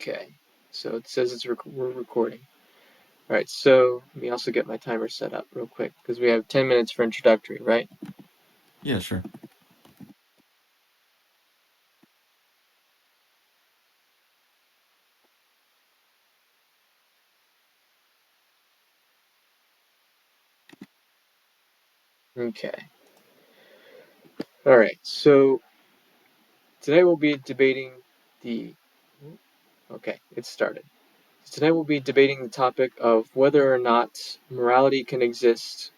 Okay, so it says we're recording. All right, so let me also get my timer set up real quick because we have 10 minutes for introductory, right? Yeah, sure. Okay. All right, so today we'll be debating the. Okay, it started. Today we'll be debating the topic of whether or not morality can exist,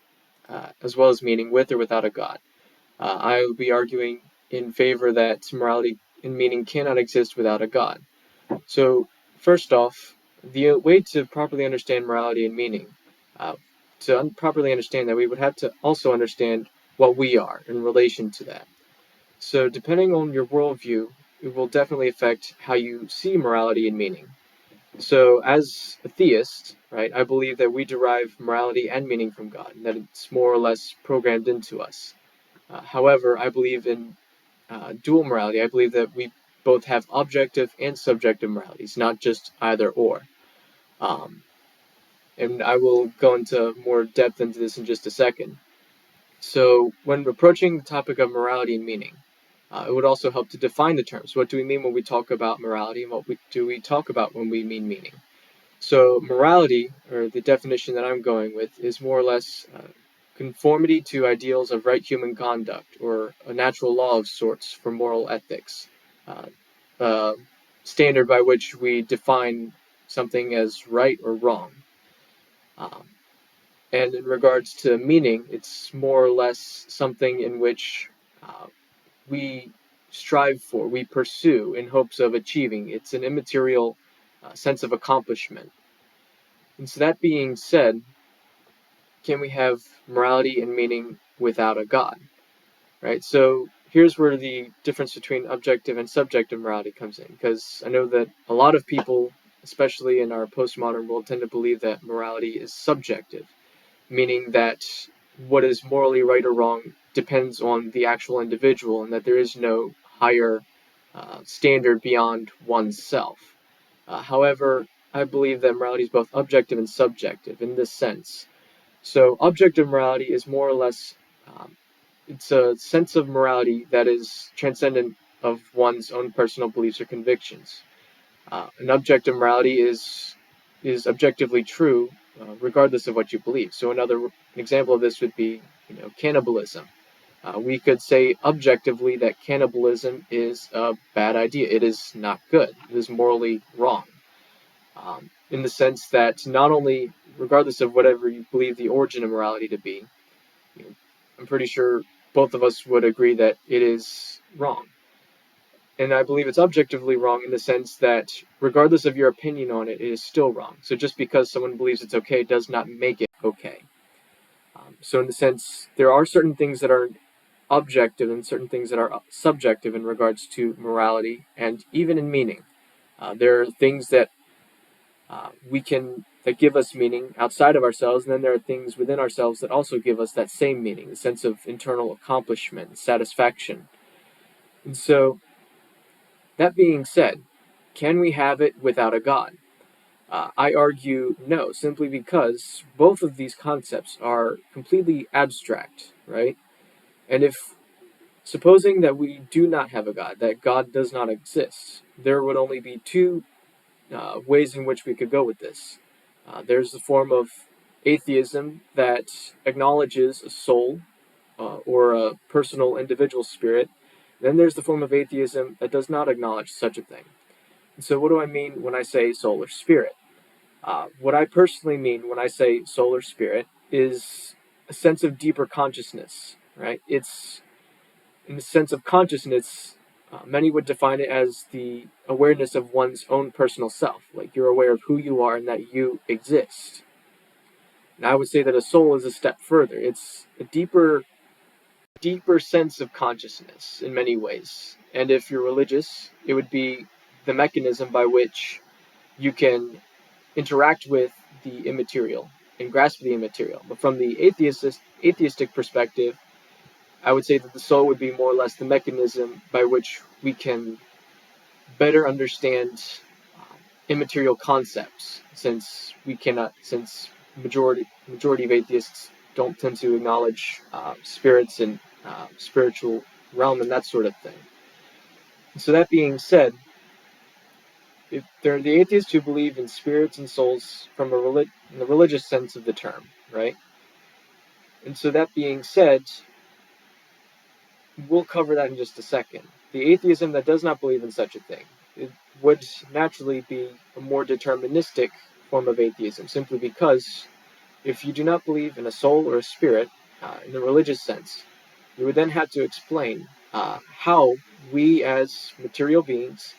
as well as meaning, with or without a God. I will be arguing in favor that morality and meaning cannot exist without a God. So, first off, the way to properly understand morality and meaning, to properly understand that, we would have to also understand what we are in relation to that. So, depending on your worldview, it will definitely affect how you see morality and meaning. So, as a theist, right, I believe that we derive morality and meaning from God, and that it's more or less programmed into us. However, I believe in dual morality. I believe that we both have objective and subjective moralities, not just either or. Um, and I will go into more depth into this in just a second. So, when approaching the topic of morality and meaning, it would also help to define the terms. What do we mean when we talk about morality, and do we talk about when we mean meaning? So, morality, or the definition that I'm going with, is more or less conformity to ideals of right human conduct, or a natural law of sorts for moral ethics, uh, uh, standard by which we define something as right or wrong. Um, and in regards to meaning, it's more or less something in which uh, we strive for, we pursue in hopes of achieving. It's an immaterial sense of accomplishment. And so, that being said, can we have morality and meaning without a God? Right? So here's where the difference between objective and subjective morality comes in, because I know that a lot of people, especially in our postmodern world, tend to believe that morality is subjective, meaning that what is morally right or wrong depends on the actual individual, and that there is no higher standard beyond oneself. However, I believe that morality is both objective and subjective in this sense. So, objective morality is more or less um, it's a sense of morality that is transcendent of one's own personal beliefs or convictions. An objective morality is objectively true, regardless of what you believe. So, an example of this would be, cannibalism. We could say objectively that cannibalism is a bad idea. It is not good. It is morally wrong. In the sense that not only, regardless of whatever you believe the origin of morality to be, you know, I'm pretty sure both of us would agree that it is wrong. And I believe it's objectively wrong in the sense that, regardless of your opinion on it, it is still wrong. So just because someone believes it's okay does not make it okay. So, in the sense, there are certain things that are objective and certain things that are subjective in regards to morality and even in meaning. There are things that that give us meaning outside of ourselves, and then there are things within ourselves that also give us that same meaning, the sense of internal accomplishment, satisfaction. And so, that being said, can we have it without a God? I argue no, simply because both of these concepts are completely abstract, right? And if supposing that we do not have a God, that God does not exist, there would only be two ways in which we could go with this. There's the form of atheism that acknowledges a soul or a personal individual spirit. Then there's the form of atheism that does not acknowledge such a thing. And so, what do I mean when I say soul or spirit? What I personally mean when I say soul or spirit is a sense of deeper consciousness, right? It's in the sense of consciousness, many would define it as the awareness of one's own personal self. Like, you're aware of who you are and that you exist. And I would say that a soul is a step further. It's a deeper sense of consciousness in many ways. And if you're religious, it would be the mechanism by which you can interact with the immaterial and grasp the immaterial. But from the atheistic perspective, I would say that the soul would be more or less the mechanism by which we can better understand immaterial concepts, since majority of atheists don't tend to acknowledge spirits and spiritual realm and that sort of thing. So that being said, if they're the atheists who believe in spirits and souls from in the religious sense of the term, right? And so that being said, we'll cover that in just a second. The atheism that does not believe in such a thing, it would naturally be a more deterministic form of atheism, simply because if you do not believe in a soul or a spirit in the religious sense, you would then have to explain how we as material beings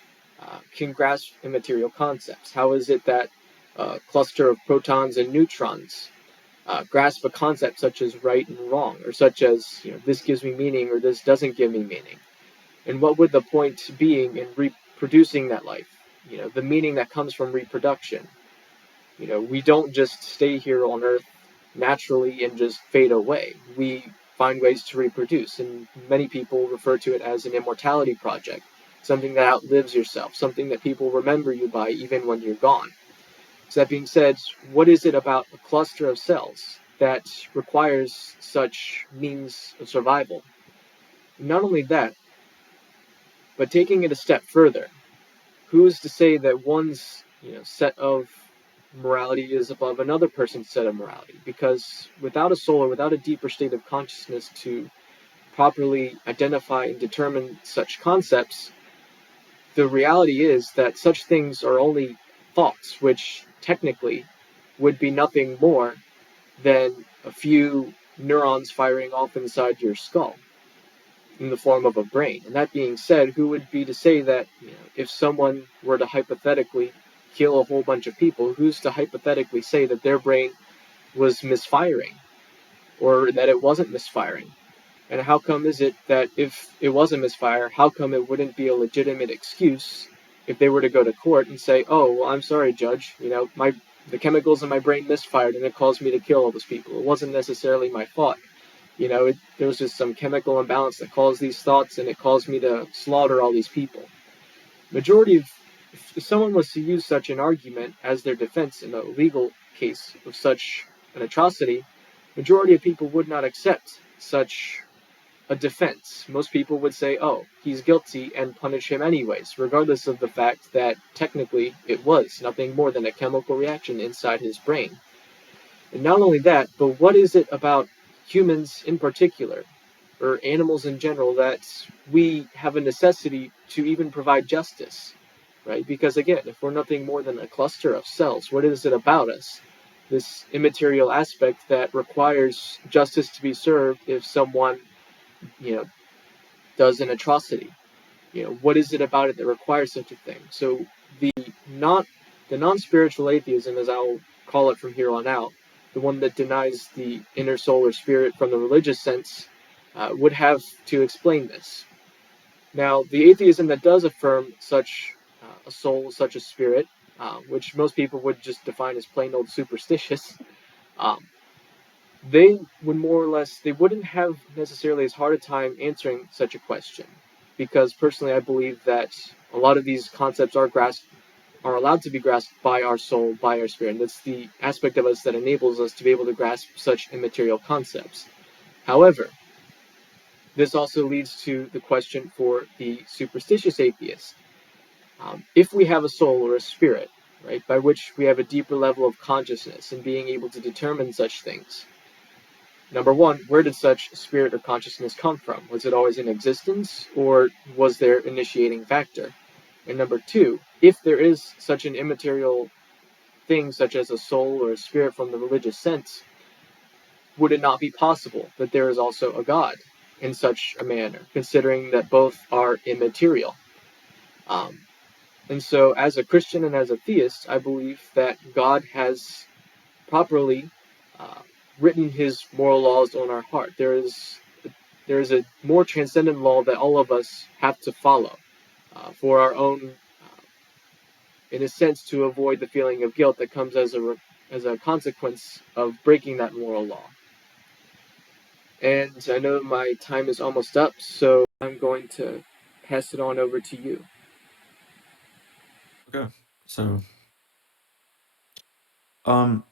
can grasp immaterial concepts. How is it that a cluster of protons and neutrons grasp a concept such as right and wrong, or such as, this gives me meaning or this doesn't give me meaning? And what would the point being in reproducing that life? The meaning that comes from reproduction. We don't just stay here on Earth naturally and just fade away. We find ways to reproduce, and many people refer to it as an immortality project, something that outlives yourself, something that people remember you by even when you're gone. So that being said, what is it about a cluster of cells that requires such means of survival? Not only that, but taking it a step further, who is to say that one's set of morality is above another person's set of morality? Because without a soul or without a deeper state of consciousness to properly identify and determine such concepts, the reality is that such things are only thoughts, which technically would be nothing more than a few neurons firing off inside your skull in the form of a brain. And that being said, who would be to say that if someone were to hypothetically kill a whole bunch of people, who's to hypothetically say that their brain was misfiring or that it wasn't misfiring? And how come is it that if it was a misfire, how come it wouldn't be a legitimate excuse if they were to go to court and say, oh, well, I'm sorry, judge, the chemicals in my brain misfired and it caused me to kill all those people. It wasn't necessarily my fault. There was just some chemical imbalance that caused these thoughts and it caused me to slaughter all these people. If someone was to use such an argument as their defense in a legal case of such an atrocity, majority of people would not accept such a defense. Most people would say, oh, he's guilty, and punish him anyways, regardless of the fact that technically it was nothing more than a chemical reaction inside his brain. And not only that, but what is it about humans in particular, or animals in general, that we have a necessity to even provide justice, right? Because again, if we're nothing more than a cluster of cells, what is it about us, this immaterial aspect, that requires justice to be served if someone, does an atrocity? What is it about it that requires such a thing? So the not the non-spiritual atheism, as I'll call it from here on out, the one that denies the inner soul or spirit from the religious sense, would have to explain this. Now, the atheism that does affirm such a soul, such a spirit, which most people would just define as plain old superstitious, um, they would more or less, they wouldn't have necessarily as hard a time answering such a question, because personally I believe that a lot of these concepts are allowed to be grasped by our soul, by our spirit. And that's the aspect of us that enables us to be able to grasp such immaterial concepts. However, this also leads to the question for the superstitious atheist. If we have a soul or a spirit, right, by which we have a deeper level of consciousness and being able to determine such things, number one, where did such spirit or consciousness come from? Was it always in existence, or was there initiating factor? And number two, if there is such an immaterial thing such as a soul or a spirit from the religious sense, would it not be possible that there is also a God in such a manner, considering that both are immaterial? Um, and so, as a Christian and as a theist, I believe that God has properly uh, written his moral laws on our heart. There is a more transcendent law that all of us have to follow for our own, in a sense, to avoid the feeling of guilt that comes as a consequence of breaking that moral law. And I know my time is almost up, so I'm going to pass it on over to you. Okay. So Um,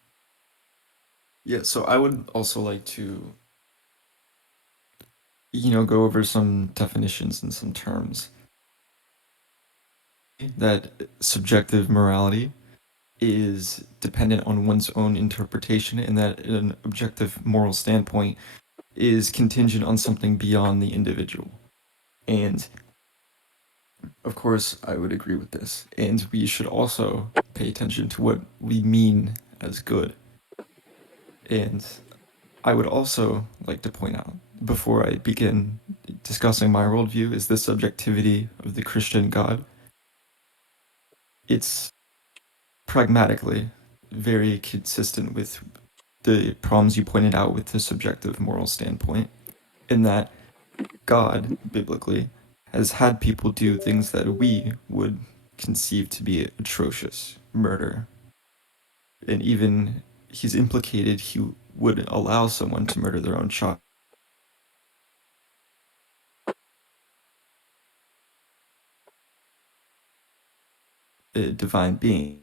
yeah, so I would also like to, go over some definitions and some terms. That subjective morality is dependent on one's own interpretation, and that an objective moral standpoint is contingent on something beyond the individual. And of course, I would agree with this. And we should also pay attention to what we mean as good. And I would also like to point out, before I begin discussing my worldview, is the subjectivity of the Christian God. It's pragmatically very consistent with the problems you pointed out with the subjective moral standpoint, in that God, biblically, has had people do things that we would conceive to be atrocious, murder, and even he's implicated he would allow someone to murder their own child, a divine being.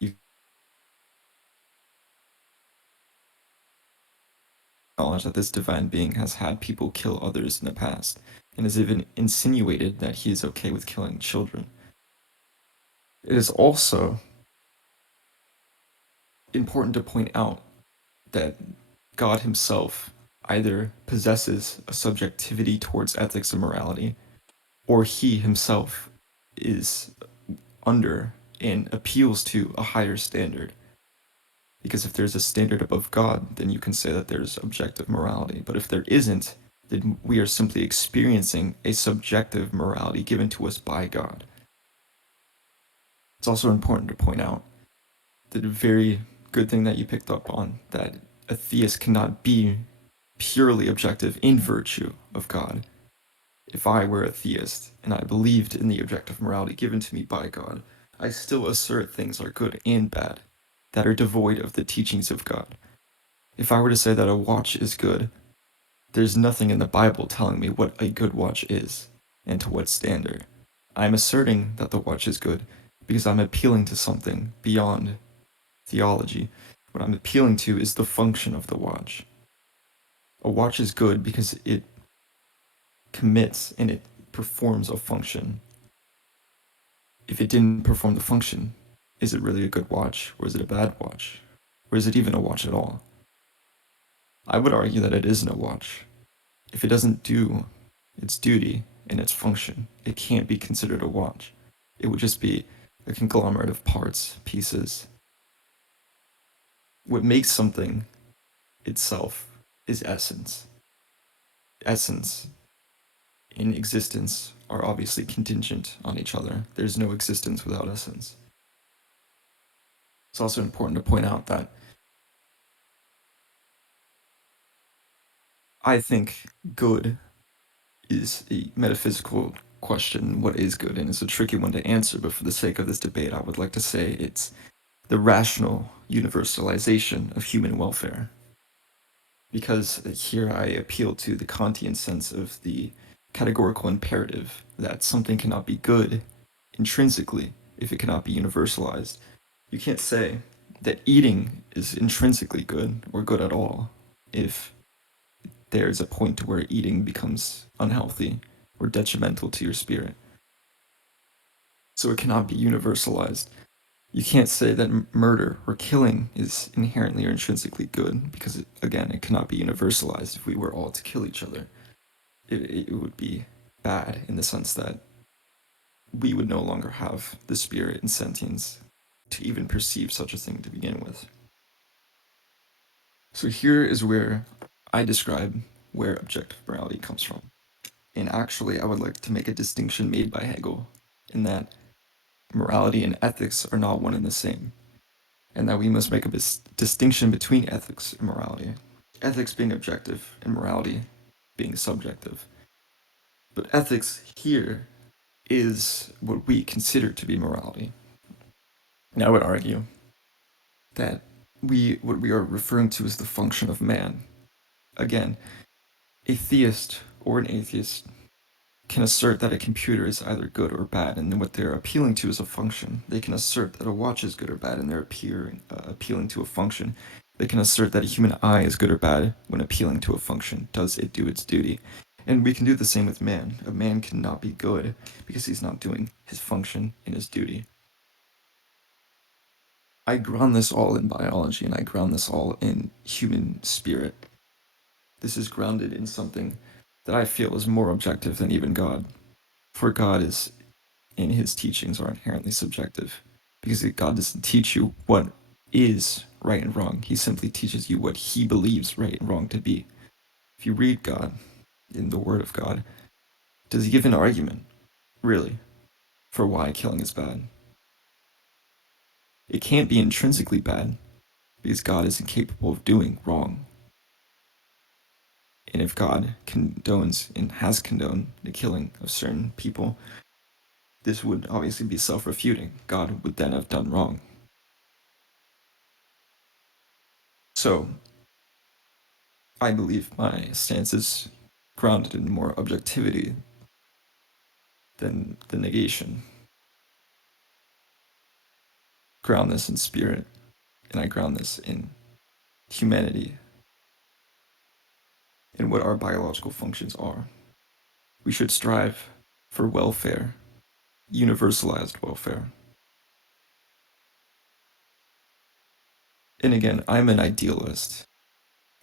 You acknowledge that this divine being has had people kill others in the past, and has even insinuated that he is okay with killing children. It is also important to point out that God himself either possesses a subjectivity towards ethics and morality, or he himself is under and appeals to a higher standard. Because if there's a standard above God, then you can say that there's objective morality. But if there isn't, then we are simply experiencing a subjective morality given to us by God. It's also important to point out that a very good thing that you picked up on, that a theist cannot be purely objective in virtue of God. If I were a theist and I believed in the objective morality given to me by God, I still assert things are good and bad that are devoid of the teachings of God. If I were to say that a watch is good, there's nothing in the Bible telling me what a good watch is and to what standard. I'm asserting that the watch is good because I'm appealing to something beyond theology. What I'm appealing to is the function of the watch. A watch is good because it commits and it performs a function. If it didn't perform the function, is it really a good watch, or is it a bad watch? Or is it even a watch at all? I would argue that it isn't a watch. If it doesn't do its duty and its function, it can't be considered a watch. It would just be a conglomerate of parts, pieces. What makes something itself is essence. Essence and existence are obviously contingent on each other. There's no existence without essence. It's also important to point out that I think good is a metaphysical question. What is good? And it's a tricky one to answer, but for the sake of this debate, I would like to say it's the rational universalization of human welfare. Because here I appeal to the Kantian sense of the categorical imperative that something cannot be good intrinsically if it cannot be universalized. You can't say that eating is intrinsically good or good at all if there's a point to where eating becomes unhealthy or detrimental to your spirit. So it cannot be universalized. You can't say that murder or killing is inherently or intrinsically good because, again, it cannot be universalized. If we were all to kill each other, it would be bad in the sense that we would no longer have the spirit and sentience to even perceive such a thing to begin with. So here is where I describe where objective morality comes from. And actually, I would like to make a distinction made by Hegel in that morality and ethics are not one and the same, and that we must make a distinction between ethics and morality. Ethics being objective and morality being subjective. But ethics here is what we consider to be morality. And I would argue that what we are referring to is the function of man. Again, a theist or an atheist can assert that a computer is either good or bad, and then what they're appealing to is a function. They can assert that a watch is good or bad, and they're appealing to a function. They can assert that a human eye is good or bad when appealing to a function. Does it do its duty? And we can do the same with man. A man cannot be good because he's not doing his function and his duty. I ground this all in biology, and I ground this all in human spirit. This is grounded in something that I feel is more objective than even God. For God is in his teachings are inherently subjective because God doesn't teach you what is right and wrong. He simply teaches you what he believes right and wrong to be. If you read God in the Word of God, does he give an argument, really, for why killing is bad? It can't be intrinsically bad because God is incapable of doing wrong. And if God condones and has condoned the killing of certain people, this would obviously be self refuting. God would then have done wrong. So, I believe my stance is grounded in more objectivity than the negation. Ground this in spirit, and I ground this in humanity and what our biological functions are. We should strive for welfare, universalized welfare. And again, I'm an idealist.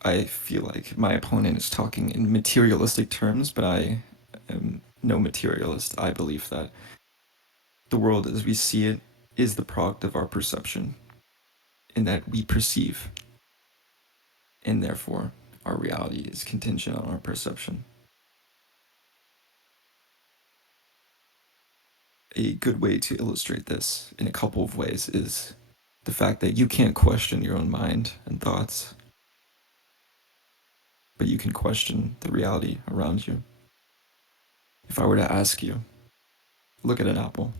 I feel like my opponent is talking in materialistic terms, but I am no materialist. I believe that the world as we see it is the product of our perception, and that we perceive, and therefore our reality is contingent on our perception. A good way to illustrate this in a couple of ways is the fact that you can't question your own mind and thoughts, but you can question the reality around you. If I were to ask you, look at an apple,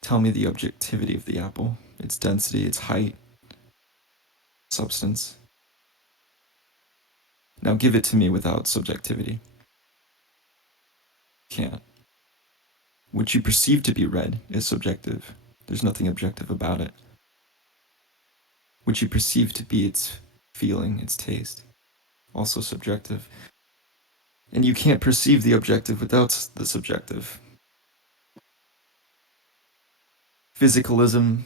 tell me the objectivity of the apple, its density, its height, substance. Now give it to me without subjectivity. Can't. What you perceive to be red is subjective. There's nothing objective about it. What you perceive to be its feeling, its taste, also subjective. And you can't perceive the objective without the subjective. Physicalism,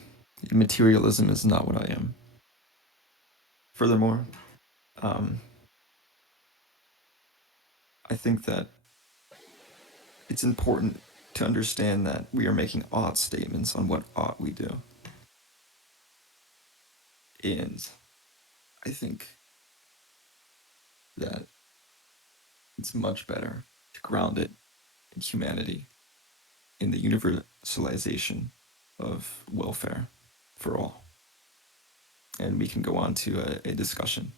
materialism is not what I am. Furthermore, um, I think that it's important to understand that we are making ought statements on what ought we do. And I think that it's much better to ground it in humanity, in the universalization of welfare for all. And we can go on to a discussion.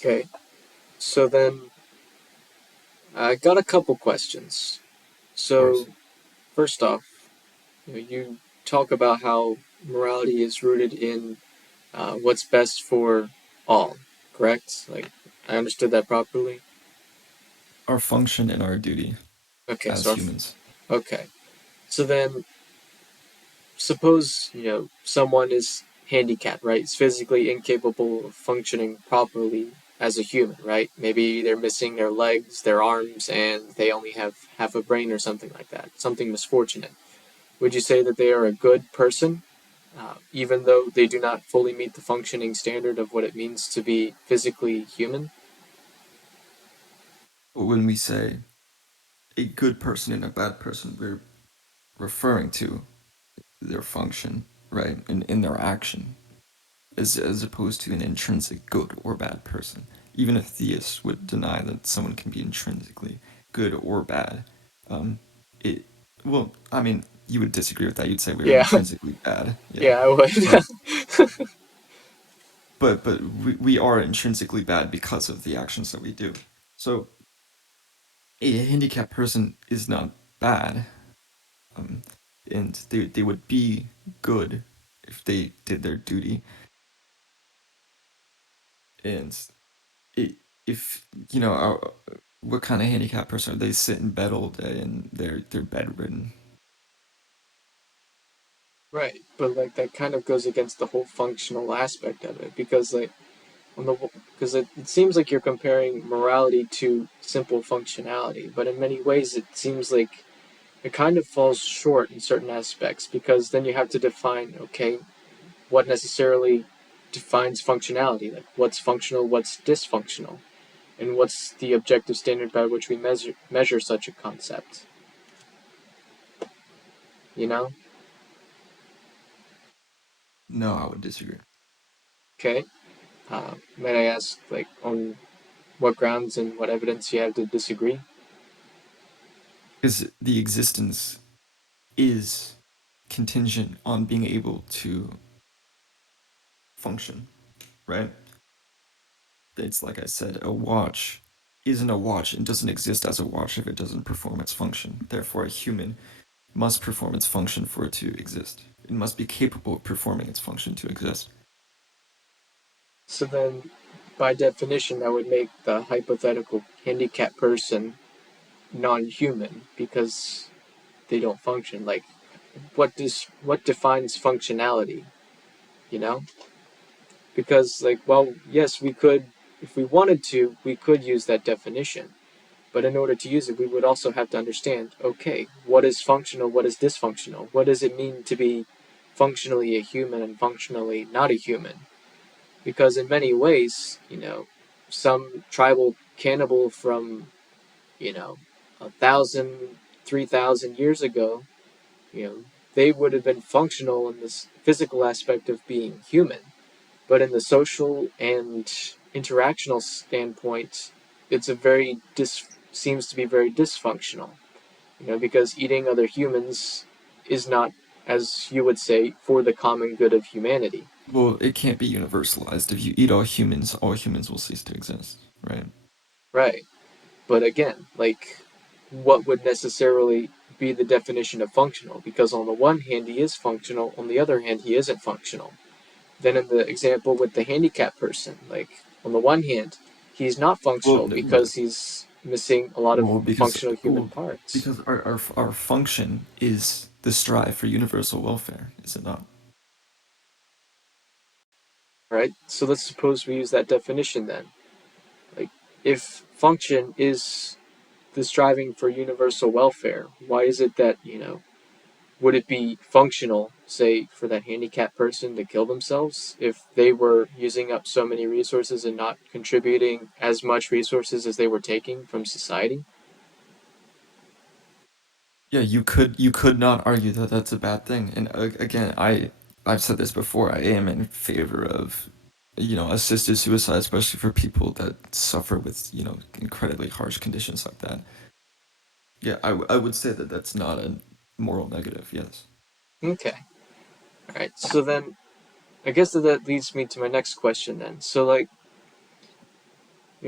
Okay, so then I got a couple questions. Of course. So first off, you talk about how morality is rooted in what's best for all, correct? Like, I understood that properly. Our function and our duty Okay, as humans. okay. So then, suppose someone is handicapped, right? Is physically incapable of functioning properly as a human, right? Maybe they're missing their legs, their arms, and they only have half a brain or something like that. Something misfortunate. Would you say that they are a good person, even though they do not fully meet the functioning standard of what it means to be physically human? But when we say a good person and a bad person, we're referring to their function, right? In their action, as opposed to an intrinsic good or bad person. Even a theist would deny that someone can be intrinsically good or bad. It well, I mean, you would disagree with that. You'd say we are Yeah, intrinsically bad, yeah. yeah, I would. But we are intrinsically bad because of the actions that we do. So a handicapped person is not bad, um, and they would be good if they did their duty. And if what kind of handicapped person are they? Sit in bed all day and they're bedridden. Right, but like that kind of goes against the whole functional aspect of it because like on the because it seems like you're comparing morality to simple functionality, but in many ways it seems like it kind of falls short in certain aspects because then you have to define okay, what necessarily defines functionality, like what's functional, what's dysfunctional, and what's the objective standard by which we measure such a concept, you know? No, I would disagree. Okay. May I ask, like, on what grounds and what evidence you have to disagree? Because the existence is contingent on being able to function, right? It's like I said, a watch isn't a watch and doesn't exist as a watch if it doesn't perform its function. Therefore, a human must perform its function for it to exist. It must be capable of performing its function to exist. So then, by definition, that would make the hypothetical handicapped person non-human because they don't function. Like, what defines functionality? You know, because like, well, yes, we could, if we wanted to, we could use that definition. But in order to use it, we would also have to understand okay, what is functional, what is dysfunctional? What does it mean to be functionally a human and functionally not a human? Because in many ways, some tribal cannibal from, 1,000, 3,000 years ago, you know, they would have been functional in this physical aspect of being human. But in the social and interactional standpoint, it's a very seems to be very dysfunctional. Because eating other humans is not, as you would say, for the common good of humanity. Well, it can't be universalized. If you eat all humans will cease to exist, right? Right. But again, like, what would necessarily be the definition of functional? Because on the one hand, he is functional, on the other hand, he isn't functional. Then in the example with the handicapped person, like, on the one hand, he's not Well, functional but because he's missing a lot of well, functional human parts. because our function is the strive for universal welfare, is it not? Right? So let's suppose we use that definition then. Like, if function is the striving for universal welfare, why is it that, would it be functional, say, for that handicapped person to kill themselves if they were using up so many resources and not contributing as much resources as they were taking from society? Yeah, you could not argue that that's a bad thing. And again, I've said this before. I am in favor of assisted suicide, especially for people that suffer with incredibly harsh conditions like that. Yeah, I would say that that's not a moral negative. Yes. Okay. All right. So then, I guess that leads me to my next question then. So, like,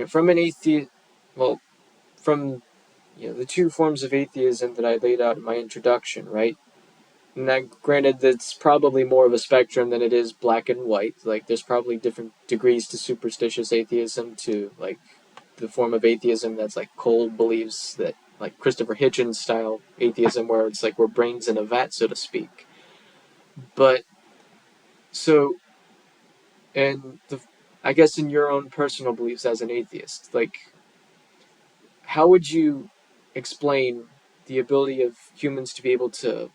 from an atheist, well, from, the two forms of atheism that I laid out in my introduction, right? Now, granted, that's probably more of a spectrum than it is black and white. Like, there's probably different degrees to superstitious atheism, to like the form of atheism that's like Cole believes that, like Christopher Hitchens style atheism, where it's like we're brains in a vat, so to speak. But so, and I guess in your own personal beliefs as an atheist, like, how would you explain the ability of humans to be able to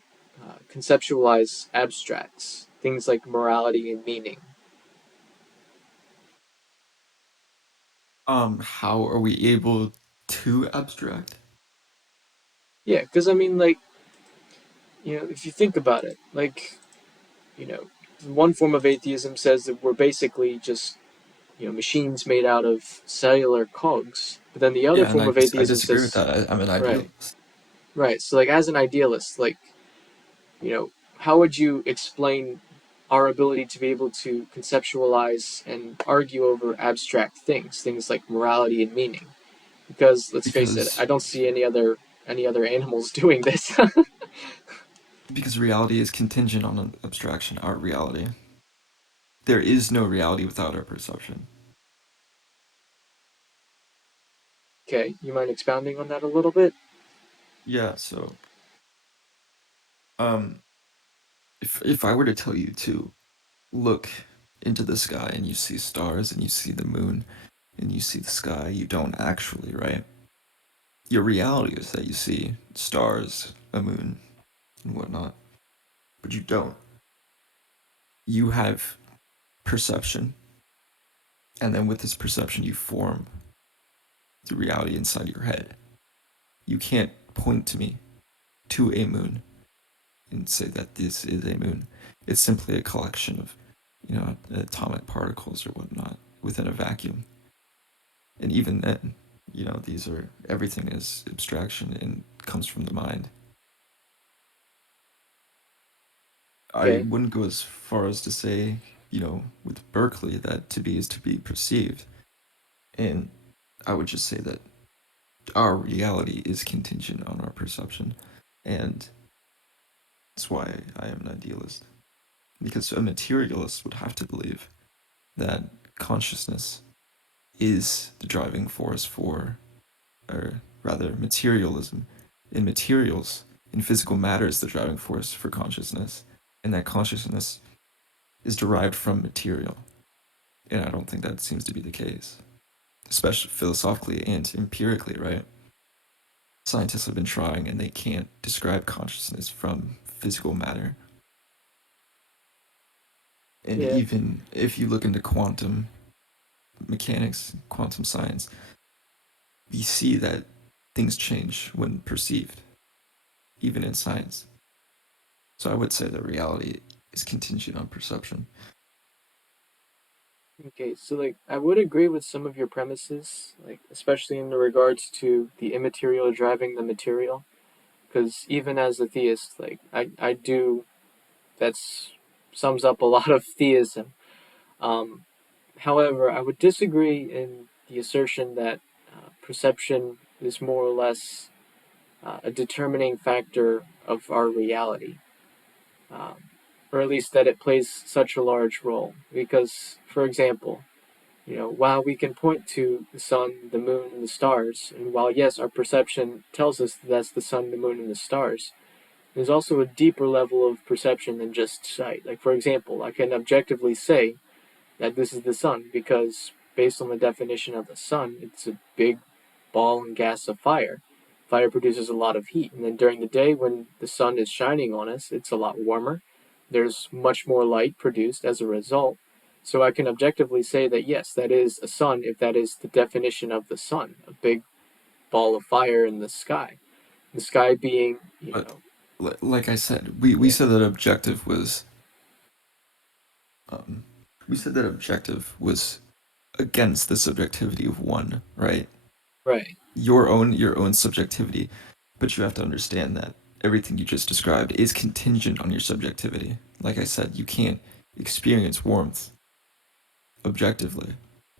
conceptualize abstracts, things like morality and meaning? How are we able to abstract? Yeah, because I mean, like, if you think about it, like, you know, one form of atheism says that we're basically just, machines made out of cellular cogs. But then the other Yeah, and form of I atheism disagree with says, that. I'm an right, idealist right. So, like, as an idealist, like, how would you explain our ability to be able to conceptualize and argue over abstract things like morality and meaning? Because let's face it, I because don't see any other animals doing this. reality is contingent on an abstraction, our reality. There is no reality without our perception. Okay, you mind expounding on that a little bit? Yeah, so um if I were to tell you to look into the sky and you see stars and you see the moon and you see the sky, you don't actually, right? Your reality is that you see stars, a moon, and whatnot, but you don't. You have perception, and then with this perception, you form the reality inside your head. You can't point to me to a moon and say that this is a moon. It's simply a collection of, atomic particles or whatnot within a vacuum. And even then, these are everything is abstraction and comes from the mind. I Okay, wouldn't go as far as to say, with Berkeley that to be is to be perceived. And I would just say that our reality is contingent on our perception. And that's why I am an idealist. Because a materialist would have to believe that consciousness is the driving force for, or rather, materialism. In materials, in physical matter, is the driving force for consciousness. And that consciousness is derived from material. And I don't think that seems to be the case, especially philosophically and empirically, right? Scientists have been trying and they can't describe consciousness from physical matter. And yeah, even if you look into quantum mechanics, quantum science, you see that things change when perceived, even in science. So I would say that reality is contingent on perception. okay. So, like, I would agree with some of your premises, like, especially in regards to the immaterial driving the material. Because even as a theist, like, I do, that's sums up a lot of theism. Um, However, I would disagree in the assertion that perception is more or less a determining factor of our reality, um, or at least that it plays such a large role. Because, for example, while we can point to the sun, the moon, and the stars, and while yes, our perception tells us that that's the sun, the moon, and the stars, there's also a deeper level of perception than just sight. Like, for example, I can objectively say that this is the sun because, based on the definition of the sun, it's a big ball and gas of fire. Fire produces a lot of heat, and then during the day, when the sun is shining on us, it's a lot warmer. There's much more light produced as a result. So I can objectively say that yes, that is a sun if that is the definition of the sun, a big ball of fire in the sky. The sky being, But like I said, we yeah, said that objective was um, we said that objective was against the subjectivity of one, right? right. Your own subjectivity, but you have to understand that everything you just described is contingent on your subjectivity. Like I said, you can't experience warmth objectively.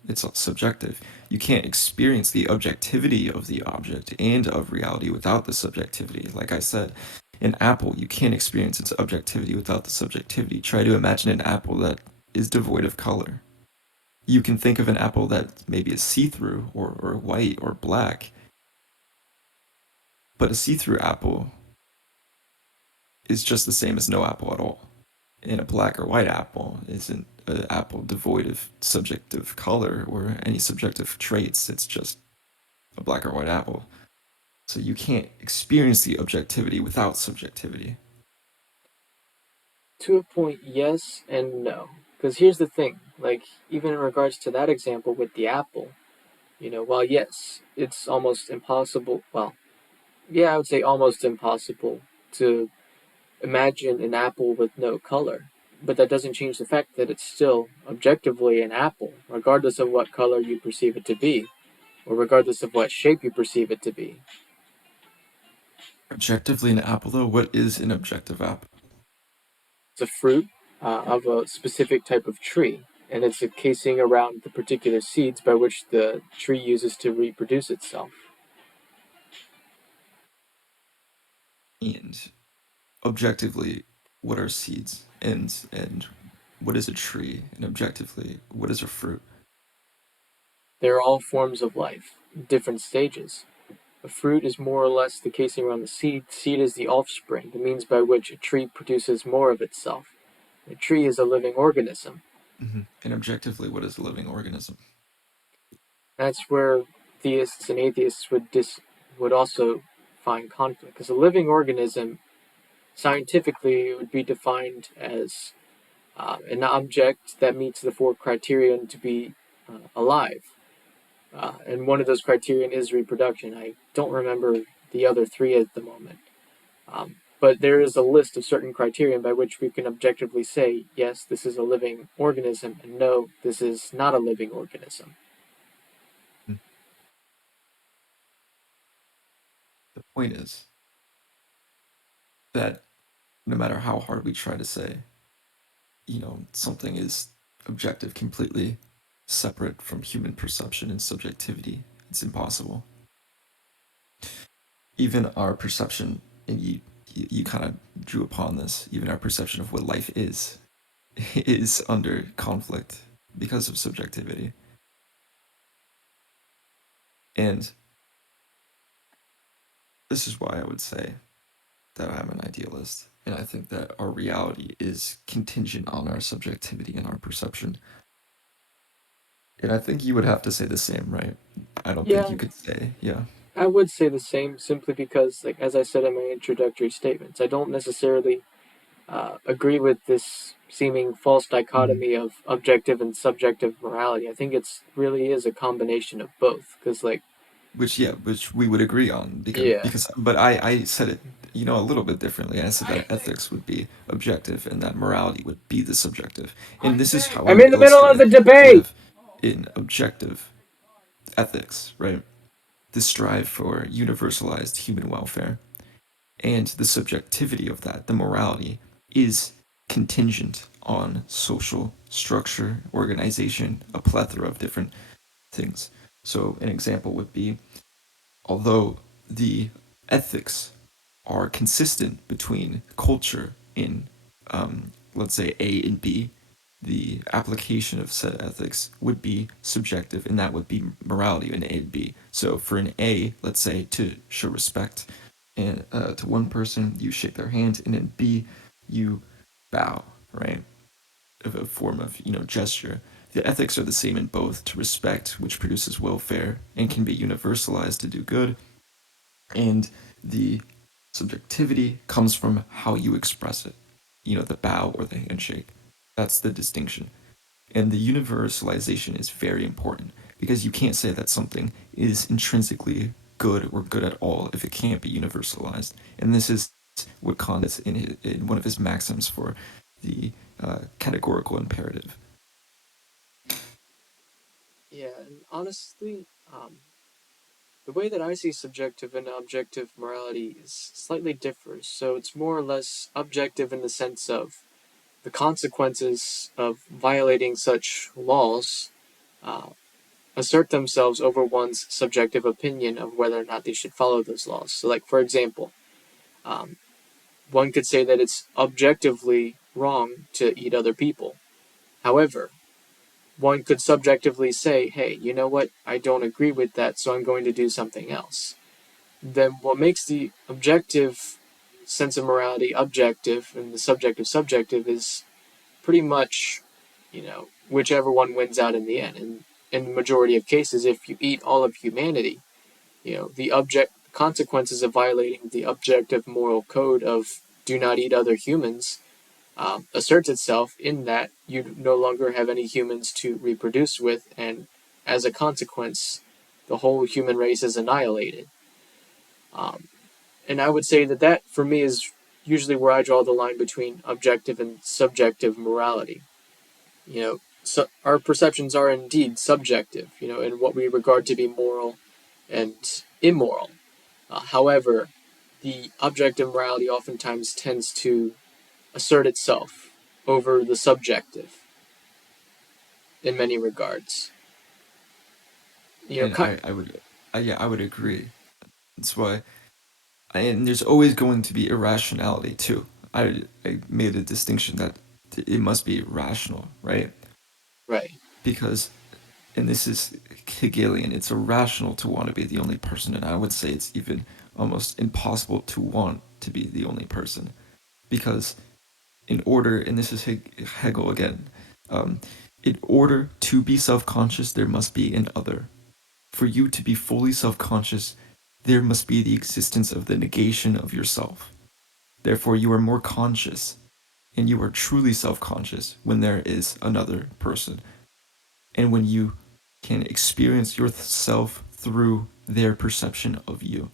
It's all subjective. You can't experience the objectivity of the object and of reality without the subjectivity. Like I said, an apple, you can't experience its objectivity without the subjectivity. Try to imagine an apple that is devoid of color. You can think of an apple that maybe is see-through or white or black, but a see-through apple is just the same as no apple at all. And a black or white apple isn't an apple devoid of subjective color or any subjective traits. It's just a black or white apple. So you can't experience the objectivity without subjectivity. To a point, yes and no. Because here's the thing, like, even in regards to that example with the apple, while yes, it's almost impossible, well, yeah, I would say almost impossible to imagine an apple with no color. But that doesn't change the fact that it's still objectively an apple, regardless of what color you perceive it to be, or regardless of what shape you perceive it to be. Objectively, an apple, though, what is an objective apple? It's a fruit of a specific type of tree, and it's a casing around the particular seeds by which the tree uses to reproduce itself. And objectively, what are seeds? And what is a tree? And objectively, what is a fruit? They are all forms of life, different stages. A fruit is more or less the casing around the seed. Seed is the offspring, the means by which a tree produces more of itself. A tree is a living organism. Mm-hmm. And objectively, what is a living organism? That's where theists and atheists would also find conflict, because a living organism, scientifically, would be defined as an object that meets the four criterion to be alive. And one of those criterion is reproduction. I don't remember the other three at the moment. But there is a list of certain criterion by which we can objectively say, yes, this is a living organism, and no, this is not a living organism. Mm. The point is that no matter how hard we try to say, something is objective completely separate from human perception and subjectivity, it's impossible. Even our perception, and you kind of drew upon this, even our perception of what life is is under conflict because of subjectivity. And this is why I would say that I'm an idealist. And I think that our reality is contingent on our subjectivity and our perception. And I think you would have to say the same, right? I don't think Yeah, you could say, yeah. I would say the same simply because, like as I said in my introductory statements, I don't necessarily agree with this seeming false Mhm. dichotomy of objective and subjective morality. I think it's really is a combination of both. Because, like, Which we would agree on yeah, because but I said it, a little bit differently. I said that ethics would be objective and that morality would be the subjective. And this is how I I'm would in the middle illustrate of it. the You debate. have in objective ethics, right? The strive for universalized human welfare and the subjectivity of that, the morality, is contingent on social structure, organization, a plethora of different things. So an example would be although the ethics are consistent between culture in, let's say, A and B, the application of said ethics would be subjective, and that would be morality in A and B. So for an A, let's say, to show respect and to one person, you shake their hand, and in B, you bow, right? Of a form of gesture. The ethics are the same in both to respect, which produces welfare and can be universalized to do good, and the subjectivity comes from how you express it. The bow or the handshake. That's the distinction. And the universalization is very important because you can't say that something is intrinsically good or good at all if it can't be universalized. And this is what Kant is in one of his maxims for the categorical imperative. Yeah, and honestly, the way that I see subjective and objective morality is slightly differs. So it's more or less objective in the sense of the consequences of violating such laws uh, assert themselves over one's subjective opinion of whether or not they should follow those laws. So, like, for example, um, one could say that it's objectively wrong to eat other people. However, one could subjectively say, hey, you know what? I don't agree with that, so I'm going to do something else. Then what makes the objective sense of morality objective and the subjective subjective is pretty much, whichever one wins out in the end. And in the majority of cases, if you eat all of humanity, the object consequences of violating the objective moral code of do not eat other humans asserts itself in that you no longer have any humans to reproduce with, and as a consequence, the whole human race is annihilated. Um, and I would say that that, for me, is usually where I draw the line between objective and subjective morality. So our perceptions are indeed subjective, in what we regard to be moral and immoral. However, the objective morality oftentimes tends to assert itself over the subjective in many regards. You know, And I would agree. That's why, and there's always going to be irrationality too. I made a distinction that it must be rational, right? right? Because and this is Hegelian. It's irrational to want to be the only person, and I would say it's even almost impossible to want to be the only person, because in order, and this is Hegel again, um, in order to be self-conscious, there must be an other. For you to be fully self-conscious, there must be the existence of the negation of yourself. Therefore, you are more conscious, and you are truly self-conscious when there is another person, and when you can experience yourself through their perception of you.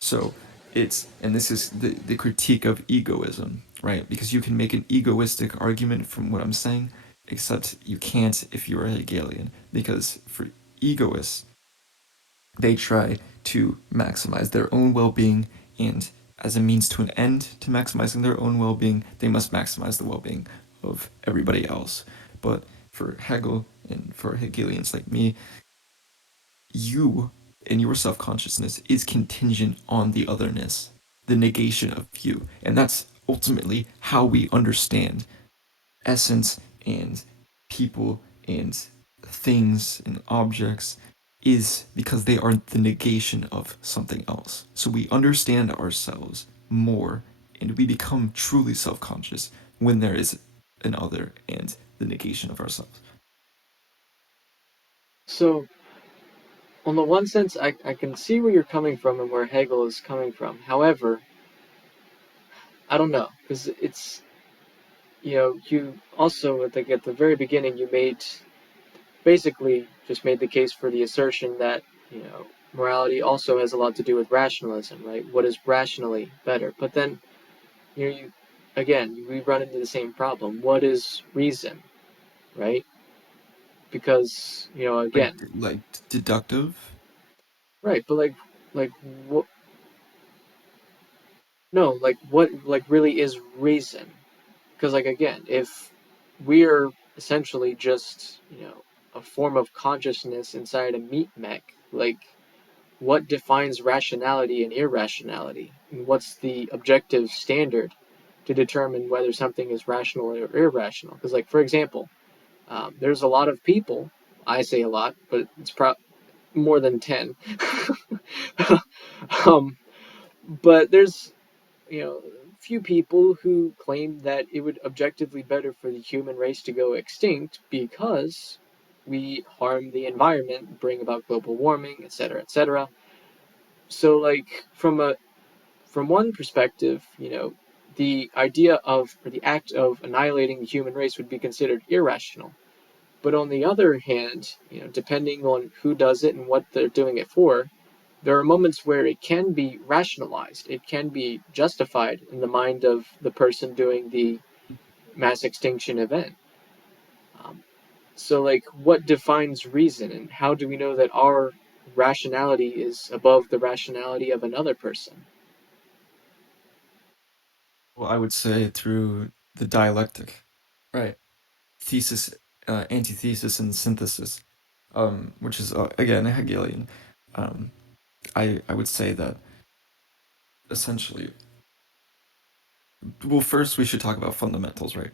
So and this is the critique of egoism, right? Because you can make an egoistic argument from what I'm saying, except you can't if you're a Hegelian. Because for egoists, they try to maximize their own well being, and as a means to an end to maximizing their own well being, they must maximize the well being of everybody else. But for Hegel and for Hegelians like me, you and your self consciousness is contingent on the otherness, the negation of you. And that's ultimately how we understand essence and people and things and objects, is because they are the negation of something else. So we understand ourselves more and we become truly self conscious when there is an other and the negation of ourselves. So, on the one sense, I can see where you're coming from and where Hegel is coming from. However, I don't know, because it's, you also, at the very beginning, you made basically just made the case for the assertion that, morality also has a lot to do with rationalism, right? What is rationally better? But then, again, we run into the same problem. What is reason, right? Because, Like again, like deductive. right, but like what? No, like what? Like really is reason? Because like again, if we're essentially just a form of consciousness inside a meat mech, like what defines rationality and irrationality? And what's the objective standard to determine whether something is rational or irrational? Because, like, for example, there's a lot of people, I say a lot, but it's more than 10. um, but there's, few people who claim that it would objectively better for the human race to go extinct because we harm the environment, bring about global warming, etc., etc. So, like, from one perspective, the idea of or the act of annihilating the human race would be considered irrational. But on the other hand, depending on who does it and what they're doing it for, there are moments where it can be rationalized. It can be justified in the mind of the person doing the mass extinction event. Um, so, like, what defines reason, and how do we know that our rationality is above the rationality of another person? Well, I would say through the dialectic, right? Thesis, antithesis, and synthesis, which is again Hegelian. Um, I would say that essentially, well, first we should talk about fundamentals, right?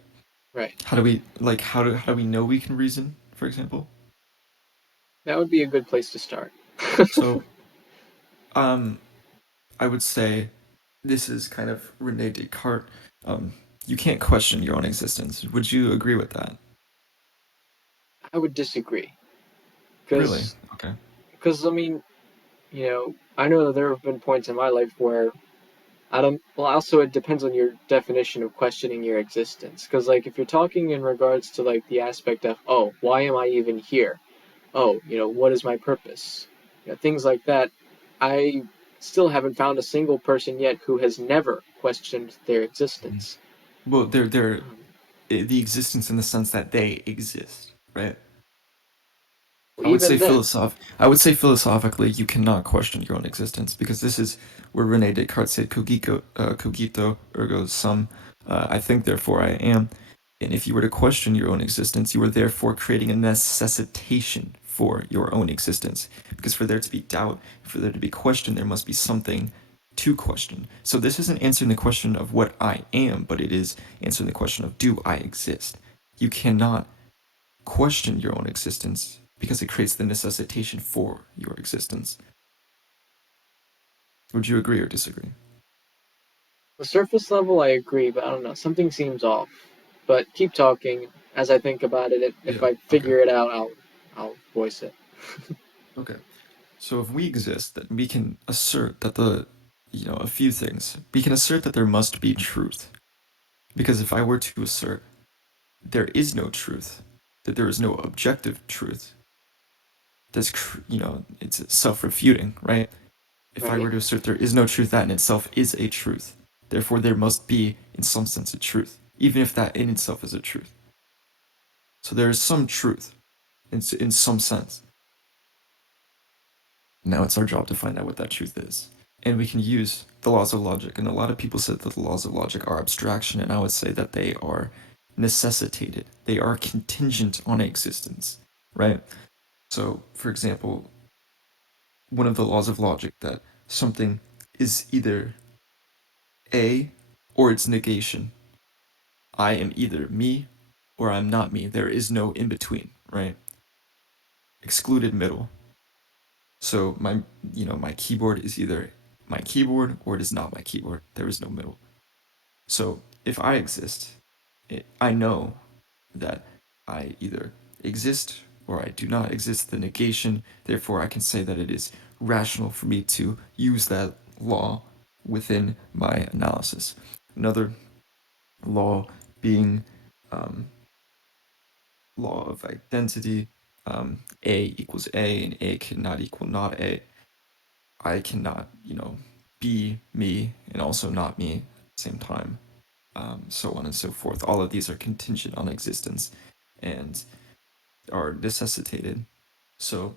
Right. How do we how do we know we can reason, for example? That would be a good place to start. So, um, I would say this is kind of Rene Descartes. Um, you can't question your own existence. Would you agree with that? I would disagree Really? because Okay. I mean, I know that there have been points in my life where I don't. Well, also it depends on your definition of questioning your existence. Because like if you're talking in regards to like the aspect of oh, why am I even here? Oh, what is my purpose? Things like that. I still haven't found a single person yet who has never questioned their Mhm. existence. Well, they're Um, the existence in the sense that they exist, right? well, even then, I would say philosophically, you cannot question your own existence because this is where Rene Descartes said, "Cogito ergo sum." I think, therefore I am. And if you were to question your own existence, you are therefore creating a necessitation for your own existence. Because for there to be doubt, for there to be question, there must be something to question. So this isn't answering the question of what I am, but it is answering the question of do I exist. You cannot question your own existence because it creates the necessitation for your existence. Would you agree or disagree? The surface level, I agree, but I don't know. Something seems off. But keep talking. As I think about it, if Yeah. I Okay. figure it out, I'll voice it. Okay. So if we exist, then we can assert that a few things. We can assert that there must be truth. Because if I were to assert there is no truth, that there is no objective truth, it's self-refuting, right? If I Right? were to assert there is no truth, that in itself is a truth. Therefore, there must be, in some sense, a truth, even if that in itself is a truth. So there is some truth, in some sense. Now it's our job to find out what that truth is. And we can use the laws of logic. And a lot of people said that the laws of logic are abstraction, and I would say that they are necessitated. They are contingent on existence, right? So, for example, one of the laws of logic that something is either A or its negation. I am either me or I'm not me. There is no in between, right? Excluded middle. So my keyboard is either my keyboard or it is not my keyboard. There is no middle. So if I exist, I know that I either exist or I do not exist, the negation. Therefore, I can say that it is rational for me to use that law within my analysis. Another law being um, law of identity. A equals A, and A cannot equal not A. I cannot, be me and also not me at the same time. So on and so forth. All of these are contingent on existence and are necessitated. So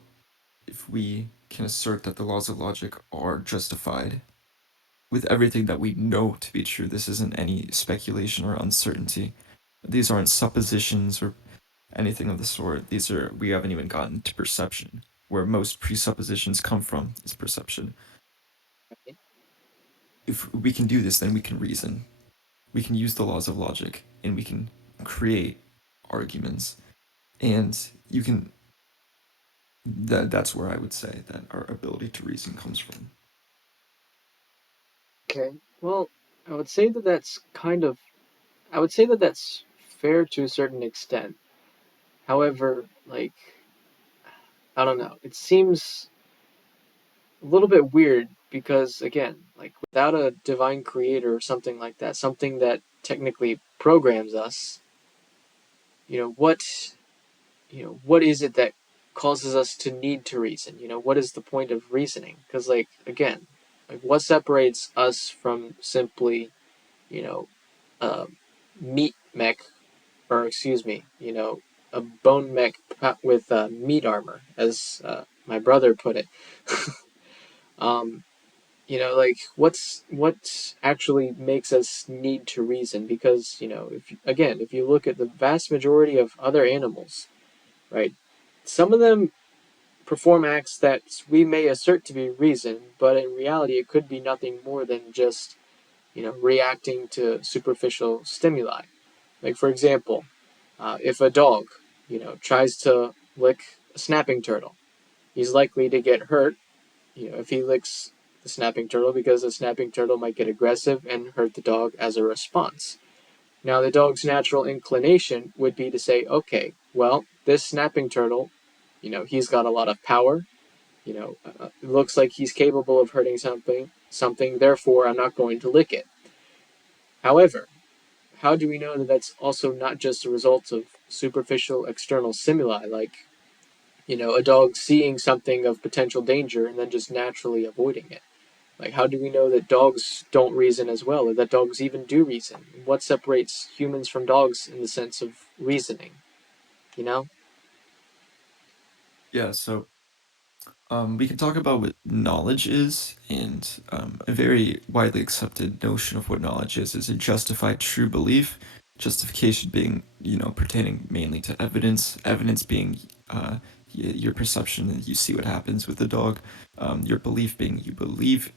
if we can assert that the laws of logic are justified with everything that we know to be true, this isn't any speculation or uncertainty. These aren't suppositions or anything of the sort. We haven't even gotten to perception, where most presuppositions come from, is perception. If we can do this, then we can reason. We can use the laws of logic and we can create arguments. And you can that's where I would say that our ability to reason comes from. Okay. Well, I would say that that's kind of. I would say that that's fair to a certain extent. However, like, I don't know. It seems a little bit weird because, again, like, without a divine creator or something like that, something that technically programs us, you know, what is it that causes us to need to reason? What is the point of reasoning? Because, like, again, like, what separates us from simply, you know, a meat mech, or excuse me, a bone mech with meat armor, as my brother put it. um, like, what actually makes us need to reason? Because if you look at the vast majority of other animals, right, some of them perform acts that we may assert to be reason, but in reality it could be nothing more than just reacting to superficial stimuli. Like, for example, if a dog tries to lick a snapping turtle, he's likely to get hurt if he licks the snapping turtle, because the snapping turtle might get aggressive and hurt the dog as a response. Now, the dog's natural inclination would be to say, okay, well, this snapping turtle, he's got a lot of power. It looks like he's capable of hurting something. Therefore, I'm not going to lick it. However, how do we know that that's also not just a result of superficial external stimuli, like a dog seeing something of potential danger and then just naturally avoiding it? Like, how do we know that dogs don't reason as well, or that dogs even do reason? What separates humans from dogs in the sense of reasoning? You know? Yeah, so we can talk about what knowledge is, and a very widely accepted notion of what knowledge is a justified true belief. Justification being, pertaining mainly to evidence. Evidence being your perception, and you see what happens with the dog. Your belief being you believe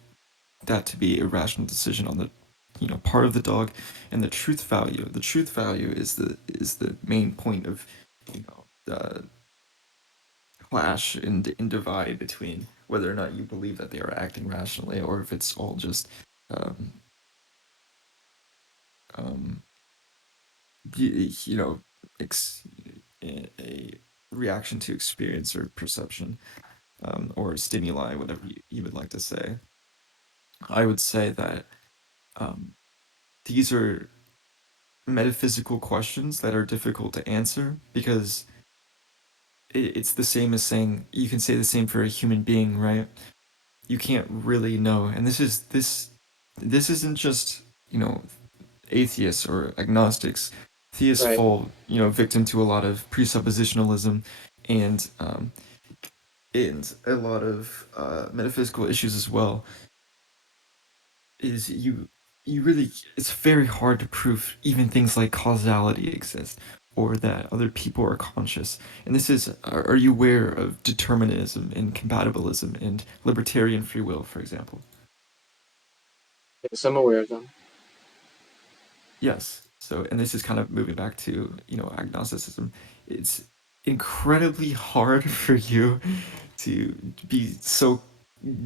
that to be a rational decision on the part of the dog, and the truth value. The truth value is the main point of uh, clash and divide between whether or not you believe that they are acting rationally or if it's all just um, um, you know ex- a reaction to experience or perception, or stimuli, whatever you would like to say. I would say that um, these are metaphysical questions that are difficult to answer because it's the same as saying you can say the same for a human being, right? You can't really know, and this isn't just atheists or agnostics. Theists Right. fall victim to a lot of presuppositionalism and a lot of metaphysical issues as well. Is you really it's very hard to prove even things like causality exist or that other people are conscious. And this is are you aware of determinism and compatibilism and libertarian free will, for example? Yes, I'm aware of them. Yes. So, and this is kind of moving back to, agnosticism. It's incredibly hard for you to be so,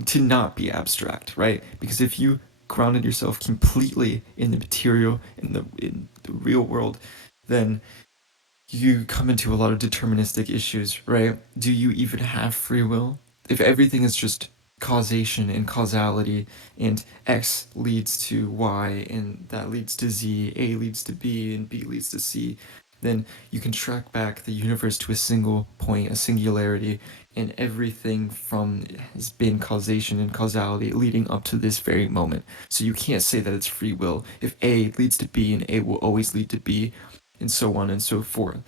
to not be abstract, right? Because if you grounded yourself completely in the material, in the real world, then you come into a lot of deterministic issues, right? Do you even have free will? If everything is just causation and causality, and X leads to Y, and that leads to Z, A leads to B, and B leads to C, then you can track back the universe to a single point, a singularity, and everything from has been causation and causality leading up to this very moment. So you can't say that it's free will. If A leads to B, and A will always lead to B, and so on and so forth.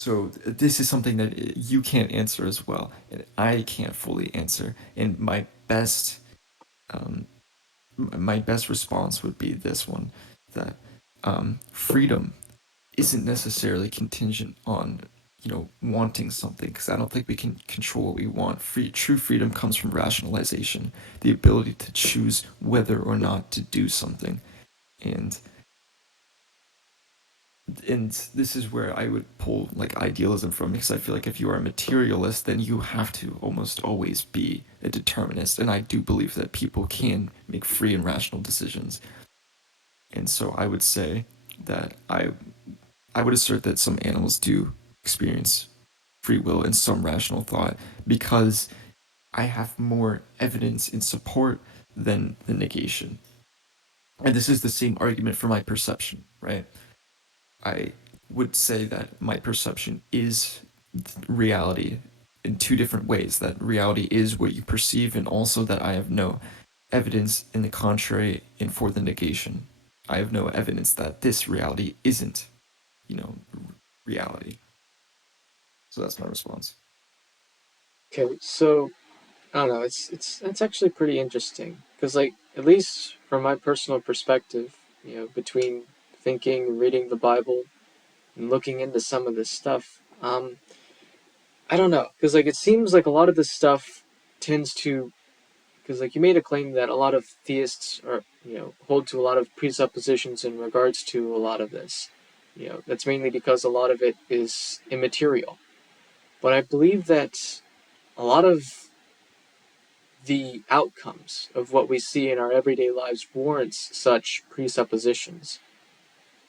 So this is something that you can't answer as well, and I can't fully answer. And um, my best response would be this one: that freedom isn't necessarily contingent on wanting something, because I don't think we can control what we want. True freedom comes from rationalization, the ability to choose whether or not to do something, and and this is where I would pull like idealism from, because I feel like if you are a materialist, then you have to almost always be a determinist. And I do believe that people can make free and rational decisions. And so I would say that I would assert that some animals do experience free will and some rational thought because I have more evidence in support than the negation. And this is the same argument for my perception, right? I would say that my perception is reality in two different ways. That reality is what you perceive, and also that I have no evidence in the contrary and for the negation. I have no evidence that this reality isn't, you know, reality. So that's my response. Okay, so I don't know. It's actually pretty interesting because, like, at least from my personal perspective, between thinking and reading the Bible and looking into some of this stuff, I don't know because like it seems like a lot of this stuff tends to because like you made a claim that a lot of theists are hold to a lot of presuppositions in regards to a lot of this. That's mainly because a lot of it is immaterial. But I believe that a lot of the outcomes of what we see in our everyday lives warrants such presuppositions.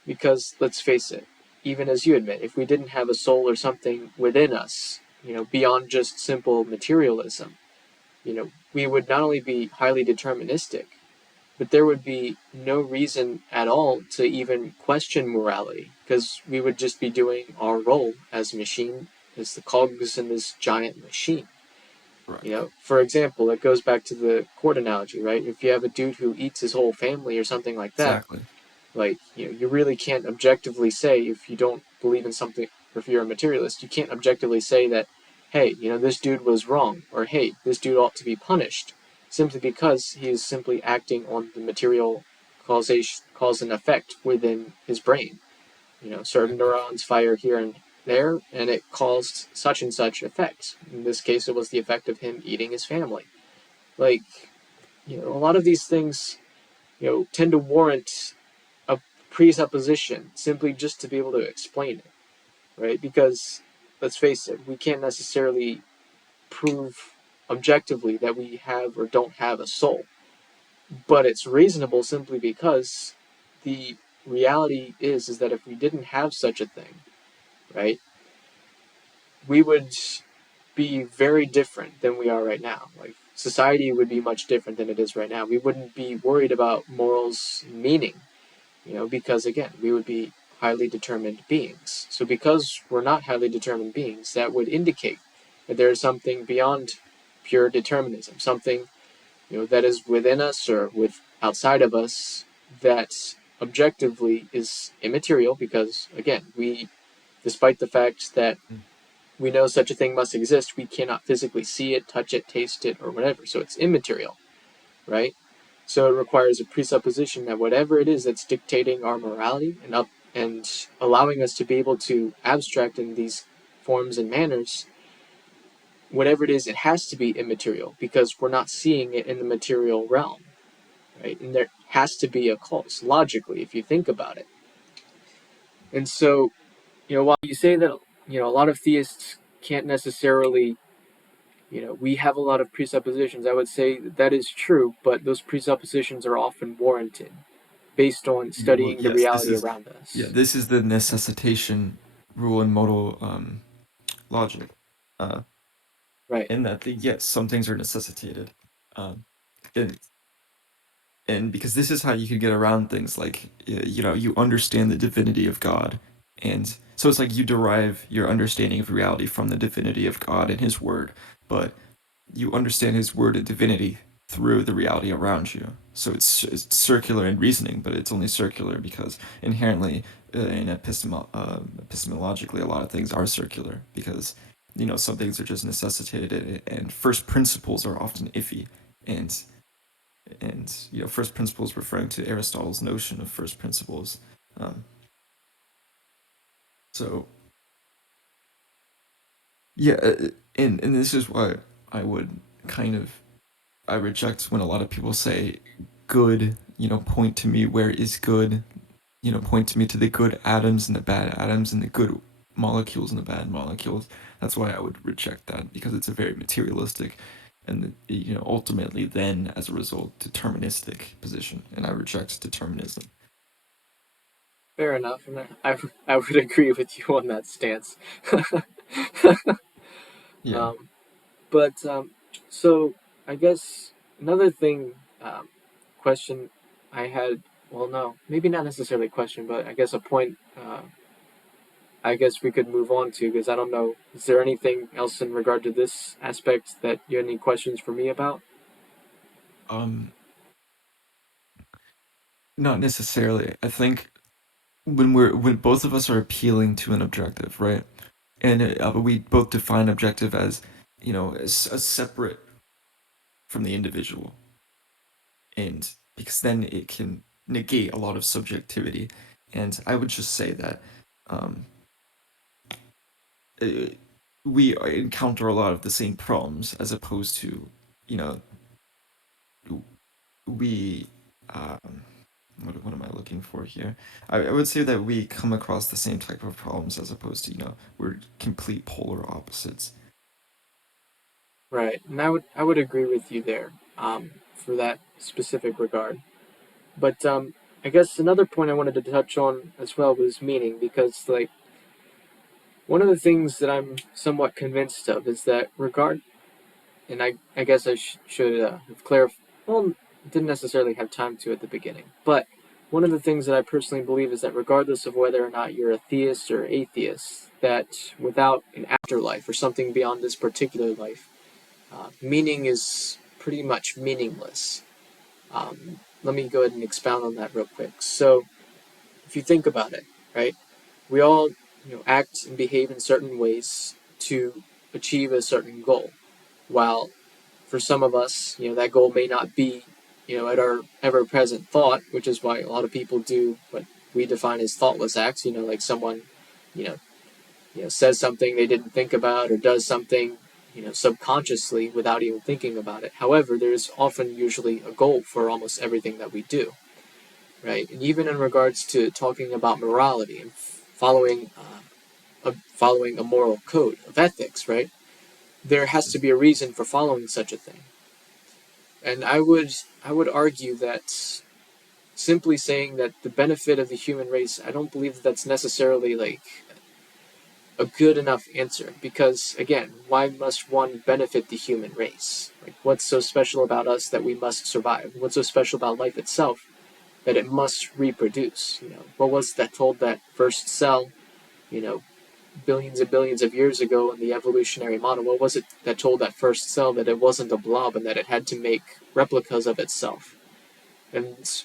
Because let's face it, even as you admit, if we didn't have a soul or something within us, beyond just simple materialism, we would not only be highly deterministic, but there would be no reason at all to even question morality, because we would just be doing our role as a machine, as the cogs in this giant machine. Correct. For example, it goes back to the court analogy, right? If you have a dude who eats his whole family or something like that, Exactly. like, you really can't objectively say if you don't believe in something, or if you're a materialist, you can't objectively say that, hey, this dude was wrong, or hey, this dude ought to be punished, simply because he is simply acting on the material causation, cause and effect within his brain. Certain Exactly. neurons fire here and there, and it caused such and such effect. In this case, it was the effect of him eating his family. Like, a lot of these things, tend to warrant a presupposition simply just to be able to explain it. right? Because let's face it, we can't necessarily prove objectively that we have or don't have a soul, but it's reasonable simply because the reality is that if we didn't have such a thing, right, we would be very different than we are right now. Like society would be much different than it is right now. We wouldn't be worried about morals and meaning, because again, we would be highly determined beings. So because we're not highly determined beings, that would indicate that there is something beyond pure determinism, something that is within us or with outside of us that objectively is immaterial because again, despite the fact that we know such a thing must exist, we cannot physically see it, touch it, taste it, or whatever. So it's immaterial, right? So it requires a presupposition that whatever it is that's dictating our morality and allowing us to be able to abstract in these forms and manners, whatever it is, it has to be immaterial because we're not seeing it in the material realm, right? And there has to be a cause, logically, if you think about it. And so, while you say that, a lot of theists can't necessarily, we have a lot of presuppositions. I would say that is true, but those presuppositions are often warranted based on Yeah, well, studying the yes, reality around us. this is the necessitation rule in modal logic, uh, Right. in that yes, some things are necessitated, um, and because this is how you can get around things like you understand the divinity of God, and so it's like you derive your understanding of reality from the divinity of God and His Word, but you understand His Word and divinity through the reality around you. So it's circular in reasoning, but it's only circular because inherently, epistemologically, a lot of things are circular because some things are just necessitated, and first principles are often iffy, and first principles referring to Aristotle's notion of first principles. Um, so yeah, and this is why I would kind of I reject when a lot of people say good, point to me where is good, point to me to the good atoms and the bad atoms and the good molecules and the bad molecules. That's why I would reject that because it's a very materialistic and ultimately then as a result deterministic position, and I reject determinism. Fair enough. And I would agree with you on that stance. Yeah. um, but so I guess another thing, question I had, well, no, maybe not necessarily a question, but I guess a point I guess we could move on to because I don't know. Is there anything else in regard to this aspect that you have any questions for me about? Um, Not necessarily. I think when both of us are appealing to an objective, right? And we both define objective as, as separate from the individual, and because then it can negate a lot of subjectivity. And I would just say that um, uh, we encounter a lot of the same problems as opposed to, you know, we what am I looking for here? I would say that we come across the same type of problems as opposed to, we're complete polar opposites. Right, and I would agree with you there, for that specific regard. But I guess another point I wanted to touch on as well was meaning, because like one of the things that I'm somewhat convinced of is that and I guess I should have clarified. Well, didn't necessarily have time to at the beginning, but one of the things that I personally believe is that regardless of whether or not you're a theist or atheist, that without an afterlife or something beyond this particular life, meaning is pretty much meaningless. Let me go ahead and expound on that real quick. So, if you think about it, right, we all act and behave in certain ways to achieve a certain goal. While for some of us, that goal may not be, at our ever present thought, which is why a lot of people do what we define as thoughtless acts. Like someone, you know, says something they didn't think about or does something, subconsciously without even thinking about it. However, there's often usually a goal for almost everything that we do, right? And even in regards to talking about morality and following following a moral code of ethics, right? There has to be a reason for following such a thing. And I would argue that simply saying that the benefit of the human race, I don't believe that that's necessarily like a good enough answer, because again, why must one benefit the human race? Like, what's so special about us that we must survive? What's so special about life itself that it must reproduce? What was that told that first cell, you know, billions and billions of years ago in the evolutionary model? What was it that told that first cell that it wasn't a blob and that it had to make replicas of itself? And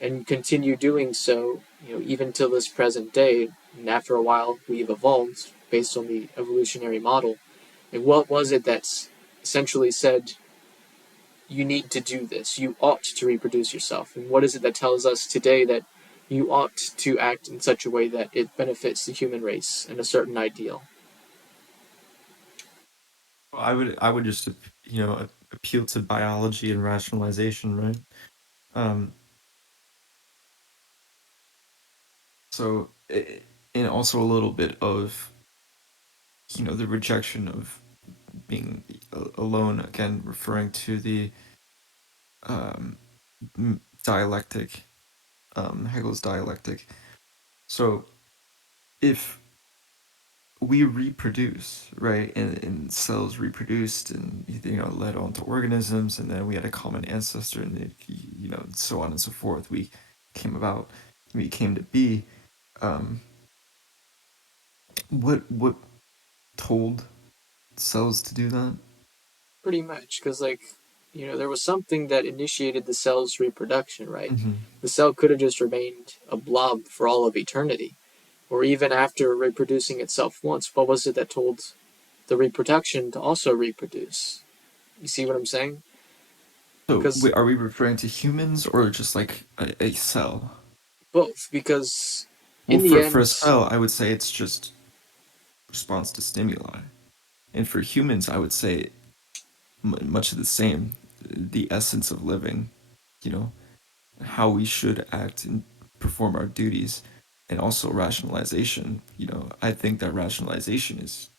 and continue doing so, even till this present day. And after a while, we've evolved based on the evolutionary model. And what was it that essentially said, you need to do this, you ought to reproduce yourself? And what is it that tells us today that you ought to act in such a way that it benefits the human race and a certain ideal? I would just appeal to biology and rationalization, right? Um, so and also a little bit of the rejection of being alone, again referring to the um, dialectic, Hegel's dialectic. So if we reproduce, right, and cells reproduced and led on to organisms, and then we had a common ancestor, and so on and so forth, we came to be. um what told cells to do that? Pretty much, because there was something that initiated the cell's reproduction, right? Hmm. The cell could have just remained a blob for all of eternity, or even after reproducing itself once. What was it that told the reproduction to also reproduce? You see what I'm saying? So Because are we referring to humans or just like a cell? both, because Well, in the for a end, cell, I would say it's just response to stimuli, and for humans, I would say much of the same. The essence of living, you know, how we should act and perform our duties, and also rationalization. I think that rationalization is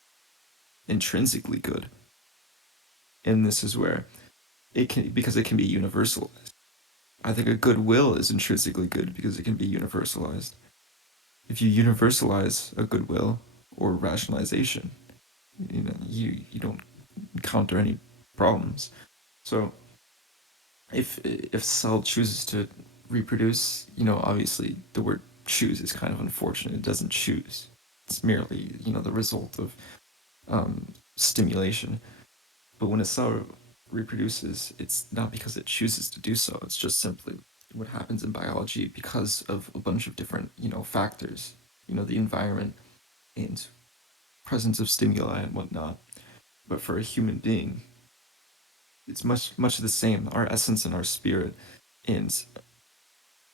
intrinsically good, and this is where it can, because it can be universalized. I think a good will is intrinsically good because it can be universalized. If you universalize a goodwill or rationalization, you don't encounter any problems. So if cell chooses to reproduce, obviously the word choose is kind of unfortunate. It doesn't choose. It's merely the result of stimulation. But when a cell reproduces, it's not because it chooses to do so. It's just simply what happens in biology because of a bunch of different factors. The environment and presence of stimuli and whatnot. But for a human being, it's much the same. Our essence and our spirit, and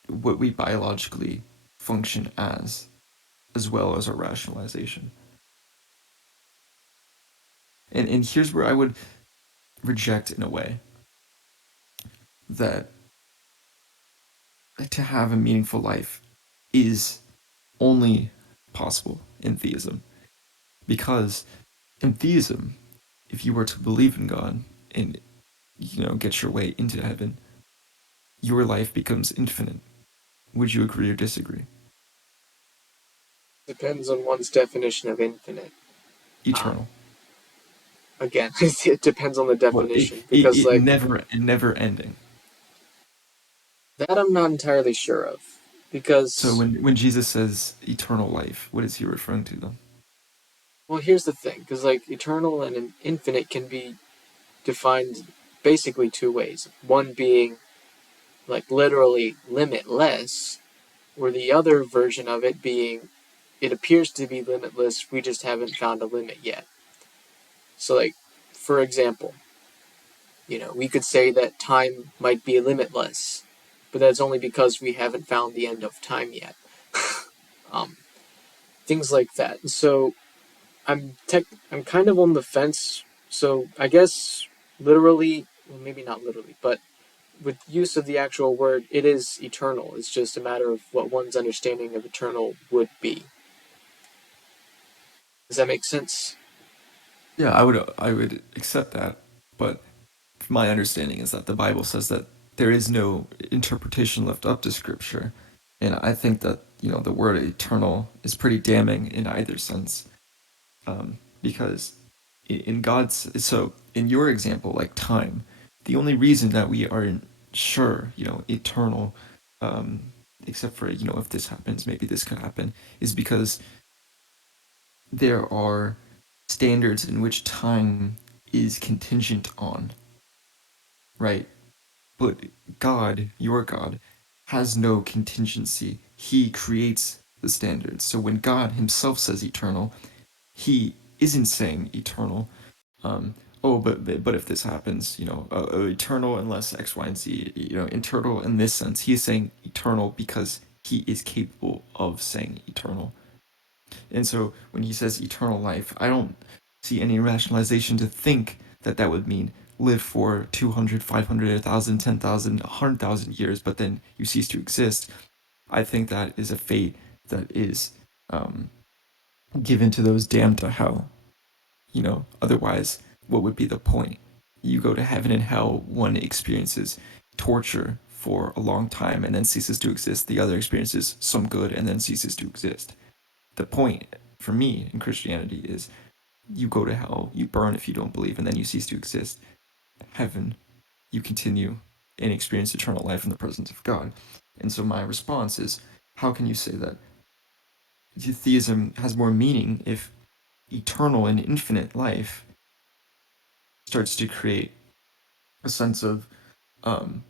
what we biologically function as well as our rationalization. And here's where I would reject, in a way, that to have a meaningful life is only possible in theism. Because in theism, if you were to believe in God and get your way into heaven, your life becomes infinite. Would you agree or disagree? depends on one's definition of infinite. Um, Eternal. Again, it depends on the Well, definition, because it never ending. that I'm not entirely sure of. So Because, when Jesus says eternal life, what is he referring to then? well, here's the thing, because eternal and infinite can be defined basically two ways. One being literally limitless, or the other version of it being it appears to be limitless, we just haven't found a limit yet. So, for example, we could say that time might be limitless, but that's only because we haven't found the end of time yet. um, Things like that. So I'm kind of on the fence. So I guess literally, well, maybe not literally, but with use of the actual word, it is eternal. It's just a matter of what one's understanding of eternal would be. Does that make sense? Yeah, I would accept that, but my understanding is that the Bible says that there is no interpretation left up to Scripture, and I think that the word eternal is pretty damning in either sense, because in God's so in your example, like time, the only reason that we are sure eternal, um, except for if this happens, maybe this could happen, is because there are standards in which time is contingent on, right? But God, your God, has no contingency. He creates the standards. So when God himself says eternal, he isn't saying eternal. Oh, but if this happens, eternal unless X, Y, and Z, eternal in this sense. He is saying eternal because he is capable of saying eternal. And so when he says eternal life, I don't see any rationalization to think that that would mean live for 200, 500, 1,000, 10,000, 100,000 years, but then you cease to exist. I think that is a fate that is um, given to those damned to hell. Otherwise, what would be the point? You go to heaven and hell, one experiences torture for a long time and then ceases to exist. The other experiences some good and then ceases to exist. The point for me in Christianity is you go to hell, you burn if you don't believe, and then you cease to exist. Heaven, you continue and experience eternal life in the presence of God. And so my response is, how can you say that theism has more meaning if eternal and infinite life starts to create a sense of um,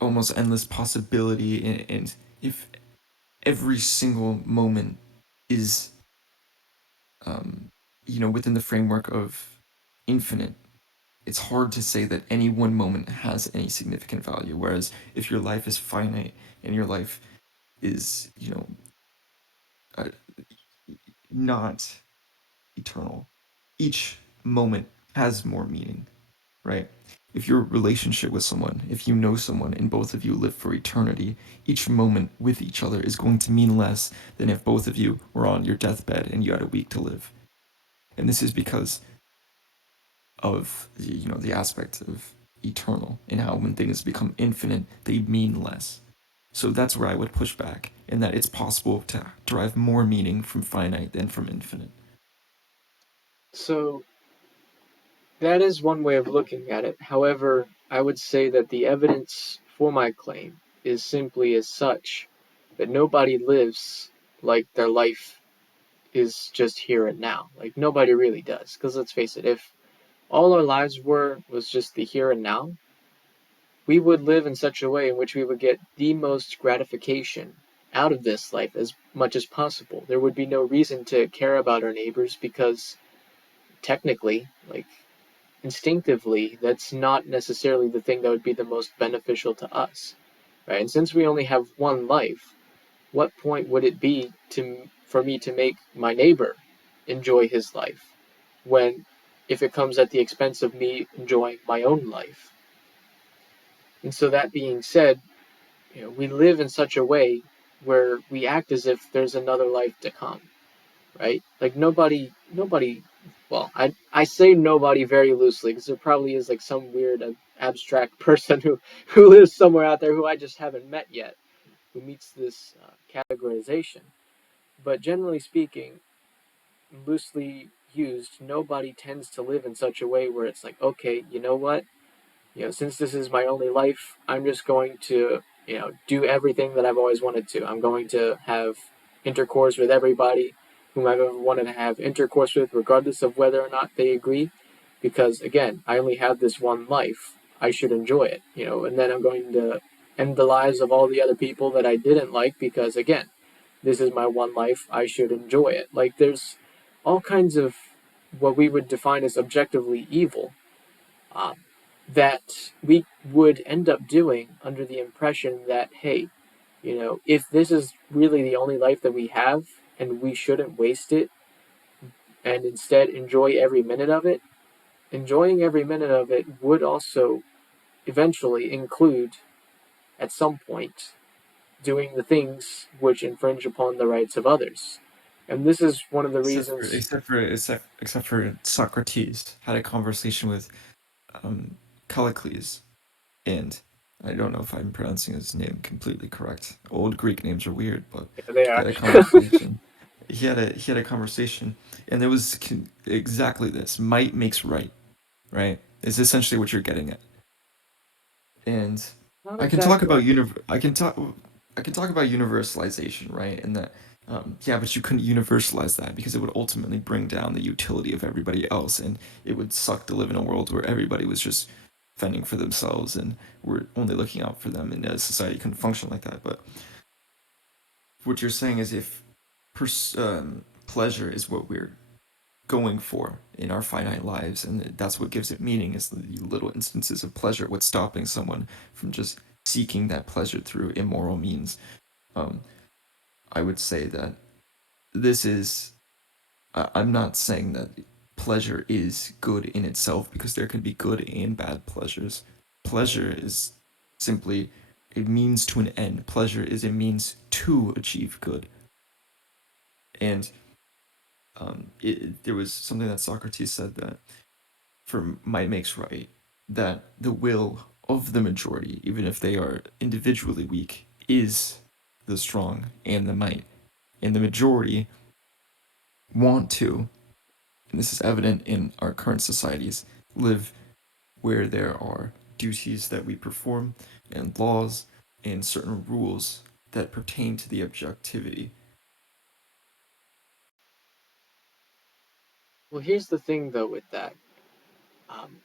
almost endless possibility, and if every single moment is within the framework of infinite, it's hard to say that any one moment has any significant value. Whereas if your life is finite and your life is, uh, not eternal, each moment has more meaning, right? If your relationship with someone, if you know someone and both of you live for eternity, each moment with each other is going to mean less than if both of you were on your deathbed and you had a week to live. And this is because of the aspect of eternal and how when things become infinite they mean less. So that's where I would push back, in that it's possible to derive more meaning from finite than from infinite. So that is one way of looking at it. However, I would say that the evidence for my claim is simply as such that nobody lives like their life is just here and now. Like nobody really does. Because let's face it, if all our lives was just the here and now, we would live in such a way in which we would get the most gratification out of this life as much as possible. There would be no reason to care about our neighbors because technically, like instinctively, that's not necessarily the thing that would be the most beneficial to us, right? And since we only have one life, what point would it be for me to make my neighbor enjoy his life when if it comes at the expense of me enjoying my own life? And so that being said, we live in such a way where we act as if there's another life to come, right? Like nobody. Well, I say nobody very loosely because there probably is like some weird abstract person who lives somewhere out there who I just haven't met yet, who meets this categorization. But generally speaking, loosely used, nobody tends to live in such a way where it's like, okay, you know what? Since this is my only life, I'm just going to, do everything that I've always wanted to. I'm going to have intercourse with everybody whom I've ever wanted to have intercourse with, regardless of whether or not they agree. Because again, I only have this one life. I should enjoy it, and then I'm going to end the lives of all the other people that I didn't like because, again, this is my one life. I should enjoy it. Like, there's all kinds of what we would define as objectively evil um, that we would end up doing under the impression that, hey, if this is really the only life that we have and we shouldn't waste it and instead enjoy every minute of it, enjoying every minute of it would also eventually include, at some point, doing the things which infringe upon the rights of others. And this is one of the Except for reasons. Socrates had a conversation with um, Callicles, and I don't know if I'm pronouncing his name completely correct. Old Greek names are weird, but Yeah, they he are. had a conversation. He had a conversation, and it was exactly this: might makes right. Right? Is essentially what you're getting at. And Not I can talk about exactly. I can talk about universalization, right? And that yeah, but you couldn't universalize that because it would ultimately bring down the utility of everybody else, and it would suck to live in a world where everybody was just fending for themselves and we're only looking out for them, and a society couldn't function like that. But what you're saying is if pleasure is what we're going for in our finite lives, and that's what gives it meaning is the little instances of pleasure, what's stopping someone from just seeking that pleasure through immoral means. um, I would say that this is I'm not saying that pleasure is good in itself, because there can be good and bad pleasures. Mhm. Pleasure is simply a means to an end. Pleasure is a means to achieve good. And there was something that Socrates said, that for might makes right, that the will of the majority, even if they are individually weak, is the strong and the might. And the majority want to, and this is evident in our current societies, live where there are duties that we perform and laws and certain rules that pertain to the objectivity. Well, here's the thing, though, with that. Um,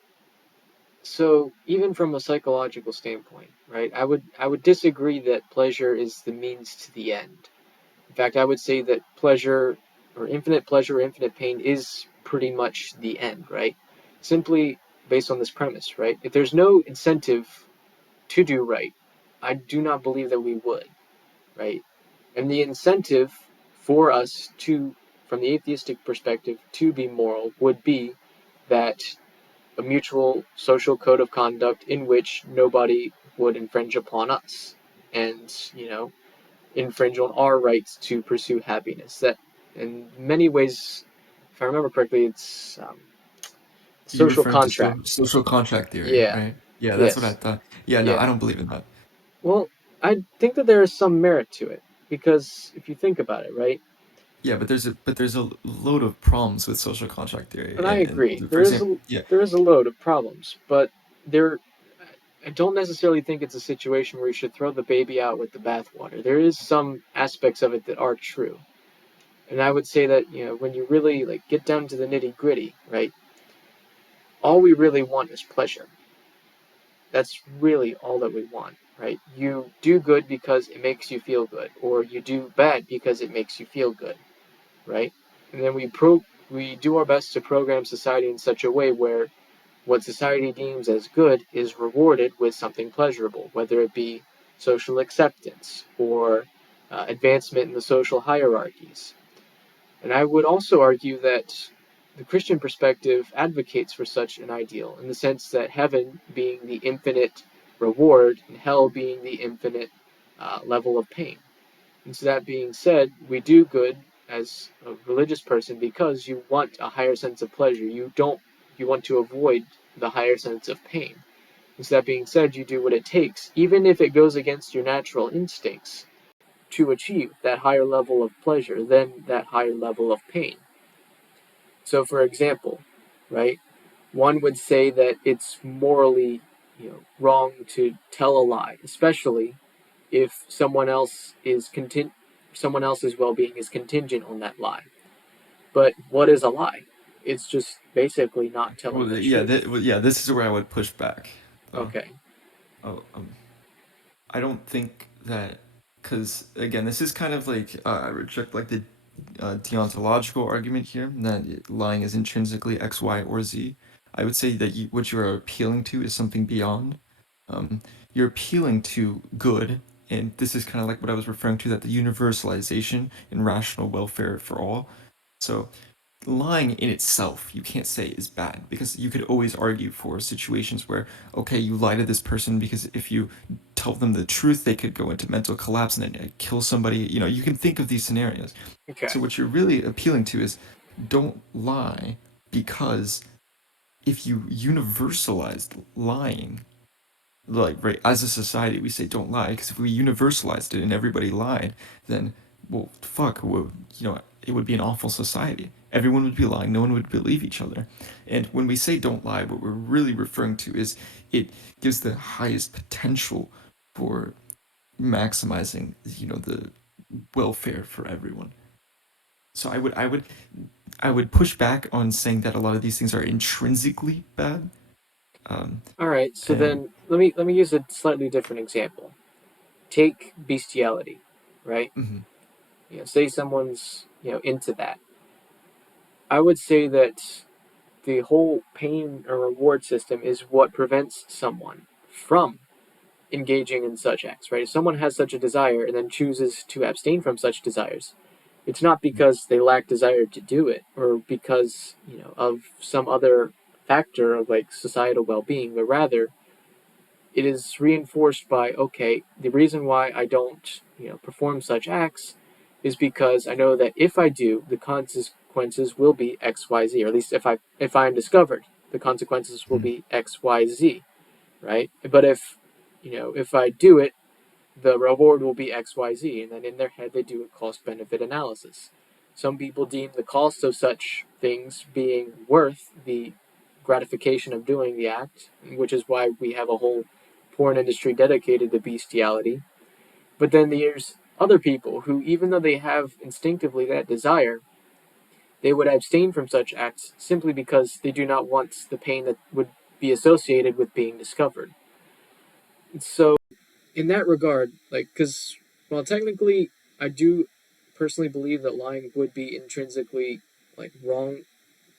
so even from a psychological standpoint, right? I would disagree that pleasure is the means to the end. In fact, I would say that pleasure, or infinite pain, is pretty much the end, right? Simply based on this premise, right? If there's no incentive to do right, I do not believe that we would, right? And the incentive for us to, from the atheistic perspective, to be moral would be that a mutual social code of conduct in which nobody would infringe upon us and, infringe on our rights to pursue happiness. That, in many ways, if I remember correctly, it's You're social referring to contract. social contract theory, Yeah. right? Yeah, that's what I Yes. thought. Yeah, no, I Yeah. don't believe in that. Well, I think that there is some merit to it because if you think about it, right? Yeah, but there's a load of problems with social contract theory, And I agree. and for example, yeah, There is a load of problems, but there I don't necessarily think it's a situation where you should throw the baby out with the bathwater. There is some aspects of it that are true. And I would say that, when you really get down to the nitty-gritty, right? All we really want is pleasure. That's really all that we want, right? You do good because it makes you feel good, or you do bad because it makes you feel good, right? And then we do our best to program society in such a way where what society deems as good is rewarded with something pleasurable, whether it be social acceptance or advancement in the social hierarchies. And I would also argue that the Christian perspective advocates for such an ideal, in the sense that heaven being the infinite reward and hell being the infinite level of pain. And so, that being said, we do good as a religious person because you want a higher sense of pleasure. You want to avoid the higher sense of pain. And so, that being said, you do what it takes, even if it goes against your natural instincts, to achieve that higher level of pleasure than that higher level of pain. So, for example, right, one would say that it's morally, wrong to tell a lie, especially if someone else's well-being is contingent on that lie. But what is a lie? It's just basically not telling well, the yeah, truth. well, yeah, this is where I would push back, though. Okay. Oh, I don't think that, because again, this is kind of like I reject like the deontological argument here that lying is intrinsically X, Y, or Z. I would say that what you are appealing to is something beyond. Um, you're appealing to good, and this is kind of like what I was referring to, that the universalization and rational welfare for all. So lying in itself, you can't say is bad, because you could always argue for situations where, okay, you lie to this person because if you tell them the truth, they could go into mental collapse and then kill somebody. You can think of these scenarios. Okay. So what you're really appealing to is don't lie, because if you universalized lying, like, right, as a society we say don't lie, because if we universalized it and everybody lied, then, well, fuck, well, it would be an awful society. Everyone would be lying, no one would believe each other. And when we say don't lie, what we're really referring to is it gives the highest potential for maximizing, the welfare for everyone. So I would push back on saying that a lot of these things are intrinsically bad. um, All right. So and then let me use a slightly different example. Take bestiality, right? mhm, Say someone's into that. I would say that the whole pain or reward system is what prevents someone from engaging in such acts, right? If someone has such a desire and then chooses to abstain from such desires, it's not because they lack desire to do it or because, of some other factor of like societal well being, but rather it is reinforced by, okay, the reason why I don't, perform such acts is because I know that if I do, the consequences will be X, Y, Z, or at least if I am discovered, the consequences will mhm. be X, Y, Z, right? But if I do it, the reward will be X, Y, Z, and then in their head they do a cost benefit analysis. Some people deem the cost of such things being worth the gratification of doing the act, which is why we have a whole porn industry dedicated to bestiality. But then there's other people who, even though they have instinctively that desire, they would abstain from such acts simply because they do not want the pain that would be associated with being discovered. So in that regard, like, because while technically I do personally believe that lying would be intrinsically like wrong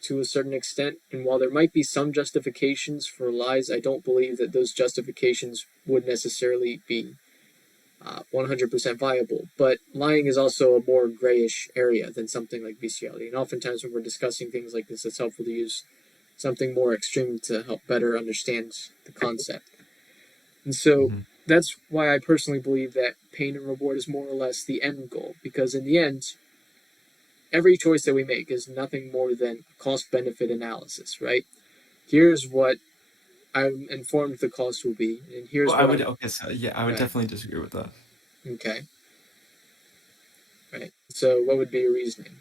to a certain extent, and while there might be some justifications for lies, I don't believe that those justifications would necessarily be 100% viable. But lying is also a more grayish area than something like bestiality, and oftentimes when we're discussing things like this, it's helpful to use something more extreme to help better understand the concept. And so Mhm. that's why I personally believe that pain and reward is more or less the end goal, because in the end, every choice that we make is nothing more than a cost benefit analysis, right? Here's what I'm informed the cost will be, and Well, here's I what would I'm okay, so yeah, I would right. definitely disagree with that. Okay, right. So, what would be your reasoning?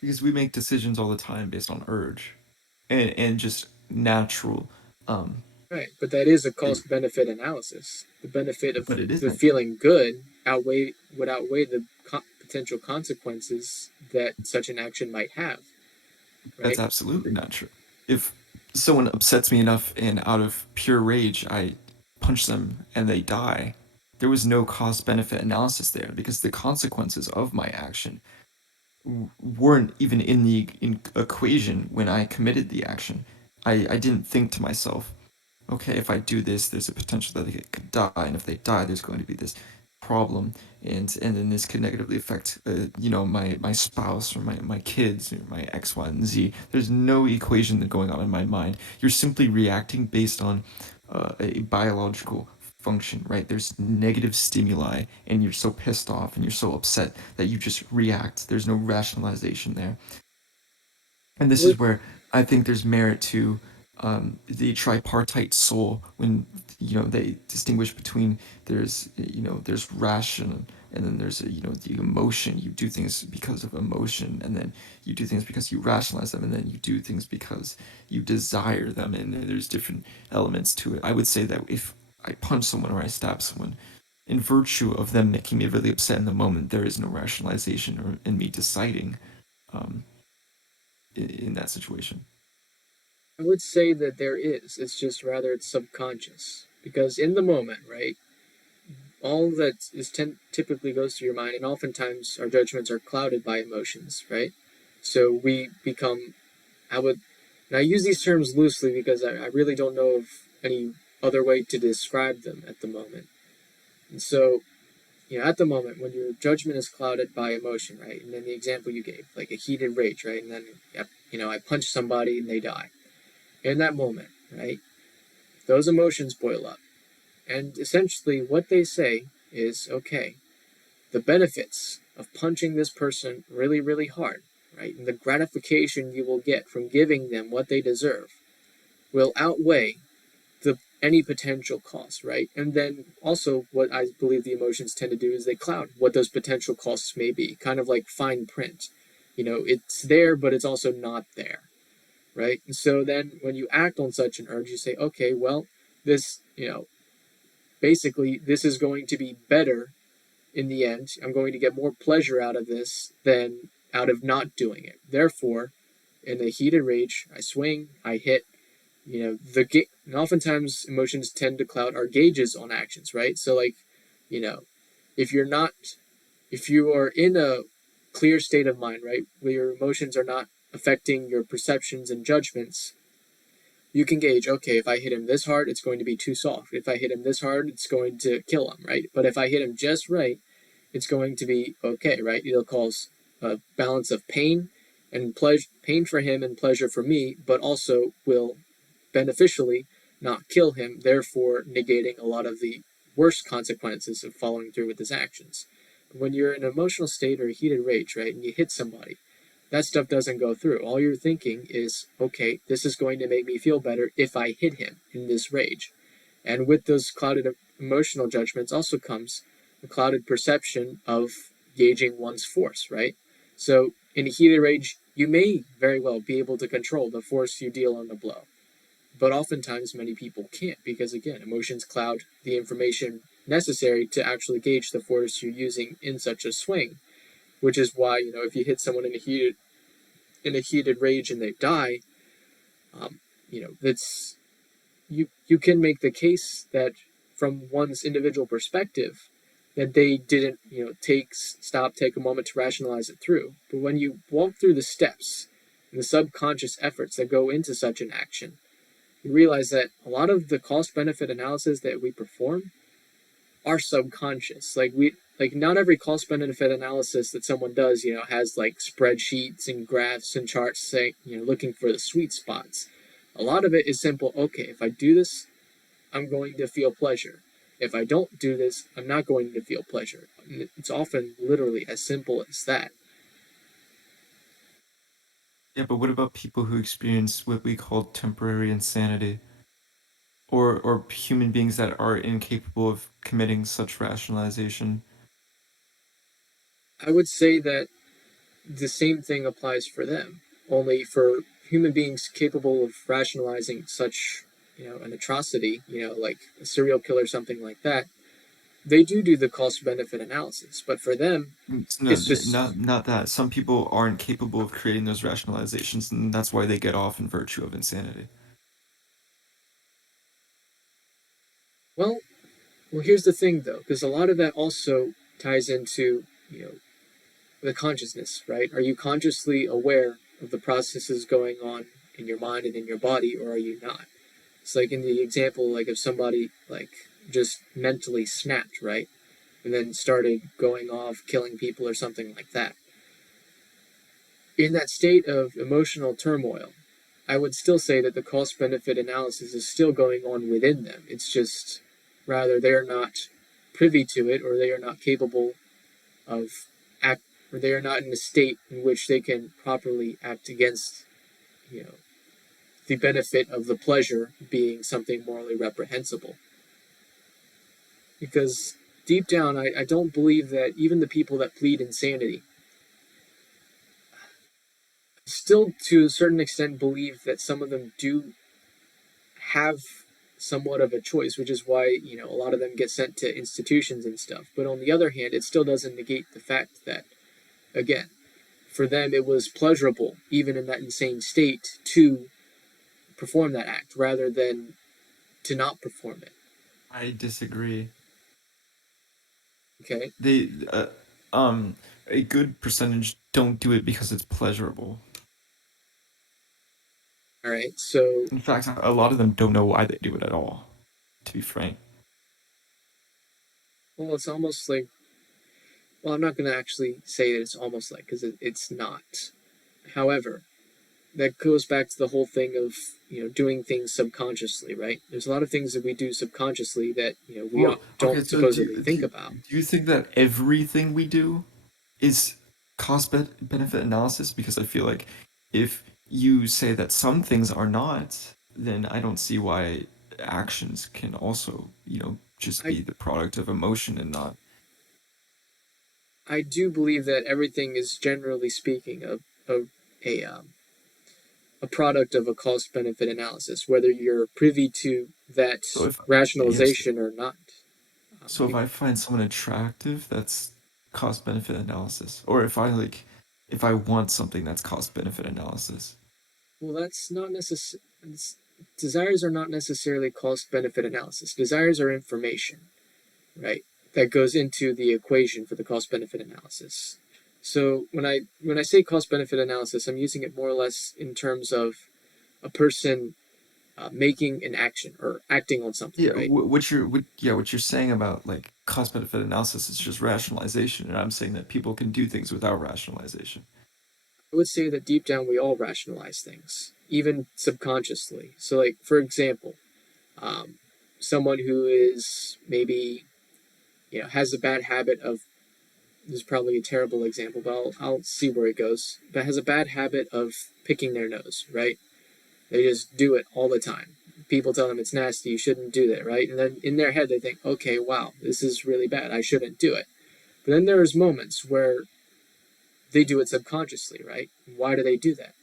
Because we make decisions all the time based on urge and just natural. um Right, but that is a it, cost benefit analysis. The benefit of but it the isn't. feeling good would outweigh the potential consequences that such an action might have, That's right? absolutely not true. If someone upsets me enough and out of pure rage I punch them and they die, there was no cost benefit analysis there, because the consequences of my action weren't even in the equation when I committed the action. I didn't think to myself, okay, if I do this, there's a potential that they could die, and if they die, there's going to be this problem, and then this could negatively affect, my spouse or my kids or my X, Y, and Z. There's no equation that going on in my mind. You're simply reacting based on a biological function, right? There's negative stimuli, and you're so pissed off and you're so upset that you just react. There's no rationalization there. And this is where I think there's merit to the tripartite soul, when they distinguish between, there's ration, and then there's the emotion. You do things because of emotion, and then you do things because you rationalize them, and then you do things because you desire them, and there's different elements to it. I would say that if I punch someone or I stab someone, in virtue of them making me really upset in the moment, there is no rationalization or in me deciding um, in that situation. I would say that there is. It's just rather it's subconscious because in the moment, right? All that typically goes through your mind, and oftentimes our judgments are clouded by emotions, right? So we become. I would, and I use these terms loosely because I really don't know of any other way to describe them at the moment. And so, at the moment when your judgment is clouded by emotion, right? And then the example you gave, like a heated rage, right? And then, I punch somebody and they die. In that moment, right? Those emotions boil up. And essentially, what they say is okay, the benefits of punching this person really, really hard, right? And the gratification you will get from giving them what they deserve will outweigh any potential costs, right? And then also what I believe the emotions tend to do is they cloud what those potential costs may be, kind of like fine print. It's there, but it's also not there, right? And so then when you act on such an urge, you say, okay, well, this, basically, this is going to be better in the end. I'm going to get more pleasure out of this than out of not doing it. Therefore, in a heated rage, I swing, I hit. And oftentimes emotions tend to cloud our gauges on actions, right? So, like, you know, if you're not, if you are in a clear state of mind, right, where your emotions are not affecting your perceptions and judgments, you can gauge, okay, if I hit him this hard, it's going to be too soft. If I hit him this hard, it's going to kill him, right? But if I hit him just right, it's going to be okay, right? It'll cause a balance of pain and pleasure, pain for him and pleasure for me, but also will beneficially not kill him, therefore negating a lot of the worst consequences of following through with his actions. But when you're in an emotional state or a heated rage, right, and you hit somebody, that stuff doesn't go through. All you're thinking is, okay, this is going to make me feel better if I hit him in this rage. And with those clouded emotional judgments also comes a clouded perception of gauging one's force, right? So in a heated rage, you may very well be able to control the force you deal on the blow. But oftentimes, many people can't because, again, emotions cloud the information necessary to actually gauge the force you're using in such a swing. Which is why, if you hit someone in a heated rage and they die, that's you can make the case that from one's individual perspective that they didn't take a moment to rationalize it through. But when you walk through the steps and the subconscious efforts that go into such an action, you realize that a lot of the cost benefit analysis that we perform are subconscious. Like not every cost benefit analysis that someone does, has like spreadsheets and graphs and charts saying, looking for the sweet spots. A lot of it is simple. Okay, if I do this, I'm going to feel pleasure. If I don't do this, I'm not going to feel pleasure. It's often literally as simple as that. Yeah, but what about people who experience what we call temporary insanity? Or human beings that are incapable of committing such rationalization? I would say that the same thing applies for them, only for human beings capable of rationalizing such, an atrocity, like a serial killer or something like that. They do the cost benefit analysis, but for them, No, it's just, not that. Some people aren't capable of creating those rationalizations, and that's why they get off in virtue of insanity. well, here's the thing though, because a lot of that also ties into, the consciousness, right? Are you consciously aware of the processes going on in your mind and in your body, or are you not? It's like in the example, like if somebody like just mentally snapped, right, and then started going off killing people or something like that. In that state of emotional turmoil, I would still say that the cost benefit analysis is still going on within them. It's just rather they're not privy to it, or they are not capable of act, or they are not in a state in which they can properly act against, you know, the benefit of the pleasure being something morally reprehensible. Because deep down, I don't believe that even the people that plead insanity still, to a certain extent, believe that some of them do have somewhat of a choice, which is why, a lot of them get sent to institutions and stuff. But on the other hand, it still doesn't negate the fact that, again, for them it was pleasurable, even in that insane state, to perform that act rather than to not perform it. I disagree. Okay? They, a good percentage don't do it because it's pleasurable. All right. So, In fact, a lot of them don't know why they do it at all, to be frank. well, it's almost like, well, I'm not going to actually say that it's almost like, because it's not. However, that goes back to the whole thing of doing things subconsciously, right? There's a lot of things that we do subconsciously that we Well, okay, don't so supposedly think about. do you think that everything we do is benefit analysis? Because I feel like if you say that some things are not, then I don't see why actions can also, just I be the product of emotion and not. I do believe that everything is generally speaking a product of a cost benefit analysis, whether you're privy to that So if yes, rationalization or not. so if I find someone attractive, that's cost benefit analysis. Or if I want something, that's cost benefit analysis. Well, that's not necessarily. Desires are not necessarily cost benefit analysis. Desires are information, right? That goes into the equation for the cost benefit analysis. So when I say cost benefit analysis, I'm using it more or less in terms of a person making an action or acting on something, Yeah, right? what you're saying about like cost benefit analysis is just rationalization, and I'm saying that people can do things without rationalization. I would say that deep down we all rationalize things, even subconsciously. So, like for example, um, someone who is maybe has a bad habit of, this is probably a terrible example, but I'll see where it goes. But has a bad habit of picking their nose, right? They just do it all the time. People tell them it's nasty, you shouldn't do that, right? And then in their head they think, okay, wow, this is really bad, I shouldn't do it. But then there's moments where they do it subconsciously, right? Why do they do that?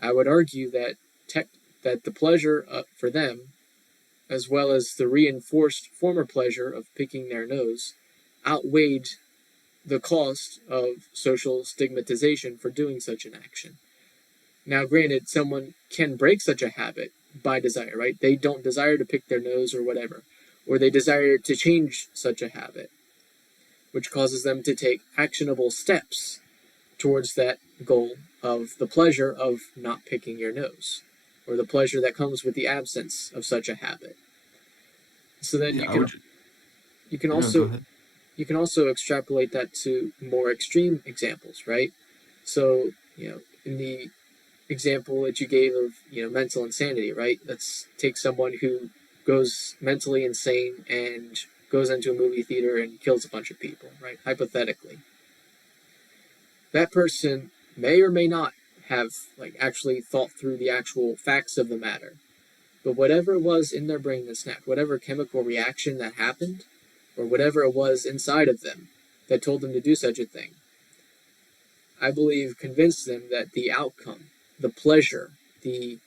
I would argue that that the pleasure for them, as well as the reinforced former pleasure of picking their nose, outweighed the cost of social stigmatization for doing such an action. Now, granted, someone can break such a habit by desire, right? They don't desire to pick their nose or whatever, or they desire to change such a habit, which causes them to take actionable steps towards that goal of the pleasure of not picking your nose, or the pleasure that comes with the absence of such a habit. So then Yeah, I would. you can No, go also ahead. you can also extrapolate that to more extreme examples, right? So, in the example that you gave of, mental insanity, right? Let's take someone who goes mentally insane and goes into a movie theater and kills a bunch of people, right? Hypothetically. That person may or may not have like actually thought through the actual facts of the matter. But whatever it was in their brain that snapped, whatever chemical reaction that happened, or whatever it was inside of them that told them to do such a thing, I believe convinced them that the outcome, the pleasure, the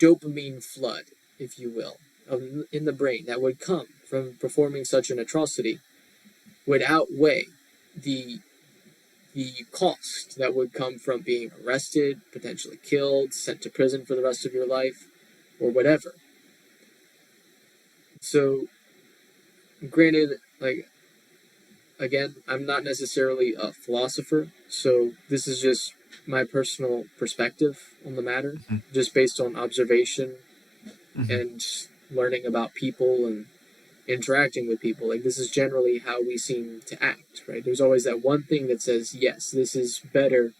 dopamine flood, if you will, in the brain that would come from performing such an atrocity would outweigh the the cost that would come from being arrested, potentially killed, sent to prison for the rest of your life, or whatever. So, granted, like again, I'm not necessarily a philosopher, so this is just my personal perspective on the matter, Hmm. just based on observation Hmm. and learning about people and interacting with people. Like, this is generally how we seem to act, right? There's always that one thing that says, yes, this is better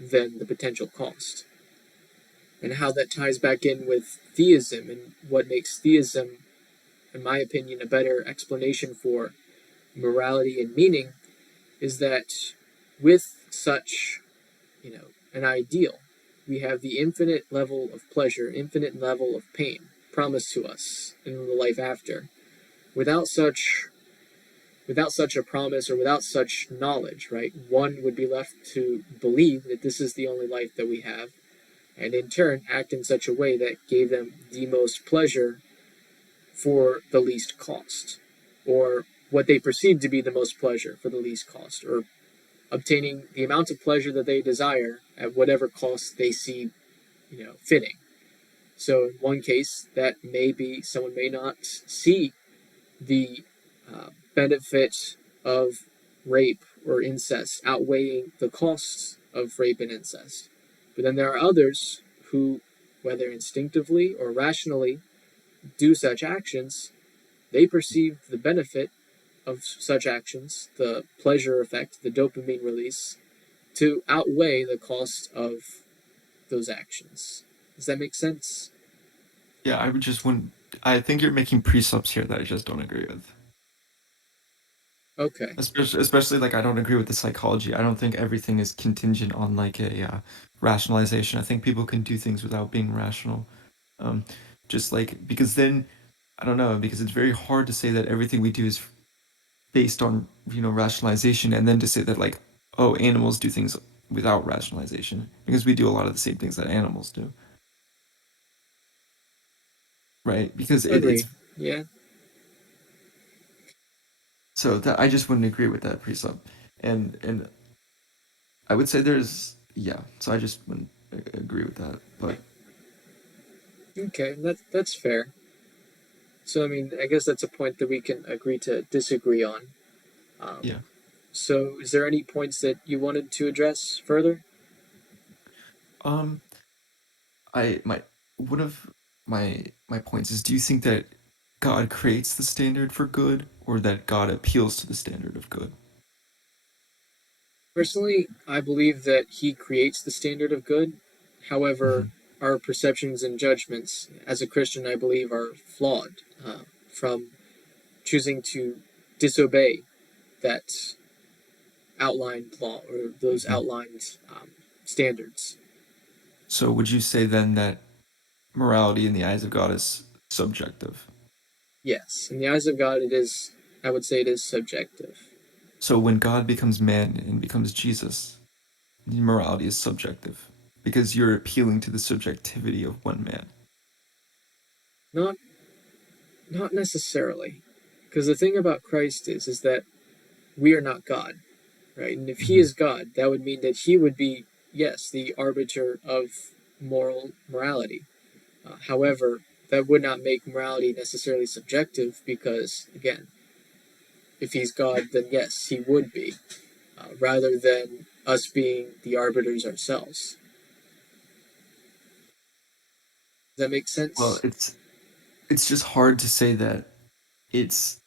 than the potential cost. And how that ties back in with theism and what makes theism, in my opinion, a better explanation for morality and meaning is that with such, an ideal, we have the infinite level of pleasure, infinite level of pain promised to us in the life after. Without such without such a promise or without such knowledge, right, one would be left to believe that this is the only life that we have, and in turn act in such a way that gave them the most pleasure for the least cost, or what they perceive to be the most pleasure for the least cost, or obtaining the amount of pleasure that they desire at whatever cost they see, fitting. So in one case, that may be someone may not see the benefit of rape or incest outweighing the costs of rape and incest. But then there are others who, whether instinctively or rationally, do such actions. They perceive the benefit of such actions, the pleasure effect, the dopamine release, to outweigh the cost of those actions. Does that make sense? Yeah, I would just wouldn't. I think you're making precepts here that I just don't agree with. Okay. Especially like I don't agree with the psychology. I don't think everything is contingent on like a rationalization. I think people can do things without being rational. Um, just like because then I don't know because it's very hard to say that everything we do is based on rationalization, and then to say that like oh animals do things without rationalization because we do a lot of the same things that animals do, right? Because it's Agreed. Yeah. so that I just wouldn't agree with that precept, and I would say there's yeah. So I just wouldn't agree with that. But Okay. That's fair. So I mean, I guess that's a point that we can agree to disagree on. Um, yeah, so is there any points that you wanted to address further? um, I my one of my points is: do you think that God creates the standard for good, or that God appeals to the standard of good? Personally, I believe that he creates the standard of good. However, Hmm. our perceptions and judgments, as a Christian, I believe, are flawed from choosing to disobey that outlined law or those Hmm. outlined standards. So would you say then that morality in the eyes of God is subjective? Yes, in the eyes of God, it is. I would say it is subjective. So when God becomes man and becomes Jesus, morality is subjective because you're appealing to the subjectivity of one man. Not not necessarily, because the thing about Christ is that we are not God, right? And if he Hmm. is God, that would mean that he would be, yes, the arbiter of morality. However, that would not make morality necessarily subjective because, again, if he's God, then yes, he would be, rather than us being the arbiters ourselves. Does that make Well, sense? it's just hard to say that it's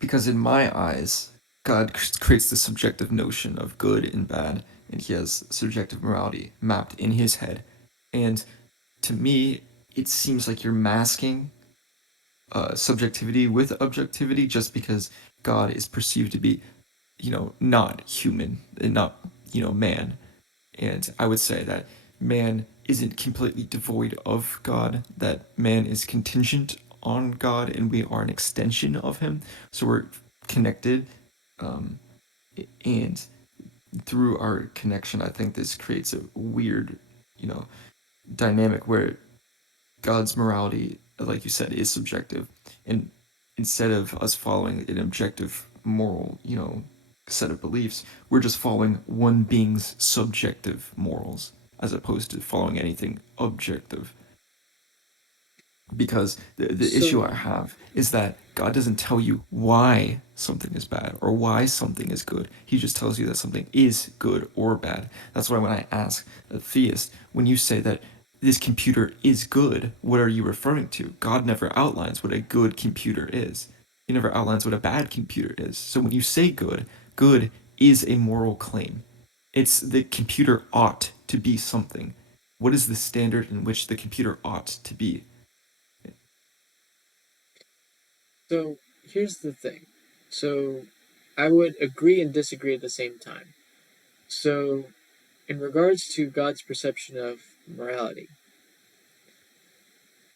because in my eyes, God creates the subjective notion of good and bad, and he has subjective morality mapped in his head. And to me, it seems like you're masking subjectivity with objectivity just because God is perceived to be, not human and not, man. And I would say that man isn't completely devoid of God, that man is contingent on God and we are an extension of him. So we're connected. Um, and through our connection, I think this creates a weird, you know, dynamic where God's morality, like you said, is subjective. And instead of us following an objective moral, set of beliefs, we're just following one being's subjective morals as opposed to following anything objective. Because the issue So, I have is that God doesn't tell you why something is bad or why something is good. He just tells you that something is good or bad. That's why when I ask a theist, when you say that this computer is good, what are you referring to? God never outlines what a good computer is. He never outlines what a bad computer is. So when you say good, good is a moral claim. It's the computer ought to be something. What is the standard in which the computer ought to be? so here's the thing. So, I would agree and disagree at the same time. So, in regards to God's perception of morality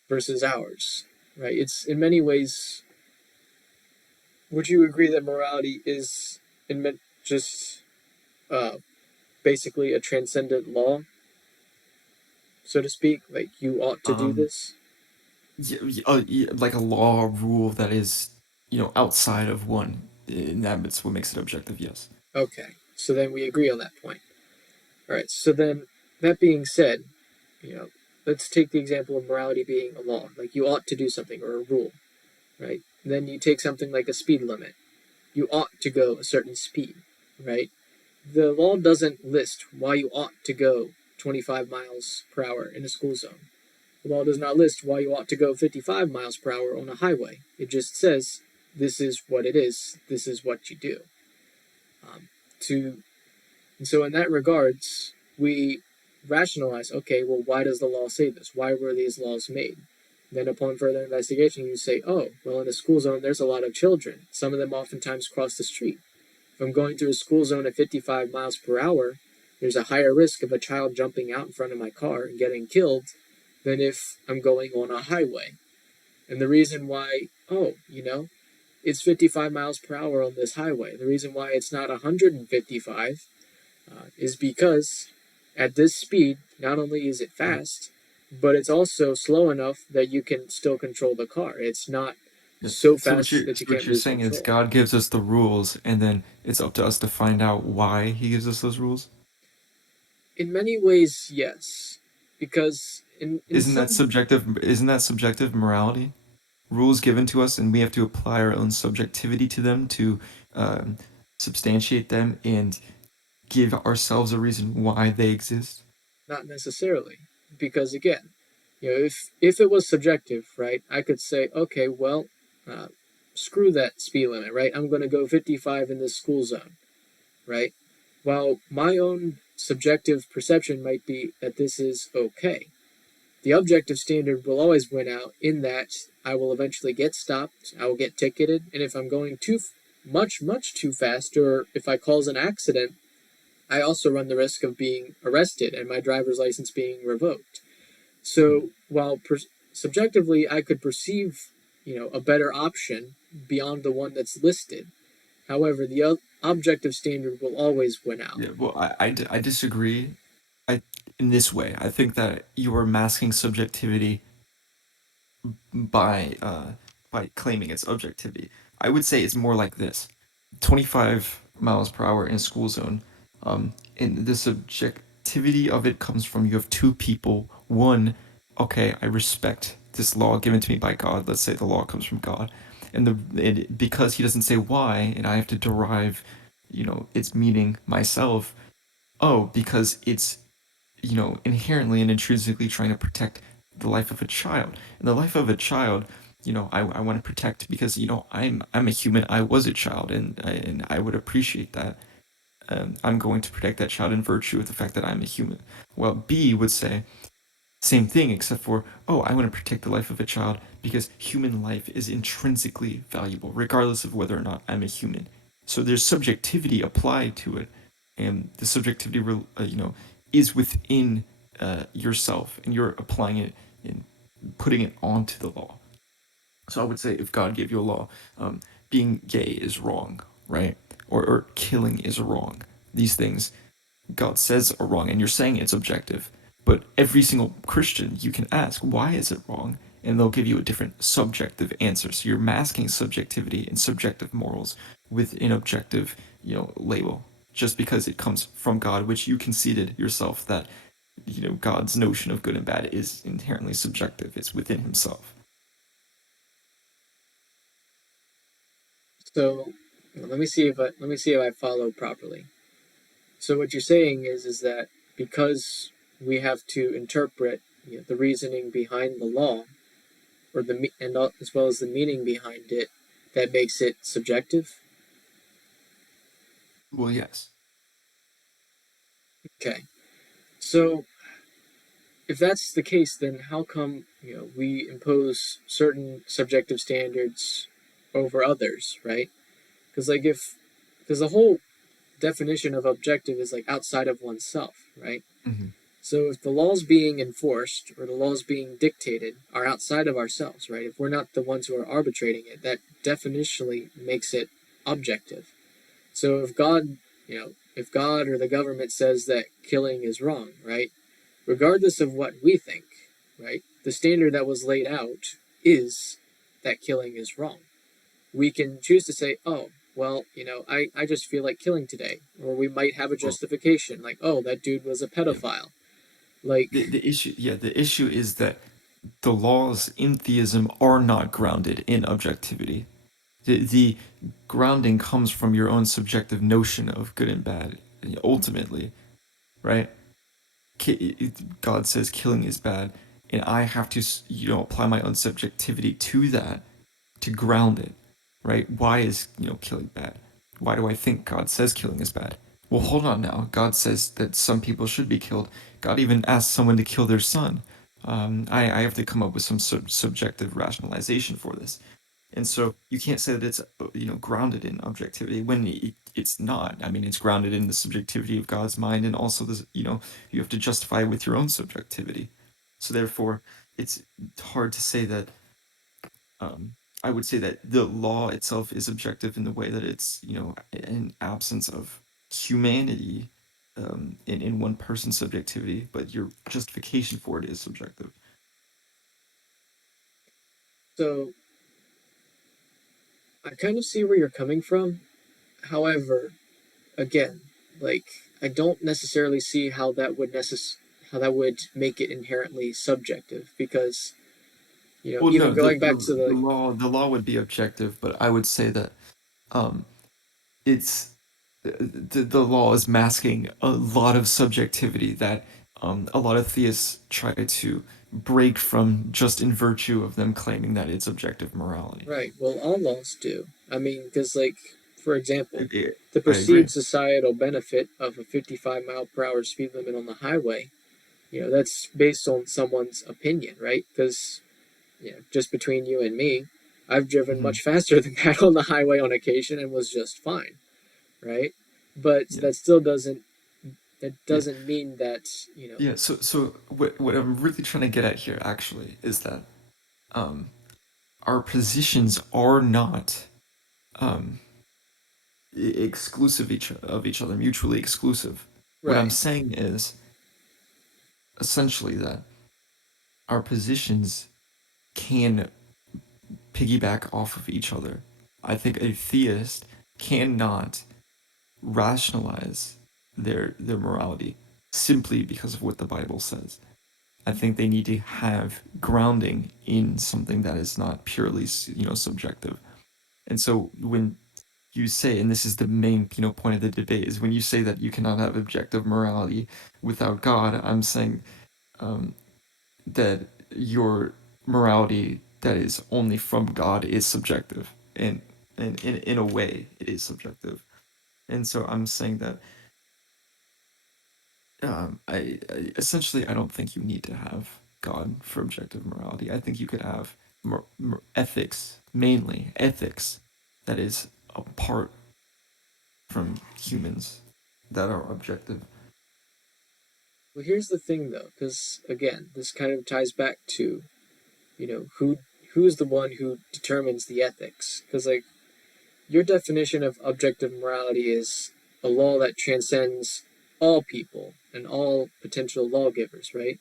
versus ours, right? It's in many ways. Would you agree that morality is in just uh, basically a transcendent law, so to speak? Like you ought to do Um, this. yeah, yeah, like a law, rule that is, outside of one. And that's what makes it objective, yes. Okay, so then we agree on that point. All right. So then, that being said, you know, let's take the example of morality being a law. Like you ought to do something or a rule, right? Then you take something like a speed limit. You ought to go a certain speed, right? The law doesn't list why you ought to go 25 miles per hour in a school zone. The law does not list why you ought to go 55 miles per hour on a highway. It just says this is what it is. This is what you do. To and so in that regards, we rationalize, okay, well, why does the law say this? Why were these laws made? Then, upon further investigation, you say, oh, well, in a school zone, there's a lot of children. Some of them oftentimes cross the street. If I'm going through a school zone at 55 miles per hour, there's a higher risk of a child jumping out in front of my car and getting killed than if I'm going on a highway. And the reason why, oh, it's 55 miles per hour on this highway. The reason why it's not 155 is because at this speed, not only is it fast, but it's also slow enough that you can still control the car. It's not Yeah. so So what fast you're that you so what can't you're lose saying is control. God gives us the rules, and then it's up to us to find out why He gives us those rules. In many ways, yes, because in Isn't that some, subjective? Isn't that subjective morality? Rules given to us, and we have to apply our own subjectivity to them to um, substantiate them and give ourselves a reason why they exist. not necessarily, because again, if it was subjective, right, I could say, okay, well, uh, screw that speed limit, right? I'm going to go 55 in this school zone, right? While my own subjective perception might be that this is okay, the objective standard will always win out in that I will eventually get stopped, I will get ticketed, and if I'm going much too fast, or if I cause an accident, I also run the risk of being arrested and my driver's license being revoked. So while subjectively I could perceive, a better option beyond the one that's listed, however, the objective standard will always win out. Yeah, well, I disagree. I In this way, I think that you are masking subjectivity by uh, by claiming it's objectivity. I would say it's more like this: 25 miles per hour in a school zone. And the subjectivity of it comes from you have two people. One, okay, I respect this law given to me by God. Let's say the law comes from God, and because He doesn't say why, and I have to derive, its meaning myself. Oh, because it's inherently and intrinsically trying to protect the life of a child. And the life of a child, I want to protect because, I'm a human. I was a child, and I would appreciate that. I'm going to protect that child in virtue of the fact that I'm a human. Well, B would say, same thing, except for, oh, I want to protect the life of a child because human life is intrinsically valuable, regardless of whether or not I'm a human. So there's subjectivity applied to it, and the subjectivity, is within yourself, and you're applying it and putting it onto the law. So I would say if God gave you a law, being gay is wrong, right? Or killing is wrong. These things God says are wrong, and you're saying it's objective. But every single Christian, you can ask, why is it wrong? And they'll give you a different subjective answer. So you're masking subjectivity and subjective morals with an objective, label, just because it comes from God, which you conceded yourself that, God's notion of good and bad is inherently subjective. It's within Himself. So let me see if I follow properly. So what you're saying is that because we have to interpret, the reasoning behind the law, or as well as the meaning behind it, that makes it subjective. Well, yes. Okay. So if that's the case, then how come we impose certain subjective standards over others, right? Because because the whole definition of objective is like outside of oneself, right? Mm-hmm. So if the laws being enforced or the laws being dictated are outside of ourselves, right? If we're not the ones who are arbitrating it, that definitionally makes it objective. So if God or the government says that killing is wrong, right? Regardless of what we think, right? The standard that was laid out is that killing is wrong. We can choose to say, oh, well, I just feel like killing today. Or we might have a Well, justification, like, oh, that dude was a yeah. pedophile. Like, The issue is that the laws in theism are not grounded in objectivity. The grounding comes from your own subjective notion of good and bad, ultimately, right? God says killing is bad, and I have to, apply my own subjectivity to that to ground it, right? Why is, killing bad? Why do I think God says killing is bad? Well, hold on now. God says that some people should be killed. God even asked someone to kill their son. I have to come up with some subjective rationalization for this. And so you can't say that it's grounded in objectivity when it's not. I mean, it's grounded in the subjectivity of God's mind, and also this you have to justify it with your own subjectivity. So therefore, it's hard to say that. I would say that the law itself is objective in the way that it's an absence of humanity in one person's subjectivity, but your justification for it is subjective. So I kind of see where you're coming from. However, again, like I don't necessarily see how that would make it inherently subjective because Well, even no, going back to the law would be objective, but I would say that um, it's the law is masking a lot of subjectivity that a lot of theists try to break from just in virtue of them claiming that it's objective morality. right, well, all laws do. I mean, because like for example, the I agree. perceived societal benefit of a 55 mile per hour speed limit on the highway, that's based on someone's opinion, right? Because just between you and me, I've driven Hmm. much faster than that on the highway on occasion and was just fine, right? But Yeah, that yeah, doesn't mean that yeah. So what I'm really trying to get at here actually is that um, our positions are not um, exclusive of each other, mutually exclusive. What I'm right. saying is essentially that our positions can piggyback off of each other. I think a theist cannot rationalize their morality simply because of what the Bible says. I think they need to have grounding in something that is not purely subjective. And so when you say, and this is the main point of the debate, is when you say that you cannot have objective morality without God, I'm saying um, that your morality that is only from God is subjective, and in a way it is subjective. And so I'm saying that I essentially I don't think you need to have God for objective morality. I think you could have ethics, mainly ethics, that is apart from humans that are objective. Well, here's the thing though, because again, this kind of ties back to who's the one who determines the ethics? Because like your definition of objective morality is a law that transcends all people and all potential lawgivers, right?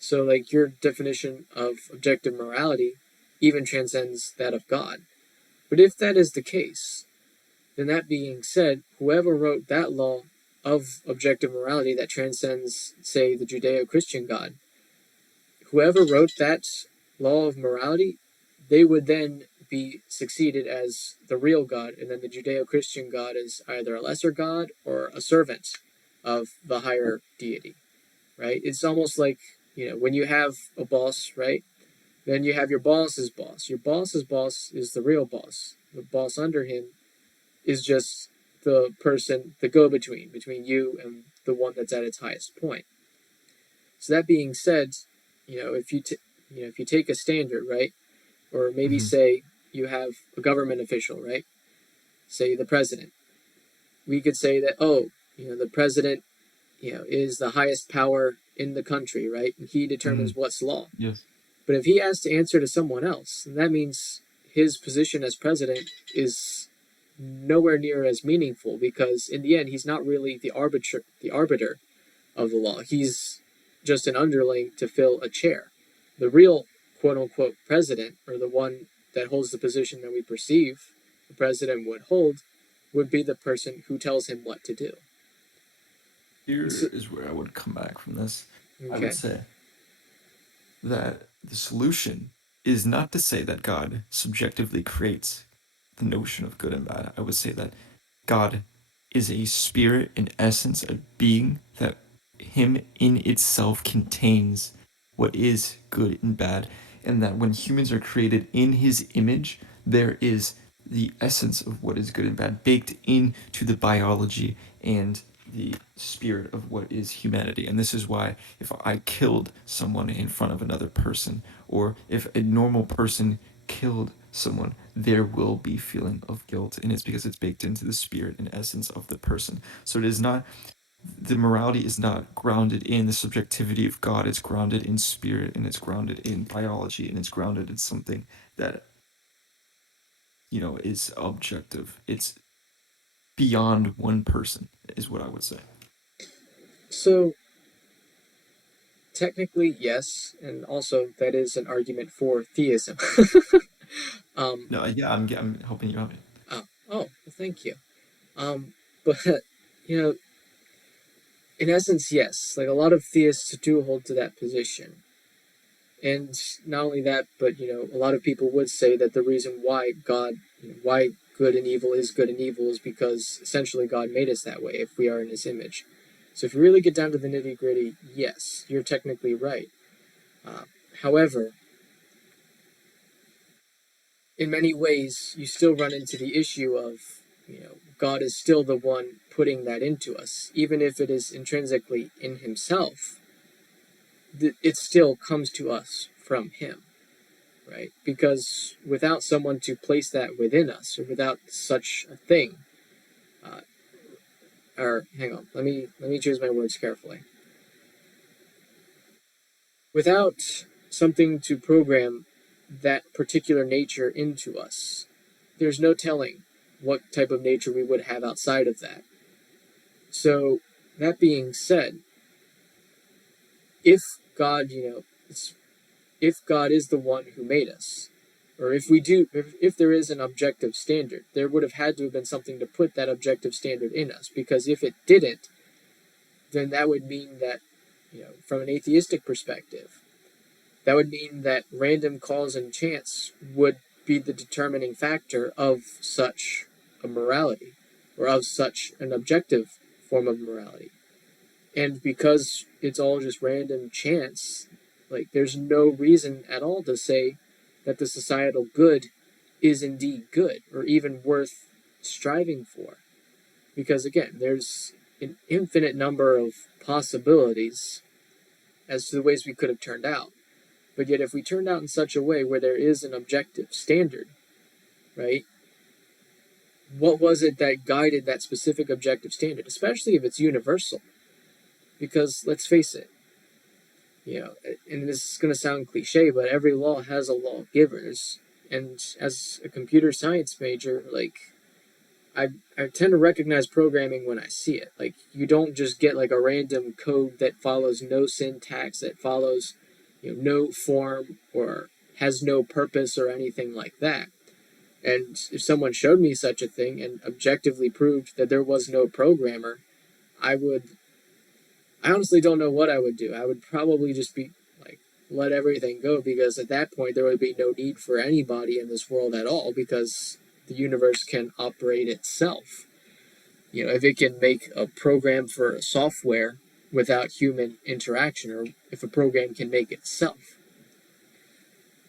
So, like, your definition of objective morality even transcends that of God. But if that is the case, then that being said, whoever wrote that law of objective morality that transcends, say, the Judeo Christian God, whoever wrote that law of morality, they would then be succeeded as the real God, and then the Judeo Christian God is either a lesser God or a servant of the higher deity, right? It's almost like, when you have a boss, right? Then you have your boss's boss. Your boss's boss is the real boss. The boss under him is just the person, the go between you and the one that's at its highest point. So that being said, if you take a standard, right, or maybe Mm-hmm. say you have a government official, right, say the president, we could say that the president is the highest power in the country, right, and he Mm-hmm. determines what's law. Yes. But if he has to answer to someone else, then that means his position as president is nowhere near as meaningful because in the end he's not really the arbiter of the law. He's just an underling to fill a chair. The real quote unquote president, or the one that holds the position that we perceive the president would hold, would be the person who tells him what to do. Here is where I would come back from this. I would Okay. say that the solution is not to say that God subjectively creates the notion of good and bad. I would say that God is a spirit, an essence, a being that Him in itself contains what is good and bad, and that when humans are created in His image, there is the essence of what is good and bad baked into the biology and the spirit of what is humanity. And this is why if I killed someone in front of another person, or if a normal person killed someone, there will be feeling of guilt, and it's because it's baked into the spirit and essence of the person. So it is not, the morality is not grounded in the subjectivity of God. It's grounded in spirit, and it's grounded in biology, and it's grounded in something that, you know, is objective. It's beyond one person, is what I would say. So technically, yes, and also that is an argument for theism. um, No, yeah, I'm helping you out. well, thank you. But you know, in essence, yes, like a lot of theists do hold to that position. And not only that, but a lot of people would say that the reason why God, why good and evil is good and evil is because essentially God made us that way if we are in his image. So if you really get down to the nitty gritty, yes, you're technically right. Uh, However, in many ways, you still run into the issue of, God is still the one putting that into us. Even if it is intrinsically in himself, it still comes to us from him, right? Because without someone to place that within us, or without such a thing, uh, or hang on, let me choose my words carefully. Without something to program that particular nature into us, there's no telling what type of nature we would have outside of that. So, that being said, if God, if God is the one who made us, or if there is an objective standard, there would have had to have been something to put that objective standard in us. Because if it didn't, then that would mean that, from an atheistic perspective, that would mean that random cause and chance would be the determining factor of such a morality, or of such an objective form of morality. And because it's all just random chance, like there's no reason at all to say that the societal good is indeed good or even worth striving for. Because again, there's an infinite number of possibilities as to the ways we could have turned out. But yet, if we turned out in such a way where there is an objective standard, right? What was it that guided that specific objective standard, especially if it's universal? Because let's face it, and this is going to sound cliche, but every law has a lawgivers. And as a computer science major, like, I tend to recognize programming when I see it. Like, you don't just get like a random code that follows no syntax, that follows, no form, or has no purpose or anything like that. And if someone showed me such a thing and objectively proved that there was no programmer, I would I honestly don't know what I would do. I would probably just be like, let everything go, because at that point there would be no need for anybody in this world at all, because the universe can operate itself. If it can make a program for a software without human interaction, or if a program can make itself.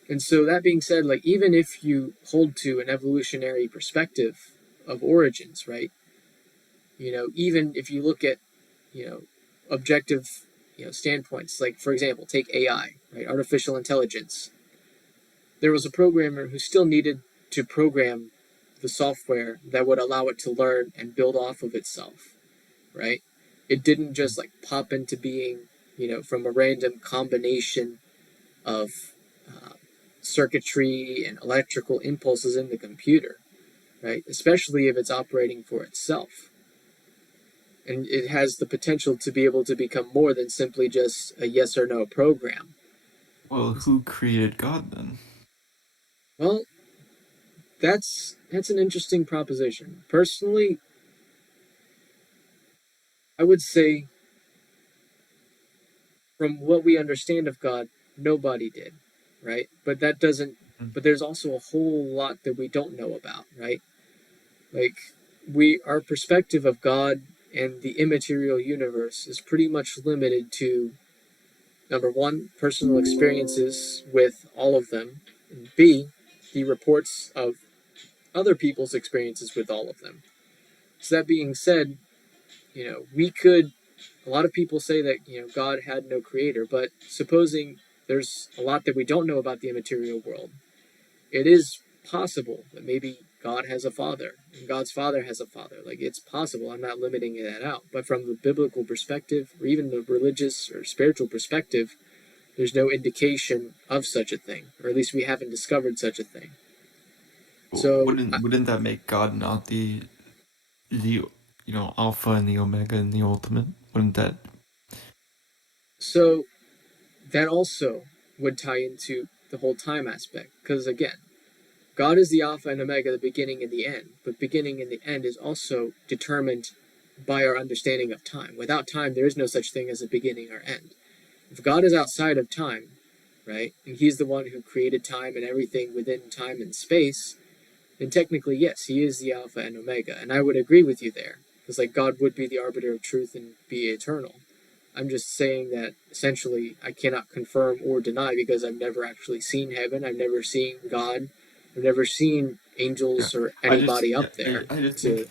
And so that being said, like, even if you hold to an evolutionary perspective of origins, right? Even if you look at, you know, objective, standpoints, like, for example, take AI, right? Artificial intelligence. There was a programmer who still needed to program the software that would allow it to learn and build off of itself, right? It didn't just like pop into being, from a random combination of circuitry and electrical impulses in the computer, right? Especially if it's operating for itself. And it has the potential to be able to become more than simply just a yes or no program. Well, who created God then? Well, that's an interesting proposition. Personally, I would say, from what we understand of God, nobody did, right? But that doesn't. But there's also a whole lot that we don't know about, right? Like, our perspective of God and the immaterial universe is pretty much limited to, number one, personal experiences with all of them, and B, the reports of other people's experiences with all of them. So that being said, a lot of people say that, God had no creator, but supposing there's a lot that we don't know about the immaterial world, it is possible that maybe God has a father and God's father has a father. Like, it's possible. I'm not limiting that out. But from the biblical perspective, or even the religious or spiritual perspective, there's no indication of such a thing, or at least we haven't discovered such a thing. So, Wouldn't that make God not the Alpha and the Omega and the ultimate? Wouldn't that? so that also would tie into the whole time aspect, because again, God is the Alpha and Omega, the beginning and the end, but beginning and the end is also determined by our understanding of time. Without time, there is no such thing as a beginning or end. If God is outside of time, right, and He's the one who created time and everything within time and space, then technically, yes, He is the Alpha and Omega. And I would agree with you there, because like God would be the arbiter of truth and be eternal. I'm just saying that essentially I cannot confirm or deny because I've never actually seen heaven. I've never seen God. I've never seen Yeah, angels or anybody yeah, up there I just think to,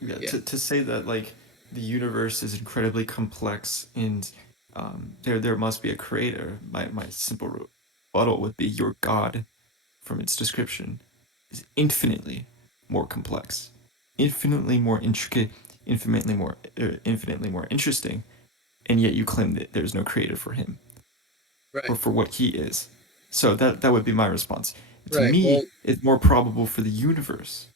yeah yeah, to say that like the universe is incredibly complex and there must be a creator. My simple rebuttal would be your God from its description is infinitely more complex, infinitely more intricate, infinitely more interesting, and yet you claim that there's no creator for him or right, for what he is. So that would be my response. To right. Well, me, it's more probable for the universe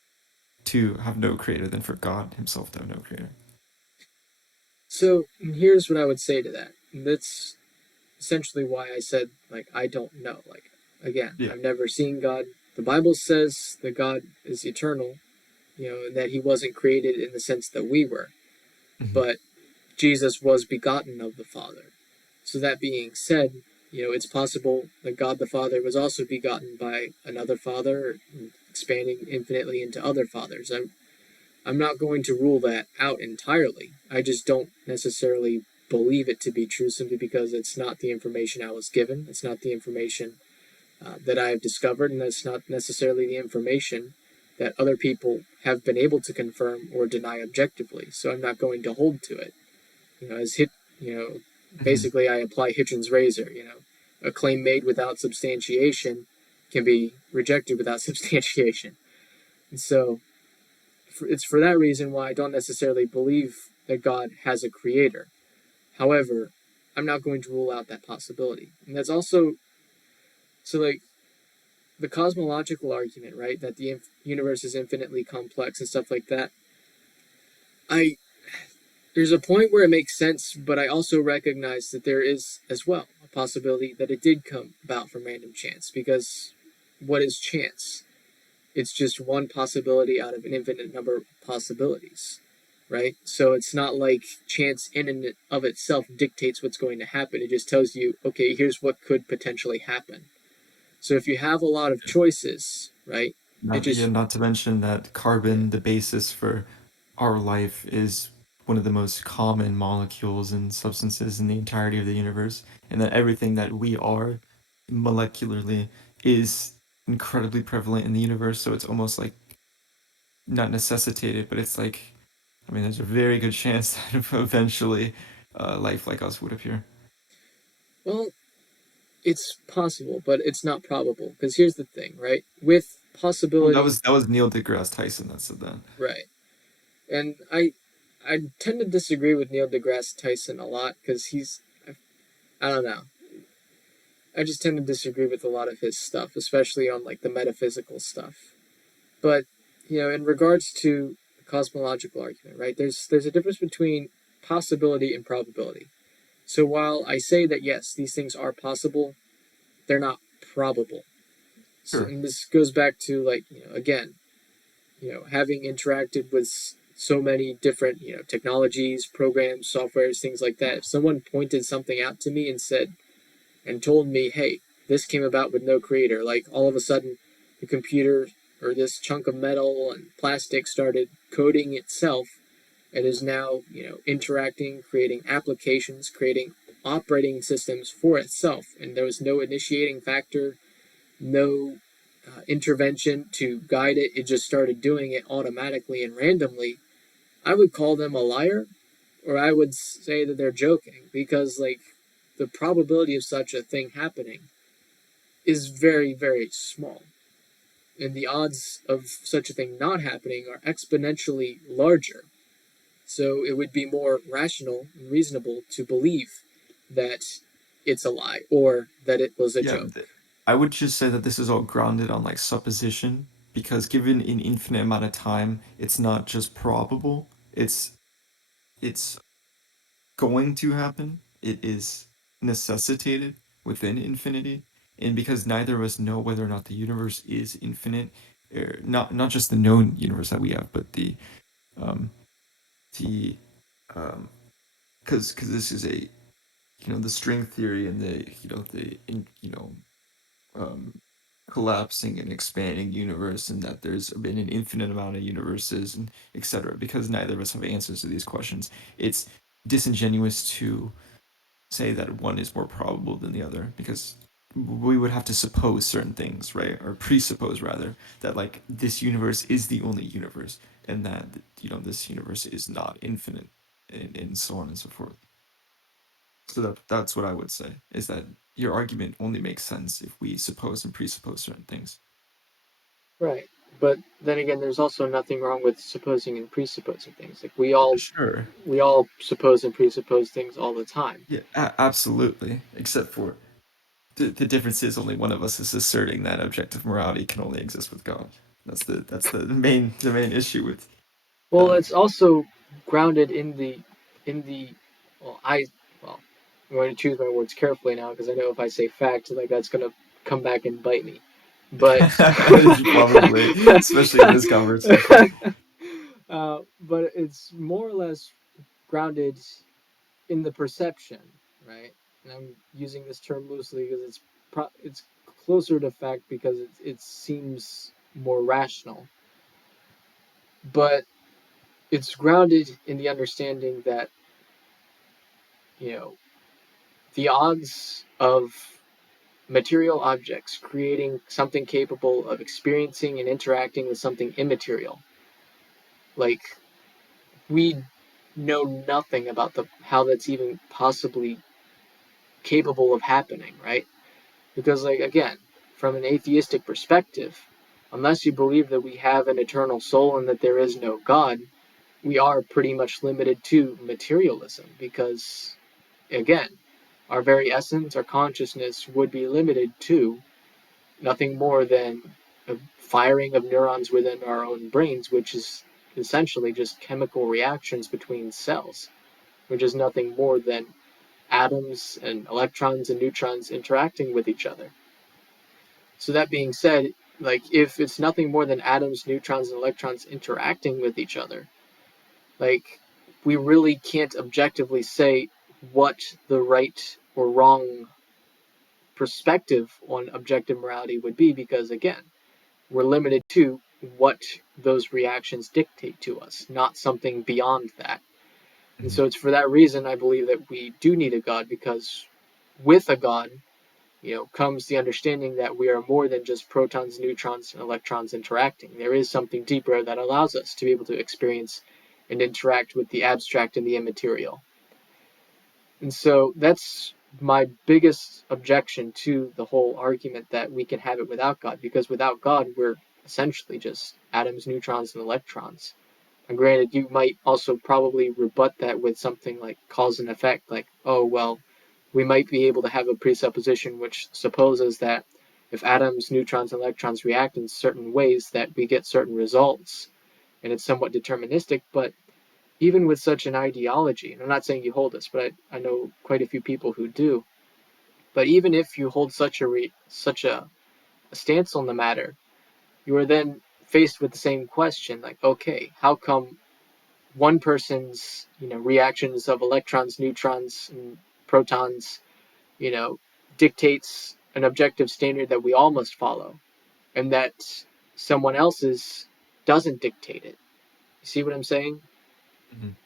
to have no creator than for God himself to have no creator. so here's what I would say to that. And that's essentially why I said, like, I don't know. Like, again, Yeah. I've never seen God. The Bible says that God is eternal, and that He wasn't created in the sense that we were. Mm-hmm. But Jesus was begotten of the Father. So that being said, it's possible that God the Father was also begotten by another Father, expanding infinitely into other fathers. I'm not going to rule that out entirely. I just don't necessarily believe it to be true simply because it's not the information I was given. It's not the information that I have discovered, and that's not necessarily the information that other people have been able to confirm or deny objectively. So I'm not going to hold to it. As you know, Mm-hmm. basically I apply Hitchens' razor. A claim made without substantiation can be rejected without substantiation. And so it's for that reason why I don't necessarily believe that God has a creator. However, I'm not going to rule out that possibility. And that's also so like the cosmological argument, right? That the universe is infinitely complex and stuff like that. I There's a point where it makes sense, but I also recognize that there is as well a possibility that it did come about from random chance. Because what is chance? It's just one possibility out of an infinite number of possibilities, right? So it's not like chance in and of itself dictates what's going to happen. It just tells you, okay, here's what could potentially happen. So if you have a lot of choices, right? It Yeah, just, not to mention that yeah, carbon, the basis for our life, is one of the most common molecules and substances in the entirety of the universe, and that everything that we are molecularly is incredibly prevalent in the universe. So it's almost like not necessitated, but it's like, I mean, there's a very good chance that eventually life like us would appear. well, it's possible, but it's not probable. Because here's the thing, right? With Oh, possibility, that was Neil deGrasse Tyson that said that. right? And I tend to disagree with Neil deGrasse Tyson a lot because I don't know. I just tend to disagree with a lot of his stuff, especially on like the metaphysical stuff. But in regards to the cosmological argument, right? There's a difference between possibility and probability. So while I say that yes, these things are possible, they're not probable. So, Sure. and this goes back to like again, having interacted with so many different technologies, programs, softwares, things like that. If someone pointed something out to me and said and told me, hey, this came about with no creator. Like all of a sudden, the computer or this chunk of metal and plastic started coding itself and is now, interacting, creating applications, creating operating systems for itself. And there was no initiating factor, no intervention to guide it. It just started doing it automatically and randomly. I would call them a liar, or I would say that they're joking because like the probability of such a thing happening is very, very small. And the odds of such a thing not happening are exponentially larger. So it would be more rational and reasonable to believe that it's a lie or that it was a Yeah, joke. I would just say that this is all grounded on like supposition because given an infinite amount of time, it's not just probable. It's going to happen. It is necessitated within infinity. And because neither of us know whether or not the universe is infinite, not just the known universe that we have, but um the because this is a the string theory and the um collapsing and expanding universe, and that there's been an infinite amount of universes and etc. Because neither of us have answers to these questions, it's disingenuous to say that one is more probable than the other because we would have to suppose certain things, right? Or presuppose rather that like this universe is the only universe and that this universe is not infinite and so on and so forth. So that's what I would say is that your argument only makes sense if we suppose and presuppose certain things. Right. But then again, there's also nothing wrong with supposing and presupposing things. Like Sure. we all suppose and presuppose things all the time. Yeah, absolutely. Except for the difference is only one of us is asserting that objective morality can only exist with God. That's the main issue with Well, that. it's also grounded in the well, well, I'm going to choose my words carefully now because I know if I say fact, like that's going to come back and bite me. But Probably, especially in this conversation. but it's more or less grounded in the perception, right? And I'm using this term loosely because it's closer to fact because it seems more rational, but it's grounded in the understanding that you know the odds of material objects creating something capable of experiencing and interacting with something immaterial, like we know nothing about the how that's even possibly capable of happening, right? Because, like, again, from an atheistic perspective, unless you believe that we have an eternal soul and that there is no God, we are pretty much limited to materialism. Because, again, our very essence, our consciousness, would be limited to nothing more than a firing of neurons within our own brains, which is essentially just chemical reactions between cells, which is nothing more than atoms and electrons and neutrons interacting with each other. So that being said, like if it's nothing more than atoms, neutrons, and electrons interacting with each other, like we really can't objectively say what the right or wrong perspective on objective morality would be because again, we're limited to what those reactions dictate to us, not something beyond that. And Mhm. so it's for that reason I believe that we do need a God because with a God, comes the understanding that we are more than just protons, neutrons, and electrons interacting. There is something deeper that allows us to be able to experience and interact with the abstract and the immaterial. And so that's my biggest objection to the whole argument that we can have it without God, because without God, we're essentially just atoms, neutrons, and electrons. And granted, you might also probably rebut that with something like cause and effect, like, oh, well, we might be able to have a presupposition which supposes that if atoms, neutrons, and electrons react in certain ways, that we get certain results, and it's somewhat deterministic. But even with such an ideology, and I'm not saying you hold this, but I know quite a few people who do. But even if you hold such a stance on the matter, you are then faced with the same question, like, okay, how come one person's reactions of electrons, neutrons, and protons you know, dictates an objective standard that we all must follow, and that someone else's doesn't dictate it. You see what I'm saying? Mhm.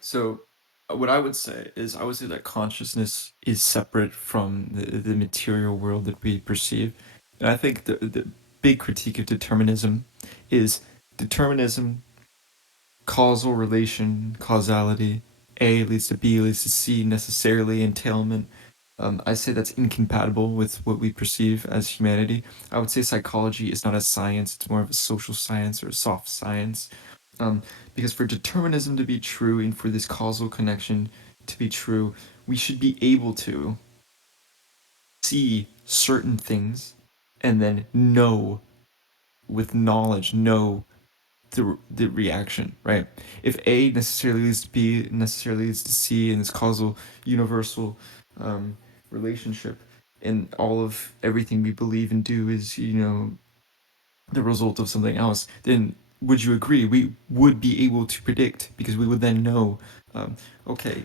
So, what I would say is, I would say that consciousness is separate from the material world that we perceive. And I think the big critique of determinism is determinism causal relation, causality. A leads to B leads to C necessarily, entailment. I say that's incompatible with what we perceive as humanity. I would say psychology is not a science, it's more of a social science or a soft science. Um, because for determinism to be true and for this causal connection to be true, we should be able to see certain things and then know with knowledge, know the reaction, right? If A necessarily leads to B, necessarily leads to C in this causal universal um, relationship, and all of everything we believe and do is, the result of something else, then would you agree we would be able to predict because we would then know, um, okay,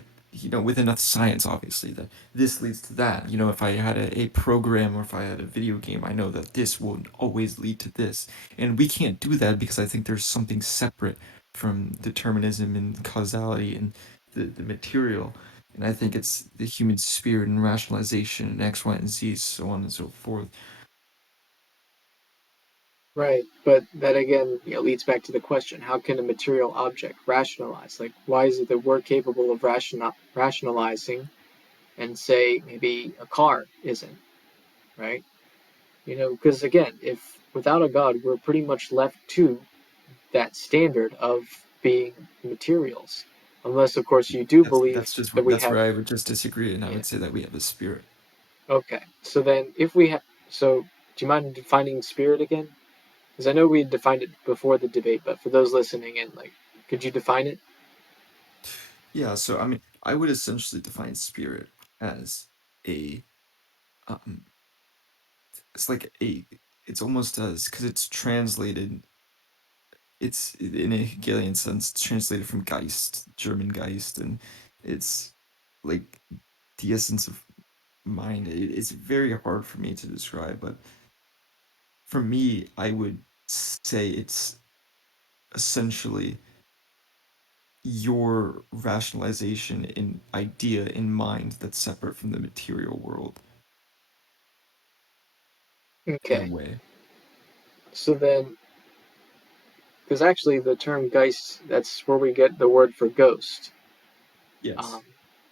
with enough science, obviously, that this leads to that. If I had a program or if I had a video game, I know that this will always lead to this. And we can't do that because I think there's something separate from determinism and causality and the material. And I think it's the human spirit and rationalization and X, Y, and Z, so on and so forth. Right, but that again, leads back to the question: how can a material object rationalize? Like, why is it that we're capable of rationalizing, and say maybe a car isn't? Right? Because again, if without a God, we're pretty much left to that standard of being materials, unless of course you do believe that we That's have. where I would just disagree, and I Yeah. would say that we have a spirit. Okay. So then, if we have, so do you mind defining spirit again? Because I know we defined it before the debate, but for those listening in, like, could you define it? Yeah, so I mean, I would essentially define spirit as a um, it's like a, it's almost as because it's translated. It's in a Hegelian sense. It's translated from Geist, German Geist, and it's like the essence of mind. It's very hard for me to describe, but for me, I would say it's essentially your rationalization in idea in mind that's separate from the material world in a Okay. way. So then, because actually the term Geist, that's where we get the word for ghost. Yes. Um,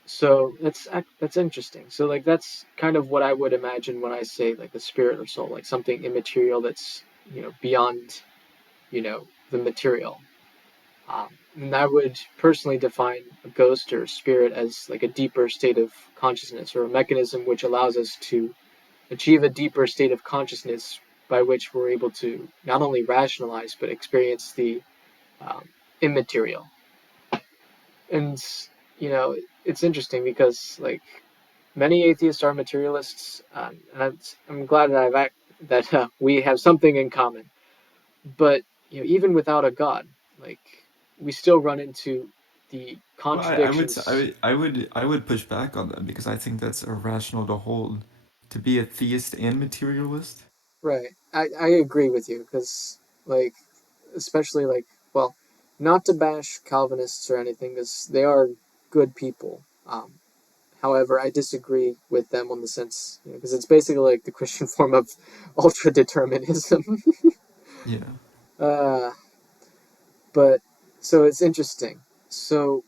so that's interesting. So like that's kind of what I would imagine when I say like the spirit or soul, like something immaterial that's beyond the material. And I would personally define a ghost or spirit as like a deeper state of consciousness or a mechanism which allows us to achieve a deeper state of consciousness by which we're able to not only rationalize but experience the um, immaterial. And it's interesting because like many atheists are materialists, and I'm glad that we have something in common. But even without a god, like we still run into the Well, I would s- contradictions. I would push back on that because I think that's irrational to hold to be a theist and materialist. Right. I agree with you because like especially like well, not to bash Calvinists or anything because they are good people. However, I disagree with them on the sense because it's basically like the Christian form of ultra determinism. Yeah. uh, but so it's interesting. So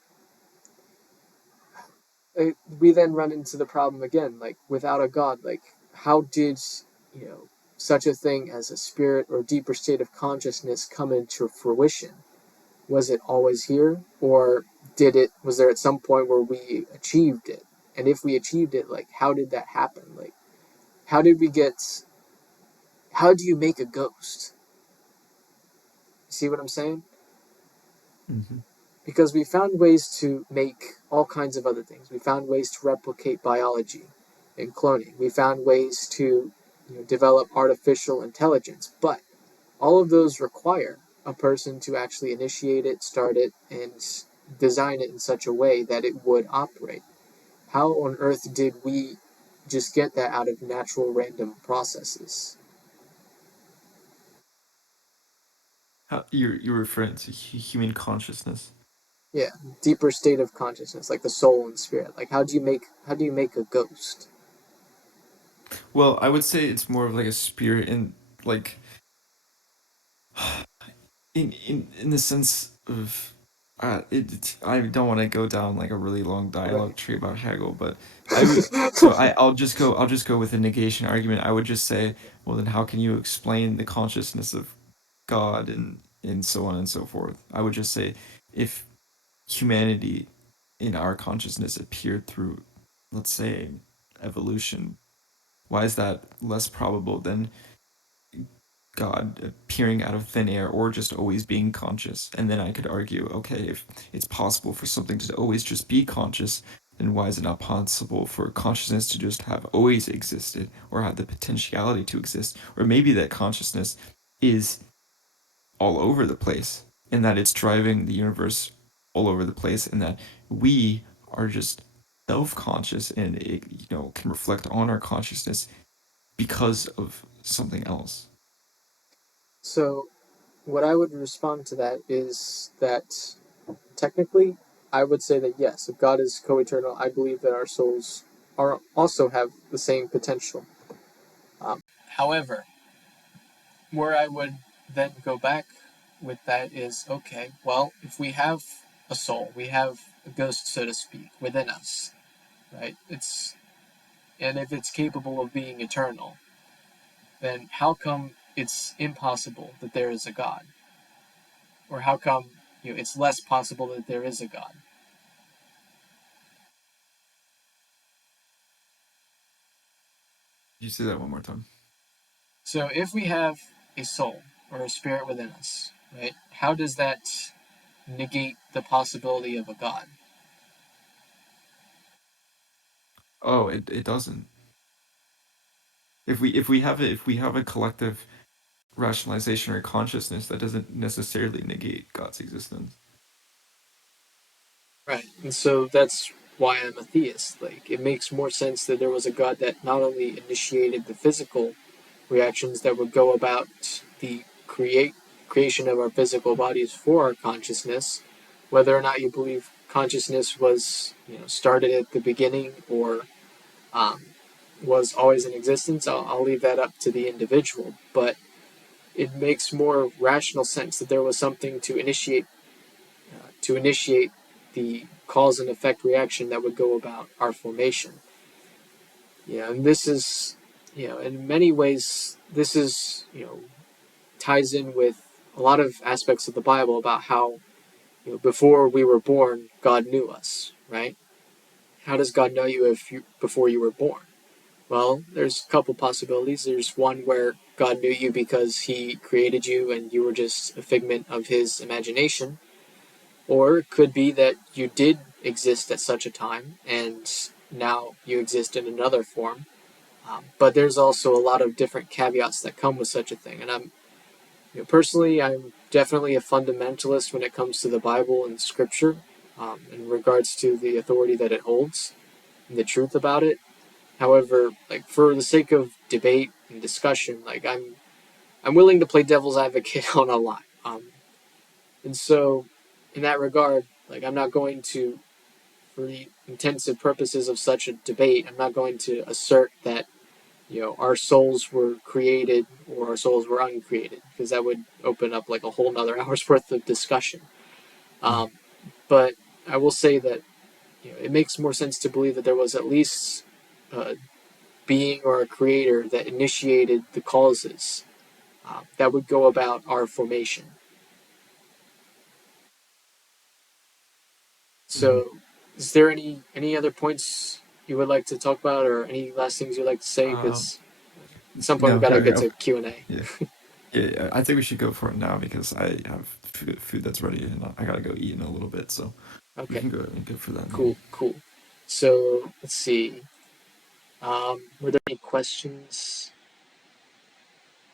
we then run into the problem again, like without a God, like how did such a thing as a spirit or deeper state of consciousness come into fruition? Was it always here, or was there at some point where we achieved it? And if we achieved it, like how did that happen? Like how did we get? How do you make a ghost? You see what I'm saying? Hmm. Because we found ways to make all kinds of other things. We found ways to replicate biology and cloning. We found ways to develop artificial intelligence. But all of those require a person to actually initiate it, start it, and design it in such a way that it would operate. How on earth did we just get that out of natural random processes? How you're referring to human consciousness. Yeah, deeper state of consciousness, like the soul and spirit. Like how do you make a ghost? Well, I would say it's more of like a spirit in like in the sense of. I don't want to go down like a really long dialogue Right. tree about Hegel, but I would. So I'll just go with a negation argument. I would just say, well, then how can you explain the consciousness of God and so on and so forth? I would just say, if humanity in our consciousness appeared through, let's say, evolution, why is that less probable than God appearing out of thin air or just always being conscious? And then I could argue, okay, if it's possible for something to always just be conscious, then why is it not possible for consciousness to just have always existed or have the potentiality to exist? Or maybe that consciousness is all over the place and that it's driving the universe all over the place and that we are just self-conscious and it can reflect on our consciousness because of something else. So, what I would respond to that is that technically, I would say that yes, if God is co-eternal, I believe that our souls are also have the same potential. However, where I would then go back with that is okay, well, if we have a soul, we have a ghost, so to speak, within us, right? And if it's capable of being eternal, then how come it's impossible that there is a God? Or how come it's less possible that there is a God? You say that one more time. So if we have a soul or a spirit within us, right, how does that negate the possibility of a God? Oh, it doesn't. If we have a collective rationalization or consciousness, that doesn't necessarily negate God's existence. Right. And so that's why I'm a theist. Like, it makes more sense that there was a God that not only initiated the physical reactions that would go about the creation of our physical bodies for our consciousness, whether or not you believe consciousness was started at the beginning or um, was always in existence. I'll leave that up to the individual, but it makes more rational sense that there was something to initiate the cause and effect reaction that would go about our formation. And this is, in many ways, this is, ties in with a lot of aspects of the Bible about how, before we were born, God knew us, right? How does God know you before you were born? Well, there's a couple possibilities. There's one where God knew you because He created you and you were just a figment of His imagination. Or it could be that you did exist at such a time and now you exist in another form. But there's also a lot of different caveats that come with such a thing. And personally, I'm definitely a fundamentalist when it comes to the Bible and Scripture in regards to the authority that it holds and the truth about it. However, like for the sake of debate and discussion, like I'm willing to play devil's advocate on a lot. And so, in that regard, like I'm not going to, for the intensive purposes of such a debate, I'm not going to assert that our souls were created or our souls were uncreated because that would open up like a whole nother hour's worth of discussion. Mm. Um, but I will say that it makes more sense to believe that there was at least a being or a creator that initiated the causes that would go about our formation. Mhm. So, is there any other points you would like to talk about, or any last things you'd like to say? Um, Because at some point we no, got to carry get on. to Q&A. Yeah. Yeah, yeah, I think we should go for it now because I have food that's ready and I gotta go eat in a little bit. So we Okay, can go and go for that now. cool. So let's see. Were there any questions?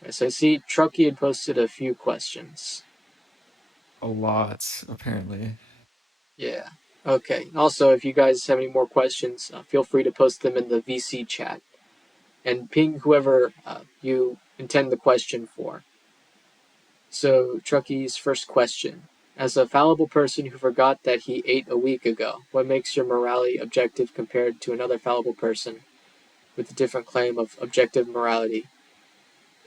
Right, so I see Truckee had posted a few questions. A lot, apparently. Yeah. Okay. Also, if you guys have any more questions, feel free to post them in the VC chat and ping whoever you intend the question for. So, Truckee's first question. As a fallible person who forgot that he ate a week ago, what makes your morality objective compared to another fallible person with a different claim of objective morality?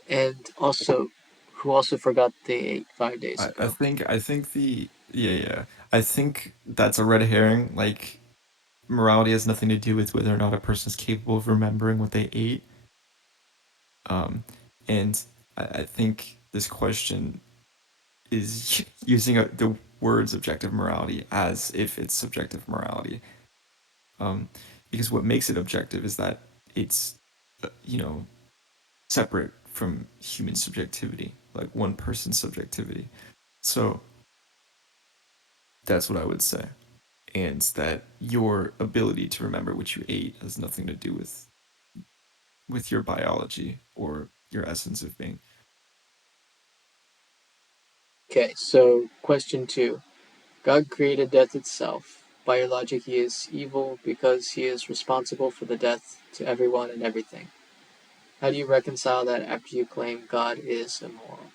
And also, who also forgot they ate 5 days I ago? think I think the yeah, yeah. I think that's a red herring. Like, morality has nothing to do with whether or not a person is capable of remembering what they ate. Um, and I think this question is using the words objective morality as if it's subjective morality. Um, because what makes it objective is that it's, you know, separate from human subjectivity, like one person's subjectivity. So that's what I would say. And that your ability to remember what you ate has nothing to do with your biology or your essence of being. Okay, so question two. God created death itself. By your logic, he is evil because he is responsible for the death to everyone and everything. How do you reconcile that after you claim God is immoral?